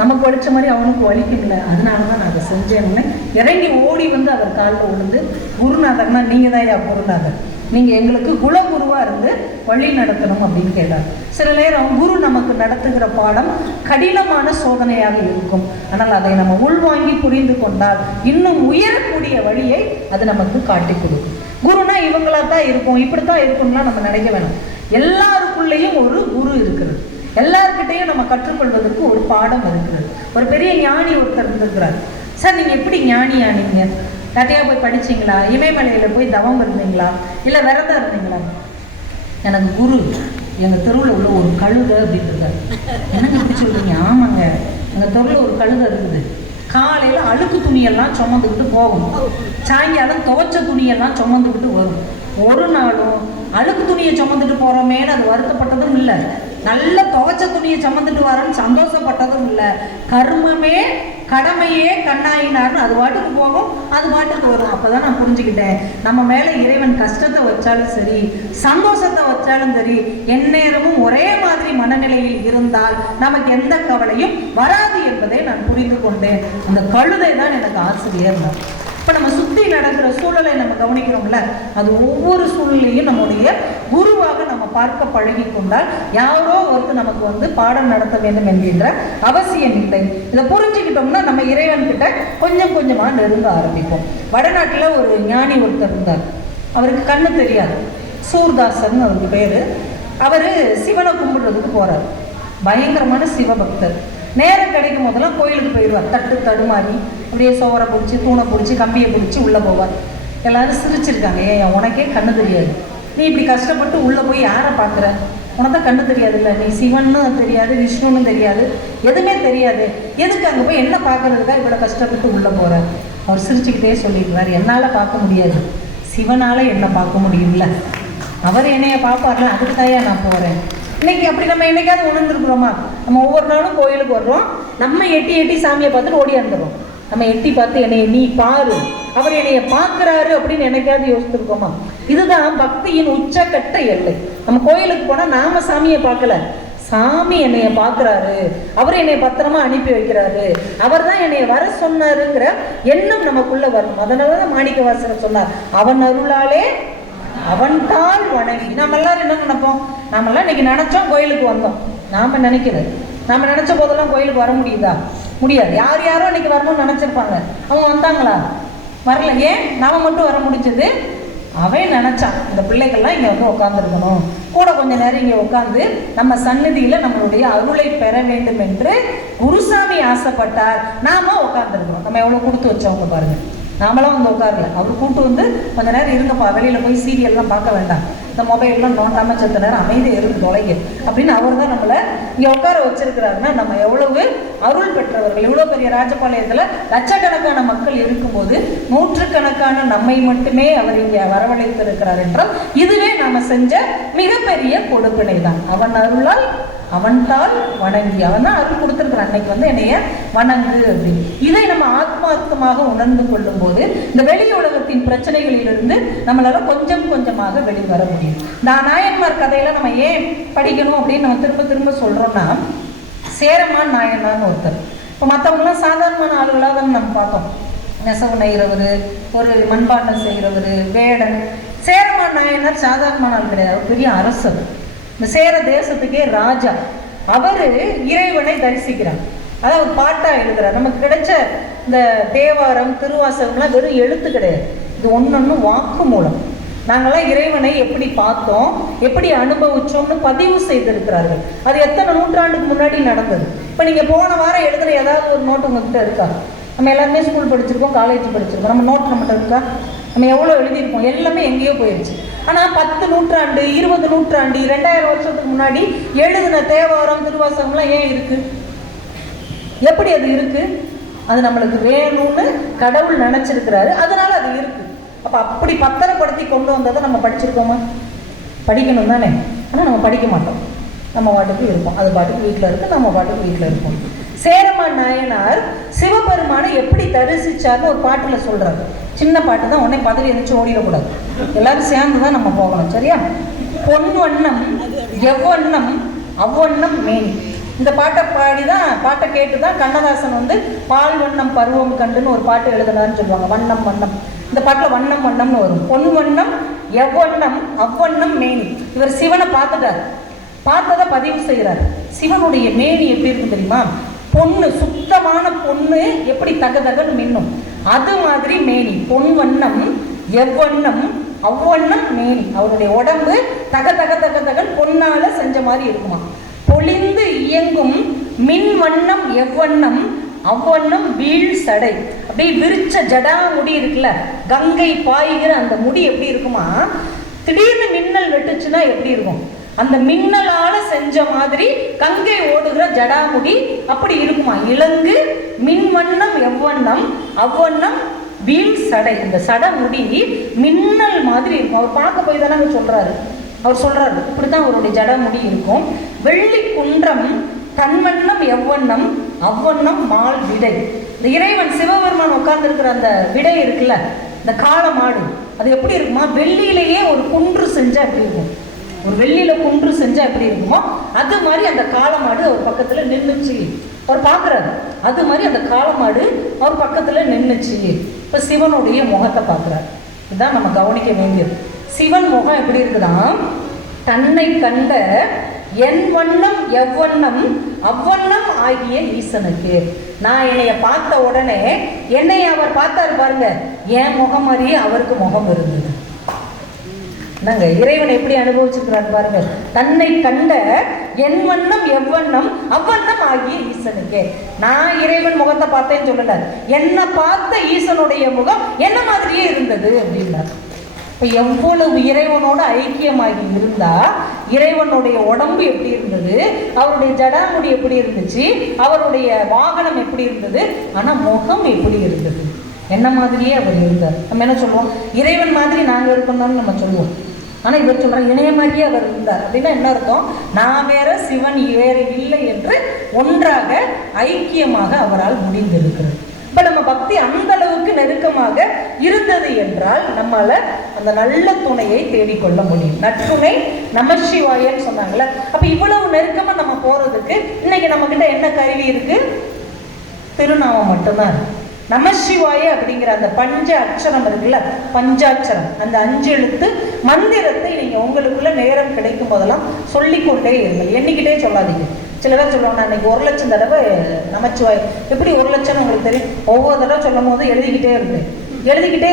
நமக்கு வலிச்ச மாதிரி அவனுக்கு வலிக்கும்ல. அதனால தான் நான் அதை செஞ்சேன்னு இறங்கி ஓடி வந்து அவர் காலில் விழுந்து, குருநாதர்னா நீங்கள் தான் என் குருநாதர், நீங்கள் எங்களுக்கு குலகுருவாக இருந்து வழி நடத்தணும் அப்படின்னு கேட்டார். சில நேரம் குரு நமக்கு நடத்துகிற பாடம் கடினமான சோதனையாக இருக்கும். ஆனால் அதை நம்ம உள்வாங்கி புரிந்து கொண்டால் இன்னும் உயரக்கூடிய வழியை அது நமக்கு காட்டி கொடுக்கும். குருனா இவங்களா தான் இருக்கும், இப்படித்தான் இருக்கும்லாம் நம்ம நினைக்க வேணும். எல்லாருக்குள்ளேயும் ஒரு குரு இருக்கிறது, எல்லாருக்கிட்டையும் நம்ம கற்றுக்கொள்வதற்கு ஒரு பாடம் இருக்கிறது. ஒரு பெரிய ஞானி ஒருத்தர் இருந்திருக்கிறார். சார் நீங்கள் எப்படி ஞானி ஆனீங்க? கதையாக போய் படிச்சிங்களா? இமயமலையில் போய் தவம் இருந்தீங்களா? இல்லை விரதம் இருந்தீங்களா? எனக்கு குரு எங்கள் தெருவில் உள்ள ஒரு கழுதை அப்படின்றார். எனக்கு எப்படி சொல்கிறீங்க? ஆமாங்க, எங்கள் தெருவில் ஒரு கழுதை இருக்குது. காலையில் அழுக்கு துணியெல்லாம் சுமந்துக்கிட்டு போகும், சாயங்காலம் துவைச்ச துணியெல்லாம் சுமந்துக்கிட்டு வரும். ஒரு நாளும் அழுக்கு துணியை சுமந்துட்டு போகிறோமேனு அது வருத்தப்பட்டதும் இல்லை, நல்ல துவைச்ச துணியை சுமந்துட்டு வரேன்னு சந்தோஷப்பட்டதும் இல்லை. கர்மமே கடமையே கண்ணாயினார்னு அது பாட்டுக்கு போகும், அது பாட்டுக்கு வரும். அப்போதான் நான் புரிஞ்சுக்கிட்டேன், நம்ம மேலே இறைவன் கஷ்டத்தை வச்சாலும் சரி, சந்தோஷத்தை வச்சாலும் சரி, எந்நேரமும் ஒரே மாதிரி மனநிலையில் இருந்தால் நமக்கு எந்த கவலையும் வராது என்பதை நான் புரிந்து கொண்டேன். அந்த கழுதை தான் எனக்கு ஆசிரியர் தான். இப்போ நம்ம சுற்றி நடக்கிற சூழலை நம்ம கவனிக்கிறோம்ல, அது ஒவ்வொரு சூழ்நிலையும் நம்முடைய குருவாக நம்ம பார்க்க பழகி கொண்டால் யாரோ ஒருத்தர் நமக்கு வந்து பாடம் நடத்த வேண்டும் என்கின்ற அவசியம் இல்லை. இதை புரிஞ்சுக்கிட்டோம்னா நம்ம இறைவன் கிட்ட கொஞ்சம் கொஞ்சமாக நெருங்க ஆரம்பிப்போம். வடநாட்டில் ஒரு ஞானி ஒருத்தர் இருந்தார், அவருக்கு கண்ணு தெரியாது, சூர்தாசன் அவருக்கு பேர். அவர் சிவனை கும்பிடுறதுக்கு போகிறார், பயங்கரமான சிவபக்தர். நேரம் கிடைக்கும் போதெல்லாம் கோயிலுக்கு போயிடுவார், தட்டு தடுமாறி அப்படியே சோவரை பிடிச்சி தூணை பிடிச்சி கம்பியை பிடிச்சி உள்ளே போவார். எல்லாரும் சிரிச்சிருக்காங்க, ஏன் உனக்கே கண்ணு தெரியாது, நீ இப்படி கஷ்டப்பட்டு உள்ளே போய் யாரை பார்க்குற, உனக்கு கண்ணு தெரியாது, இல்லை நீ சிவன்னு தெரியாது, விஷ்ணுன்னு தெரியாது, எதுவுமே தெரியாது, எதுக்கு அங்கே போய் என்ன பார்க்கறதுக்காக இவ்வளோ கஷ்டப்பட்டு உள்ளே போகிற? அவர் சிரிச்சுக்கிட்டே சொல்லிடுவார், என்னால் பார்க்க முடியாது, சிவனால் என்னை பார்க்க முடியும்ல, அவர் என்னைய பார்ப்பார்ல, அதுக்கு தாயா நான் போகிறேன். இன்னைக்கு அப்படி நம்ம என்னைக்காவது உணர்ந்துருக்குறோமா? நம்ம ஒவ்வொரு நாளும் கோயிலுக்கு வர்றோம், நம்ம எட்டி எட்டி சாமியை பார்த்துட்டு ஓடி வந்துடுறோம். நம்ம எட்டி பார்த்து என்னைய நீ பாரு, அவர் என்னைய பார்க்குறாரு அப்படின்னு என்னைக்காவது யோசிச்சிருக்கோமா? இதுதான் பக்தியின் உச்சக்கட்ட எல்லை. நம்ம கோயிலுக்கு போனால் நாம சாமியை பார்க்கல, சாமி என்னைய பார்க்குறாரு, அவர் என்னை பத்திரமா அனுப்பி வைக்கிறாரு, அவர் தான் என்னைய வர சொன்னாருங்கிற எண்ணம் நமக்குள்ள வரும். அதனால தான் மாணிக்கவாசகர் சொன்னார், அவன் அருளாலே அவன்தாள் வணங்கி. நம்ம எல்லாரும் என்ன நினைப்போம்? நாமெல்லாம் இன்னைக்கு நினைச்சோம் கோயிலுக்கு வந்தோம், நாம நினைக்கிறது, நாம நினைச்ச போதெல்லாம் கோயிலுக்கு வர முடியுதா? முடியாது. யார் யாரோ இன்னைக்கு வரணும்னு நினைச்சிருப்பாங்க, அவங்க வந்தாங்களா? வரல. ஏன் நாம மட்டும் வர முடிஞ்சது? அவன் நினைச்சான் இந்த பிள்ளைகள்லாம் இங்கே வந்து உட்காந்துருக்கணும், கூட கொஞ்ச நேரம் இங்கே உட்காந்து நம்ம சந்நிதியில் நம்மளுடைய அருளை பெற வேண்டும் என்று குருசாமி ஆசைப்பட்டார். நாம உட்காந்துருக்கணும். நம்ம எவ்வளோ கொடுத்து வச்சவங்க பாருங்க. நாமளாம் வந்து உட்காரல, அவர் கூட்டு வந்து கொஞ்ச நேரம் இருங்கப்பா, வெளியில் போய் சீரியல்லாம் பார்க்க வேண்டாம், இந்த மொபைல்லாம் நோண்டாமல் செத்த நேரம் அமைதி இருந்து தொலைங்க அப்படின்னு அவர் தான் நம்மளை இங்கே உட்கார வச்சிருக்கிறாருன்னா நம்ம எவ்வளவு அருள் பெற்றவர்கள். இவ்வளோ பெரிய ராஜபாளையத்தில் லட்சக்கணக்கான மக்கள் இருக்கும்போது நூற்றுக்கணக்கான நம்மை மட்டுமே அவர் இங்கே வரவழைத்திருக்கிறார் என்றால் இதுவே நாம் செஞ்ச மிகப்பெரிய கொடுப்பினை தான். அவன் அருளால் அவன்தாள் வணங்கி, அவன் தான் அருள் கொடுத்துருக்குறான், அன்னைக்கு வந்து என்னைய வணங்கு அப்படின்னு. இதை நம்ம ஆத்மார்த்தமாக உணர்ந்து கொள்ளும் போது இந்த வெளி உலகத்தின் பிரச்சனைகளிலிருந்து நம்மளால கொஞ்சம் கொஞ்சமாக வெளிவர முடியும். நாயன்மார் கதையெல்லாம் நம்ம ஏன் படிக்கணும் அப்படின்னு நம்ம திரும்ப திரும்ப சொல்றோம்னா, சேரமான் நாயனான்னு ஒருத்தர். இப்போ மற்றவங்களாம் சாதாரணமான ஆளுகளாக தான் நம்ம பார்த்தோம், நெசவு நெய்கிறவர், ஒரு மண்பாண்டம் செய்கிறவர், வேடன். சேரமான் நாயனார் சாதாரணமான ஆள் கிடையாது, பெரிய அரசர், இந்த சேர தேசத்துக்கே ராஜா. அவர் இறைவனை தரிசிக்கிறார், அதாவது பாட்டா எழுதுறார். நமக்கு கிடைச்ச இந்த தேவாரம் திருவாசகம்லாம் வெறும் எழுத்து கிடையாது, இது ஒன்னொன்னு வாக்கு மூலம். நாங்கள்லாம் இறைவனை எப்படி பார்த்தோம், எப்படி அனுபவிச்சோம்னு பதிவு செய்திருக்கிறார்கள். அது எத்தனை நூற்றாண்டுக்கு முன்னாடி நடந்தது. இப்போ நீங்கள் போன வாரம் எழுதுகிற ஏதாவது ஒரு நோட்டு உங்ககிட்ட இருக்கா? நம்ம எல்லாருமே ஸ்கூல் படிச்சிருக்கோம், காலேஜ் படிச்சிருக்கோம், நம்ம நோட் நம்மகிட்ட இருக்கா? நம்ம எவ்வளோ எழுதியிருக்கோம்? எல்லாமே எங்கேயோ போயிடுச்சு. ஆனால் 10 நூற்றாண்டு 20 நூற்றாண்டு 2000 வருஷத்துக்கு முன்னாடி எழுதின தேவாரம் திருவாசகம்லாம் ஏன் இருக்கு? எப்படி அது இருக்கு? அது நம்மளுக்கு வேணும்னு கடவுள் நினைச்சிருக்கிறாரு, அதனால அது இருக்கு. அப்ப அப்படி பத்திரப்படுத்தி கொண்டு வந்ததை நம்ம படிச்சிருக்கோமா? படிக்கணும் தானே. ஆனால் நம்ம படிக்க மாட்டோம், நம்ம பாட்டுக்கு இருப்போம். அது பாட்டுக்கு வீட்டில் இருக்கு, நம்ம பாட்டுக்கு வீட்டில் இருப்போம். சேரமான் நாயனார் சிவபெருமானை எப்படி தரிசிச்சார்னு ஒரு பாட்டுல சொல்றாரு. சின்ன பாட்டு தான், உடனே பதறி எந்திரிச்சு ஓடிடக்கூடாது, எல்லாரும் சேர்ந்து தான் நம்ம போகணும், சரியா? பொன் வண்ணம் எவ்வண்ணம் அவ்வண்ணம் மேனி. இந்த பாட்டை பாடிதான், பாட்டை கேட்டுதான் கண்ணதாசன் வந்து பால் வண்ணம் பருவம் கண்டுன்னு ஒரு பாட்டு எழுதினான்னு சொல்லுவாங்க. வண்ணம் வண்ணம், இந்த பாட்டுல வண்ணம் வண்ணம்னு வரும். பொன் வண்ணம் எவ்வண்ணம் அவ்வண்ணம் மேனி. இவர் சிவனை பார்த்துட்டார், பார்த்ததை பதிவு செய்கிறார். சிவனுடைய மேனி எப்படி இருக்கு தெரியுமா? பொண்ணு, சுத்தமான பொண்ணு எப்படி தகதகன்னு மின்னும், அது மாதிரி மேனி. பொன் வண்ணம் எவ்வண்ணம் அவ்வண்ணம் மேனி. அவருடைய உடம்பு தக தக தக தகன் பொன்னால செஞ்ச மாதிரி இருக்குமா. பொழிந்து இயங்கும் மின் வண்ணம் எவ்வண்ணம் அவ்வண்ணம் வீழ் சடை. அப்படியே விரிச்ச ஜடா முடி இருக்குல்ல, கங்கை பாய்கிற அந்த முடி எப்படி இருக்குமா? திடீர்னு மின்னல் வெட்டுச்சுன்னா எப்படி இருக்கும்? அந்த மின்னலால செஞ்ச மாதிரி கங்கை ஓடுகிற ஜடாமுடி அப்படி இருக்குமா. இலங்கு மின்வண்ணம் எவ்வண்ணம் அவ்வண்ணம் வீண் சடை. இந்த சடை முடி மின்னல் மாதிரி இருக்கும். அவர் பார்க்க போய் தானே சொல்றாரு. அவர் சொல்றாரு இப்படித்தான் அவருடைய ஜடமுடி இருக்கும். வெள்ளி குன்றம் கண்வண்ணம் எவ்வண்ணம் அவ்வண்ணம் மால் விடை. இந்த இறைவன் சிவபெருமான் உட்கார்ந்து இருக்கிற அந்த விடை இருக்குல்ல, இந்த காள மாடு, அது எப்படி இருக்குமா? வெள்ளியிலேயே ஒரு குன்று செஞ்சா எப்படி இருக்கும்? ஒரு வெள்ளியில குன்று செஞ்சா எப்படி இருக்குமோ அது மாதிரி அந்த காளமாடு அவர் பக்கத்துல நின்றுச்சு. அவர் பார்க்குறாரு, அது மாதிரி அந்த காளமாடு அவர் பக்கத்துல நின்றுச்சு. இப்போ சிவனுடைய முகத்தை பார்க்குறாரு. இதுதான் நம்ம கவனிக்க வேண்டியது. சிவன் முகம் எப்படி இருக்குதான்? தன்னை கண்ட என் வண்ணம் எவ்வண்ணம் அவ்வண்ணம் ஆகிய ஈசனுக்கு. நான் என்னைய பார்த்த உடனே என்னை அவர் பார்த்தாரு பாருங்க, என் முகம் மாதிரியே அவருக்கு முகம் இருந்தது. நாங்க இறைவன் எப்படி அனுபவிச்சிருக்கிறார் பாருங்க. தன்னை கண்ட என் வண்ணம் எவ்வண்ணம் அவ்வண்ணம் ஆகிய ஈசனுக்கு. நான் இறைவன் முகத்தை பார்த்தேன்னு சொல்லல, என்னை பார்த்த ஈசனுடைய முகம் என்ன மாதிரியே இருந்தது அப்படின்னார். இப்போ எவ்வளவு இறைவனோட ஐக்கியமாகி இருந்தா இறைவனுடைய உடம்பு எப்படி இருந்தது, அவருடைய ஜடாமுடி எப்படி இருந்துச்சு, அவருடைய வாகனம் எப்படி இருந்தது, ஆனா முகம் எப்படி இருந்தது? என்ன மாதிரியே அவர் இருந்தார். நம்ம என்ன சொல்லுவோம்? இறைவன் மாதிரி நாங்கள் இருக்கணும்னு நம்ம சொல்லுவோம். ஆனால் இவர் சொல்கிறார் இணைய மாதிரியே அவர் இருந்தார். அப்படின்னா என்ன அர்த்தம்? நான் வேற சிவன் வேறு இல்லை என்று ஒன்றாக ஐக்கியமாக அவரால் முடிந்திருக்கிறது. இப்போ நம்ம பக்தி அந்த அளவுக்கு நெருக்கமாக இருந்தது என்றால் நம்மளால அந்த நல்ல துணையை தேடிக்கொள்ள முடியும். நற்றுணை நமசிவாயன்னு சொன்னாங்கல்ல. அப்போ இவ்வளவு நெருக்கமாக நம்ம போகிறதுக்கு இன்னைக்கு நம்மக்கிட்ட என்ன கருவி இருக்கு? திருநாமம் மட்டும்தான் இருக்கு. நமசிவாய அப்படிங்கிற அந்த பஞ்ச அக்ஷரம் இருக்குல்ல, பஞ்சாட்சரம், அந்த 5 எழுத்து மந்திரத்தை நீங்க உங்களுக்குள்ள நேரம் கிடைக்கும் போதெல்லாம் சொல்லிக்கொண்டே இருங்கள், எண்ணிக்கிட்டே சொல்லாதீங்க. சில பேர் சொல்லுவாங்க, நான் இன்னைக்கு 1,00,000 தடவை நமச்சிவாய். எப்படி 1,00,000 உங்களுக்கு தெரியும்? ஒவ்வொரு தடவை சொல்லும் போது எழுதிக்கிட்டே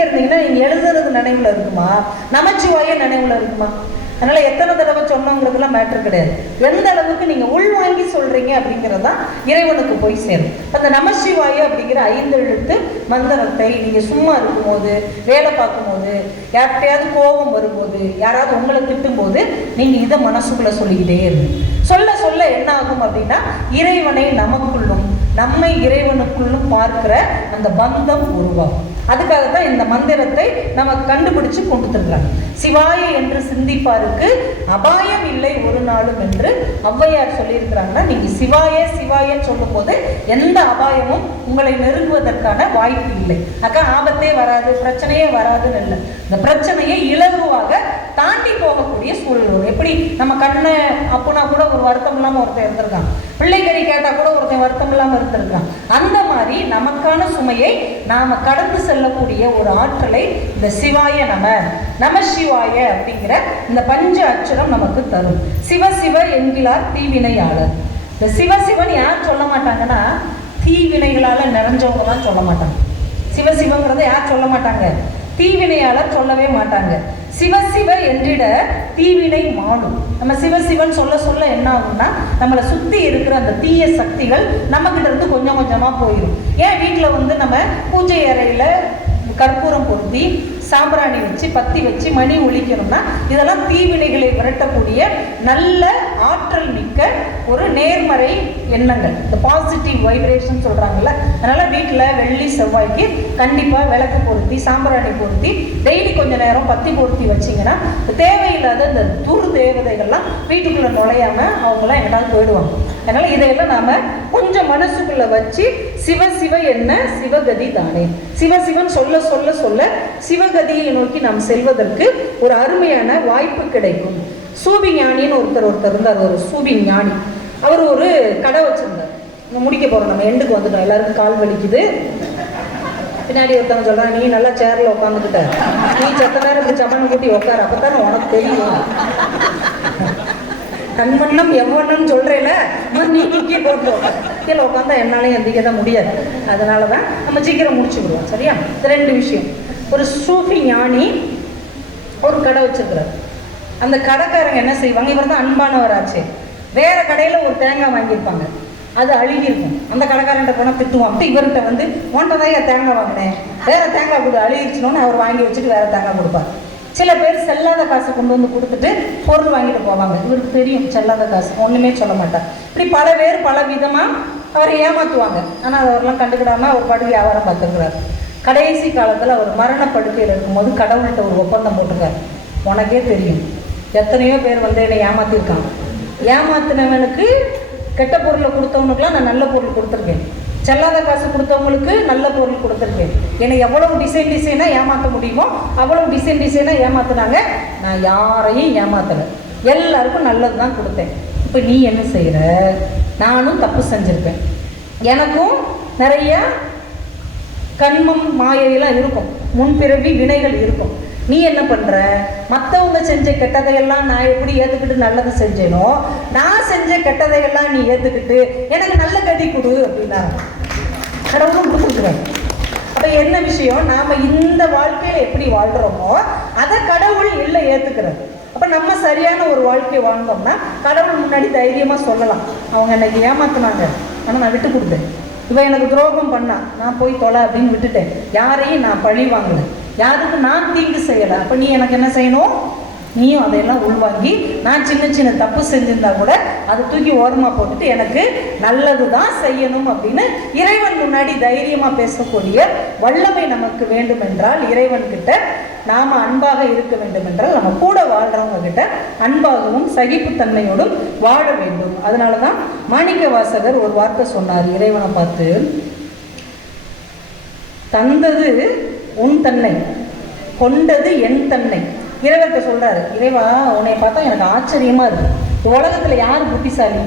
இருந்தீங்கன்னா நீங்க எழுதுறது நினைவுல இருக்குமா, நமச்சிவாய நினைவுல இருக்குமா? அதனால எத்தனை தடவை சொன்னோங்கிறதுலாம் மேட்ரு கிடையாது. எந்த அளவுக்கு நீங்க உள்வாங்கி சொல்றீங்க அப்படிங்கிறதான் இறைவனுக்கு போய் சேரும். அந்த நமசிவாய அப்படிங்கிற 5 எழுத்து மந்திரத்தை நீங்க சும்மா இருக்கும்போது, வேலை பார்க்கும்போது, யார்கிட்டையாவது கோபம் வரும்போது, யாராவது உங்களை திட்டும் போது நீங்க இதை மனசுக்குள்ள சொல்லிக்கிட்டே இருங்க. சொல்ல சொல்ல என்ன ஆகும் அப்படின்னா இறைவனை நமக்குள்ளும் நம்மை இறைவனுக்குள்ளும் பார்க்கிற அந்த பந்தம் உருவாகும். அதுக்காகத்தான் இந்த மந்திரத்தை நம்ம கண்டுபிடிச்சு கொண்டு தருகிறாங்க. சிவாய என்று சிந்திப்பாருக்கு அபாயம் இல்லை ஒரு நாளும் என்று ஔவையார் சொல்லியிருக்கிறாங்கன்னா, நீங்க சிவாய சிவாயன்னு சொல்லும் போது எந்த அபாயமும் உங்களை நெருங்குவதற்கான வாய்ப்பு இல்லை. அக்கா ஆபத்தே வராது, பிரச்சனையே வராதுன்னு இல்லை. இந்த பிரச்சனையை இலகுவாக தாண்டி போகக்கூடிய சூழல். எப்படி நம்ம கண்ணை அப்புனா கூட ஒரு வருத்தம் இல்லாம ஒருத்தர் இருந்திருக்கான், பிள்ளைக்கறி கேட்டா கூட ஒருத்தன் வருத்தம் இல்லாம இருந்திருக்கான். அந்த மாதிரி நமக்கான சுமையை நாம கடந்து செல்லக்கூடிய ஒரு ஆற்றலை இந்த சிவாய நமசிவாய அப்படிங்கிற இந்த பஞ்ச அட்சரம் நமக்கு தரும். சிவசிவ என்கிறார் தீவினையாளர். இந்த சிவசிவன் யார் சொல்ல மாட்டாங்கன்னா, தீவினைகளால நிறைஞ்சவங்க தான் சொல்ல மாட்டாங்க. சிவசிவங்கிறத யார் சொல்ல மாட்டாங்க? தீவினையாளர் சொல்லவே மாட்டாங்க. சிவசிவ என்றிட தீவினை மாடும். நம்ம சிவசிவன் சொல்ல சொல்ல என்ன ஆகும்னா, நம்மளை சுத்தி இருக்கிற அந்த தீய சக்திகள் நம்ம கிட்ட இருந்து கொஞ்சம் கொஞ்சமா போயிடும். ஏன் வீட்டுல நம்ம பூஜை அறையில கற்பூரம் பொருத்தி சாம்பிராணி வச்சு பத்தி வச்சு மணி ஒலிக்கணும்னா இதெல்லாம் தீவினைகளை விரட்டக்கூடிய நல்ல ஆற்றல் மிக்க ஒரு நேர்மறை எண்ணங்கள், இந்த பாசிட்டிவ் வைப்ரேஷன் சொல்றாங்கல்ல. அதனால வீட்டில் வெள்ளி செவ்வாய்க்கு கண்டிப்பா விளக்கு பொருத்தி சாம்பிராணி பொருத்தி டெய்லி கொஞ்ச நேரம் பத்தி பொருத்தி வச்சிங்கன்னா தேவையில்லாத இந்த துர் தேவதைகள்லாம் வீட்டுக்குள்ள நுழையாம அவங்கெல்லாம் எங்கிட்டாவது போயிடுவாங்க. அதனால இதையெல்லாம் நாம கொஞ்சம் மனசுக்குள்ள வச்சு சிவ சிவ என்ன சிவகதி தானே, சிவசிவன் சொல்ல சொல்ல சொல்ல சிவகதியை நோக்கி நாம் செல்வதற்கு ஒரு அருமையான வாய்ப்பு கிடைக்கும். சூபி ஞானின்னு ஒருத்தர் இருந்தார், ஒரு சூபி ஞானி. அவர் ஒரு கடை வச்சிருந்தார். முடிக்க போறோம், நம்ம எண்டுக்கு வந்துட்டோம், எல்லாருக்கும் கால் வலிக்குது. பின்னாடி ஒருத்தவங்க சொல்றாங்க, நீ நல்லா சேர்ல உட்காந்துக்கிட்ட, நீ சத்த நேரம் இப்படி சப்பான கூட்டி உட்காரு, அப்பதானே உனக்கு தெரியும். கண்வண்ணம் எவ்வண்ணம் சொல்றேல, நீ தூக்கி போட்டு கீழே உட்காந்தா என்னாலையும் எந்திக்க தான் முடியாது. அதனாலதான் நம்ம சீக்கிரம் முடிச்சுக்கிடுவோம். சரியா? இது ரெண்டு விஷயம். ஒரு சூஃபி ஞானி ஒரு கடை வச்சிருக்கிறார். அந்த கடைக்காரங்க என்ன செய்வாங்க, இவர் தான் அன்பானவராச்சு, வேற கடையில ஒரு தேங்காய் வாங்கியிருப்பாங்க, அது அழுகி இருக்கும். அந்த கடைக்காரன்ட்ட போனால் திட்டுவாங்க. இவர்கிட்ட வந்து ஒன்றதான் தேங்காய் வாங்கினேன், வேற தேங்காய் கொடு, அழுகிடுச்சுனோன்னு அவர் வாங்கி வச்சுட்டு வேற தேங்காய் கொடுப்பார். சில பேர் செல்லாத காசு கொண்டு வந்து கொடுத்துட்டு பொருள் வாங்கிட்டு போவாங்க. இவருக்கு தெரியும் செல்லாத காசு, ஒன்றுமே சொல்ல மாட்டார். இப்படி பல பேர் பல விதமாக அவரை ஏமாற்றுவாங்க. ஆனால் அவரெல்லாம் கண்டுக்கிடாமல் அவர் படுகை வியாபாரம் பார்த்துருக்கிறார். கடைசி காலத்தில் அவர் மரணப்படுக்கையில் இருக்கும்போது கடவுள்கிட்ட ஒரு ஒப்பந்தம் போட்டிருக்காரு. உனக்கே தெரியும் எத்தனையோ பேர் வந்து என்னை ஏமாற்றிருக்காங்க, ஏமாத்தினவனுக்கு கெட்ட பொருளை கொடுத்தவனுக்குலாம் நான் நல்ல பொருள் கொடுத்துருக்கேன், செல்லாத காசு கொடுத்தவங்களுக்கு நல்ல பொருள் கொடுத்துருக்கேன். என்னை எவ்வளவு டிசைனாக ஏமாற்ற முடியுமோ அவ்வளவு டிசைனாக ஏமாத்தினாங்க. நான் யாரையும் ஏமாத்தலை, எல்லாருக்கும் நல்லது தான் கொடுத்தேன். இப்போ நீ என்ன செய்கிற, நானும் தப்பு செஞ்சுருப்பேன், எனக்கும் நிறைய கண்மம் மாயையெல்லாம் இருக்கும், முன்பிறவி வினைகள் இருக்கும். நீ என்ன பண்ற, மற்றவங்க செஞ்ச கெட்டதையெல்லாம் நான் எப்படி ஏற்றுக்கிட்டு நல்லது செஞ்சேனோ, நான் செஞ்ச கெட்டதையெல்லாம் நீ ஏற்றுக்கிட்டு எனக்கு நல்ல கதி கொடு அப்படின்னா கடவுளும் கொடுத்துருக்குறாரு. அப்போ என்ன விஷயம், நாம் இந்த வாழ்க்கையில் எப்படி வாழ்கிறோமோ அதை கடவுள் இல்லை ஏற்றுக்கிறார். அப்போ நம்ம சரியான ஒரு வாழ்க்கையை வாழ்ந்தோம்னா கடவுள் முன்னாடி தைரியமாக சொல்லலாம், அவங்க எனக்கு ஏமாத்தினாங்க ஆனால் நான் விட்டு கொடுத்தேன், இவன் எனக்கு துரோகம் பண்ணா நான் போய் தொலை அப்படின்னு விட்டுட்டேன், யாரையும் நான் பழி வாங்கலை, யாருக்கு நான் தீங்கு செய்யலை. அப்போ நீ எனக்கு என்ன செய்யணும், நீயும் அதையெல்லாம் உள்வாங்கி நான் சின்ன சின்ன தப்பு செஞ்சிருந்தா கூட அதை தூக்கி ஓரமாக போட்டுட்டு எனக்கு நல்லது தான் செய்யணும் அப்படின்னு இறைவன் முன்னாடி தைரியமாக பேசக்கூடிய வல்லமை நமக்கு வேண்டும் என்றால், இறைவன் கிட்ட நாம் அன்பாக இருக்க வேண்டும் என்றால் நம்ம கூட வாழ்கிறவங்க கிட்ட அன்பாகவும் சகிப்புத்தன்மையோடும் வாழ வேண்டும். அதனால தான் மாணிக்க வாசகர் ஒரு வார்த்தை சொன்னார் இறைவனை பார்த்து, தந்தது உன் தன்னை, கொண்டது என் தன்னை. இறைவர்கிட்ட சொல்றாரு, இறைவா உன்னை பார்த்தா எனக்கு ஆச்சரியமா இருக்கு, உலகத்துல யார் புத்திசாலி,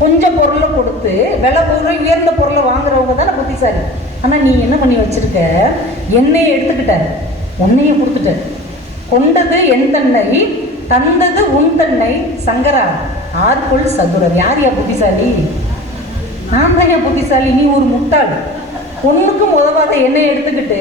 கொஞ்சம் பொருளை கொடுத்து விலை பொருள் உயர்ந்த பொருளை வாங்குறவங்க தானே புத்திசாலி. ஆனா நீ என்ன பண்ணி வச்சிருக்க, என்னையை எடுத்துக்கிட்ட, உன்னைய கொடுத்துட்ட, கொண்டது என் தன்னை தந்தது உன் தன்னை, சங்கரா ஆர்க்குள் சதுரர். யார் யா புத்திசாலி, நான் தான் என் புத்திசாலி, நீ ஒரு முட்டாள், ஒன்றுக்கும் உதவாத என்னையை எடுத்துக்கிட்டு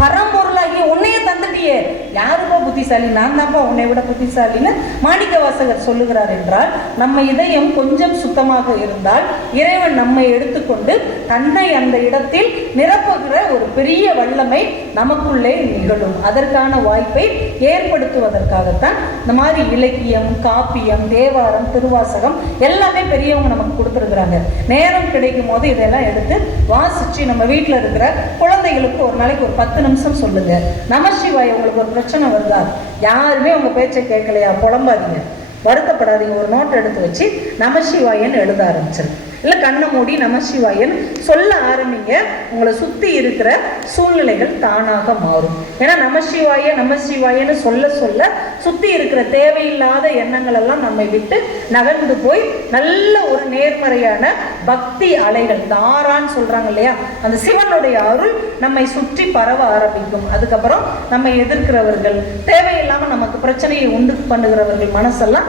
பரம்பொருளாகி உன்னையே தந்துட்டியே, யாருப்பா புத்திசாலி, நான் தான்ப்பா உன்னை விட புத்திசாலின்னு மாணிக்க வாசகர் சொல்லுகிறார். என்றால் நம்ம இதயம் கொஞ்சம் சுத்தமாக இருந்தால் இறைவன் நம்மை எடுத்துக்கொண்டு தன்னை அந்த இடத்தில் நிரப்புகிற ஒரு பெரிய வல்லமை நமக்குள்ளே நிகழும். அதற்கான வாய்ப்பை ஏற்படுத்துவதற்காகத்தான் இந்த மாதிரி இலக்கியம், காப்பியம், தேவாரம், திருவாசகம் எல்லாமே பெரியவங்க நமக்கு கொடுத்துருக்குறாங்க. நேரம் கிடைக்கும் போது இதெல்லாம் எடுத்து வாசிச்சு நம்ம வீட்டில் இருக்கிற குழந்தைகளுக்கு ஒரு நாளைக்கு ஒரு 10 நிமிஷம் சொல்லுங்க. நமசிவாய் உங்களுக்கு ஒரு பிரச்சனை வருதா, யாருமே உங்க பேச்சை கேட்கலையா, புலம்பாதீங்க, வருத்தப்படாதீங்க, ஒரு நோட் எடுத்து வச்சு நமசிவாயன்னு எழுத ஆரம்பிச்சிரு. இல்லை கண்ணை மூடி நமசிவாயன் சொல்ல ஆரம்பிங்க, உங்களை சுற்றி இருக்கிற சூழ்நிலைகள் தானாக மாறும். ஏன்னா நமசிவாயன்னு சொல்ல சொல்ல சுற்றி இருக்கிற தேவையில்லாத எண்ணங்கள் எல்லாம் நம்மை விட்டு நகர்ந்து போய் நல்ல ஒரு நேர்மறையான பக்தி அலைகள், தாரான்னு சொல்றாங்க இல்லையா, அந்த சிவனுடைய அருள் நம்மை சுற்றி பரவ ஆரம்பிக்கும். அதுக்கப்புறம் நம்மை எதிர்க்கிறவர்கள், தேவையில்லாமல் நமக்கு பிரச்சனையை உண்டு பண்ணுகிறவர்கள் மனசெல்லாம்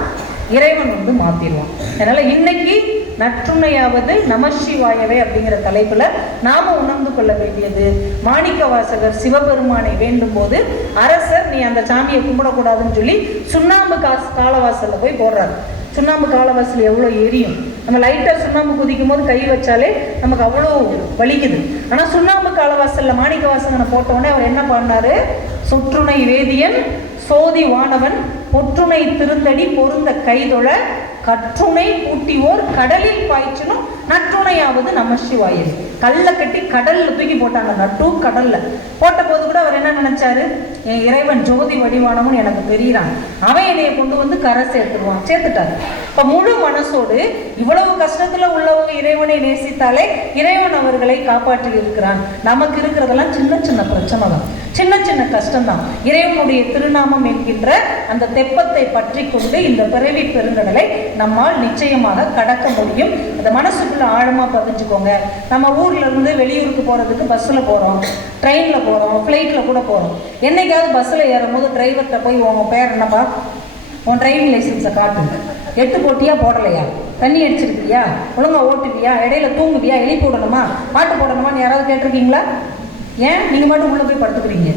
இறைவன் வந்து மாற்றிடுவான். அதனால இன்னைக்கு நற்றுணையாவது நமசிவாயவே அப்படிங்கிற தலைப்புல நாம உணர்ந்து கொள்ள வேண்டியது, மாணிக்க வாசகர் சிவபெருமானை வேண்டும் போது அரசர் நீ அந்த சாமியை கும்பிடக்கூடாதுன்னு சொல்லி சுண்ணாம்பு காலவாசல்ல போய் போடுறாரு. சுண்ணாம்பு காலவாசல் எவ்வளோ எரியும், நம்ம லைட்டாக சுண்ணாம்பு குதிக்கும் போது கை வச்சாலே நமக்கு அவ்வளோ வலிக்குது. ஆனால் சுண்ணாம்பு காலவாசலில் மாணிக்க வாசகனை போட்டவுடனே அவர் என்ன பண்ணாரு? சொற்றுணை வேதியன் சோதி வானவன் பொற்றுணை திருந்தடி பொருந்த கைதொழ கற்றுணை பூட்டியோர் கடலில் பாய்ச்சணும் நற்றுணையாவது நமசிவாயர். கல்லை கட்டி கடல்ல தூக்கி போட்டாங்க, நட்டு கடல்ல போட்ட போது கூட அவர் என்ன நினைச்சாரு? என் இறைவன் ஜோதி வடிவானவன் எனக்கு தெரிகிறான், அவன் என்னைய கொண்டு வந்து கரை சேர்த்துருவான். சேர்த்துட்டாரு. இப்ப முழு மனசோடு இவ்வளவு கஷ்டத்துல உள்ளவங்க இறைவனை நேசித்தாலே இறைவன் அவர்களை காப்பாற்றி இருக்கிறான். நமக்கு இருக்கிறதெல்லாம் சின்ன சின்ன பிரச்சனை தான், சின்ன சின்ன கஷ்டம்தான். இறைவனுடைய திருநாமம் என்கின்ற அந்த தெப்பத்தை பற்றி கொண்டு இந்த பிறவி பெருங்கடலை நம்மால் நிச்சயமாக கடக்க முடியும். அந்த மனசுக்குள்ள ஆழமா பதிஞ்சுக்கோங்க. நம்ம ஊர்ல இருந்து வெளியூருக்கு போறதுக்கு பஸ்ல போறோம், ட்ரெயின்ல போறோம், ஃபிளைட்ல கூட போறோம். என்னைக்காவது பஸ்ல ஏறும் போது டிரைவர்கிட்ட போய் உன் பேர் என்னப்பா, உன் டிரைவிங் லைசன்ஸை காட்டு, 8 போட்டியா போடலையா, தண்ணி அடிச்சிருக்கியா, ஒழுங்கா ஓட்டுவியா, இடையில தூங்குவியா, எலி போடணுமா, பாட்டு போடணுமான்னு யாராவது கேட்டிருக்கீங்களா? ஏன் நீங்க மட்டும் உள்ள போய் படுத்துக்கிறீங்க?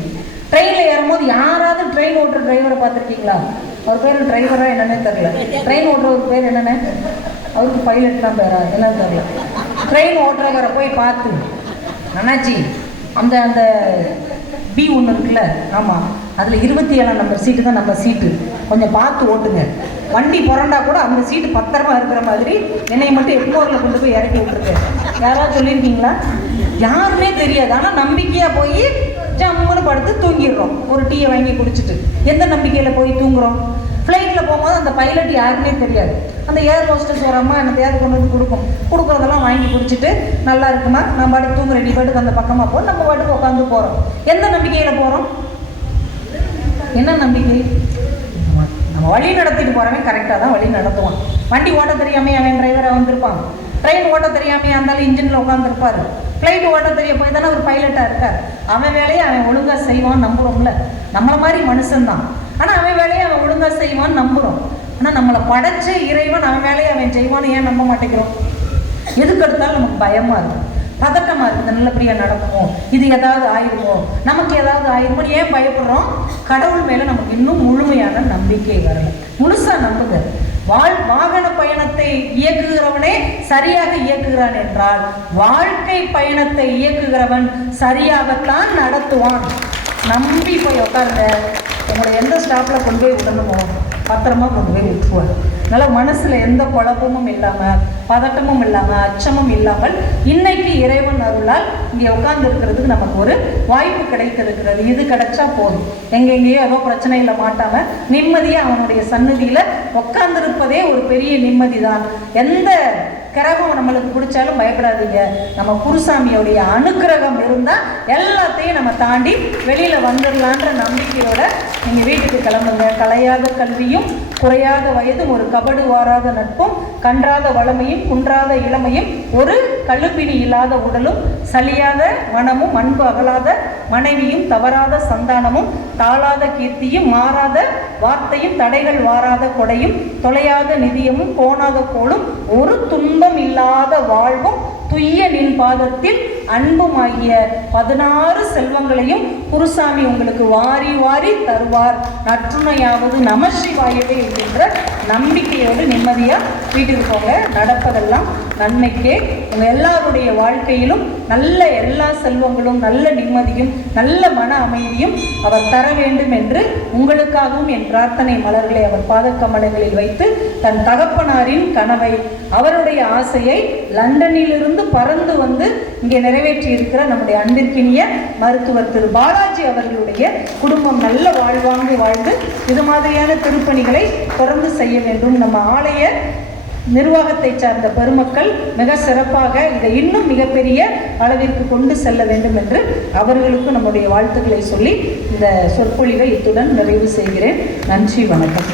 ட்ரெயின்ல ஏறும்போது யாராவது ட்ரெயின் ஓட்டுற டிரைவரை பார்த்துருக்கீங்களா? அவர் பேர் டிரைவரா என்னன்னே தெரியல. ட்ரெயின் ஓட்டுறவர் பேர் என்னென்ன? அவருக்கு பைலட் தான் பேரா என்னன்னு தெரியல. ட்ரெயின் ஓட்டுறவரை போய் பார்த்து, அண்ணாச்சி அந்த அந்த பி ஒன்று இருக்குல்ல, ஆமாம் அதில் 27ஆம் நம்பர் சீட்டு தான் நம்ம சீட்டு, கொஞ்சம் பார்த்து ஓட்டுங்க, வண்டி புரண்டா கூட அந்த சீட்டு பத்திரமா இருக்கிற மாதிரி என்னை மட்டும் எக்மோரில் கொண்டு போய் இறக்கி விட்டுருக்கு. யாராவது சொல்லியிருக்கீங்களா? யாருமே தெரியாது. ஆனால் நம்பிக்கையாக போய் ஜம்முன்னு படுத்து தூங்கிடுறோம், ஒரு டீயை வாங்கி குடிச்சிட்டு. எந்த நம்பிக்கையில் போய் தூங்குறோம்? ஃப்ளைட்டில் போகும்போது அந்த பைலட் யாருன்னே தெரியாது. அந்த ஏர் ஹோஸ்டஸ் ஒரு அம்மா என்னத்தையாவது கொண்டு வந்து கொடுக்குறதெல்லாம் வாங்கி குடிச்சிட்டு நல்லா இருக்குமா, நம்ம பாட்டுக்கு தூங்குறேன், நீ பாட்டுக்கு அந்த பக்கமாக போ, நம்ம பாட்டுக்கு உட்காந்து போகிறோம். எந்த நம்பிக்கையில் போகிறோம்? என்ன நம்பிக்கை? நம்ம வழி நடத்திட்டு போகிறவன் கரெக்டாக தான் வழி நடத்துவான். வண்டி ஓட்ட தெரியாமல் அவன் டிரைவராக வந்திருப்பான். ட்ரெயின் ஓட்ட தெரியாமல் இருந்தாலும் இன்ஜினில் உட்காந்துருப்பாரு. ஃப்ளைட் ஓட்ட தெரிய போய் தானே ஒரு பைலட்டாக இருக்கார். அவன் வேலையை அவன் ஒழுங்காக செய்வான்னு நம்புகிறோம்ல. நம்மளை மாதிரி மனுஷன்தான், ஆனால் அவன் வேலையை அவன் ஒழுங்காக செய்வான்னு நம்புகிறோம். ஆனால் நம்மளை படைச்ச இறைவன் அவன் வேலையை அவன் செய்வான்னு ஏன் நம்ப மாட்டேங்கிறோம்? எதுக்கு எடுத்தாலும் நமக்கு பயமாக இருக்கும், பதட்டமாக இருக்குது. நல்லபடியாக நடக்குமோ, இது ஏதாவது ஆயிடுமோ, நமக்கு ஏதாவது ஆயிடுமோ ஏன் பயப்படுறோம்? கடவுள் மேலே நமக்கு இன்னும் முழுமையான நம்பிக்கை வரல. முழுசாக நம்புங்க. வாகன பயணத்தை இயக்குகிறவனே சரியாக இயக்குகிறான் என்றால் வாழ்க்கை பயணத்தை இயக்குகிறவன் சரியாகத்தான் நடத்துவான். நம்பி போய் உட்காருங்க. உங்களை எந்த ஸ்டாப்பில் கொண்டு போய் விடணுமோ பத்திரமா கொண்டு போய் விட்டுருவார். அதனால் மனசில் எந்த குழப்பமும் இல்லாமல், பதட்டமும் இல்லாமல், அச்சமும் இல்லாமல் இன்னைக்கு இறைவன் அருளால் இங்கே உட்கார்ந்து இருக்கிறதுக்கு நமக்கு ஒரு வாய்ப்பு கிடைத்திருக்கிறது. இது கிடைச்சா போதும். எங்கெங்கேயோ ஏதோ பிரச்சனையில் மாட்டாமல் நிம்மதியாக அவனுடைய சன்னதியில் உட்கார்ந்துருப்பதே ஒரு பெரிய நிம்மதி தான். எந்த கிரகம் நம்மளுக்கு பிடிச்சாலும் பயப்படாதீங்க. நம்ம குருசாமியோடைய அனுக்கிரகம் இருந்தால் எல்லாத்தையும் நம்ம தாண்டி வெளியில் வந்துடலான்ற நம்பிக்கையோட நீங்கள் வீட்டுக்கு கிளம்புங்க. கலையாத கல்வியும் குறையாத வயதும் ஒரு கபடு வாராத நட்பும் கன்றாத வளமையும் குன்றாத இளமையும் ஒரு கழுப்பினி இல்லாத உடலும் சலியாத மனமும் அன்பு அகலாத மனைவியும் தவறாத சந்தானமும் தாளாத கீர்த்தியும் மாறாத வார்த்தையும் தடைகள் வாராத கொடையும் தொலையாத நிதியமும் கோணாத கோளும் ஒரு துன்பம் இல்லாத வாழ்வும் துய்ய நின் பாதத்தில் அன்புமாகிய 16 செல்வங்களையும் குருசாமி உங்களுக்கு வாரி வாரி தருவார். நற்றுணையாவது நமசிவாயவே என்கின்ற நம்பிக்கையோடு நிம்மதியாக வீட்டுக்கு போங்க. நடப்பதெல்லாம் நன்மைக்கே. உங்கள் எல்லாருடைய வாழ்க்கையிலும் நல்ல எல்லா செல்வங்களும் நல்ல நிம்மதியும் நல்ல மன அமைதியும் அவர் தர வேண்டும் என்று உங்களுக்காகவும் என் பிரார்த்தனை மலர்களை அவர் பாதக்கமலங்களில் வைத்து தன் தகப்பனாரின் கனவை, அவருடைய ஆசையை லண்டனிலிருந்து பறந்து வந்து இங்கே நிறைவேற்றி இருக்கிற நம்முடைய அன்பிற்கினிய மருத்துவர் திரு பாலாஜி அவர்களுடைய குடும்பம் நல்ல வாழ்வாங்கு வாழ்ந்து இது மாதிரியான திருப்பணிகளை தொடர்ந்து செய்ய வேண்டும். நம்ம ஆலய நிர்வாகத்தை சார்ந்த பெருமக்கள் மிக சிறப்பாக இதை இன்னும் மிகப்பெரிய அளவிற்கு கொண்டு செல்ல வேண்டும் என்று அவர்களுக்கு நம்முடைய வாழ்த்துக்களை சொல்லி இந்த சொற்பொழிவை இத்துடன் நிறைவு செய்கிறேன். நன்றி, வணக்கம்.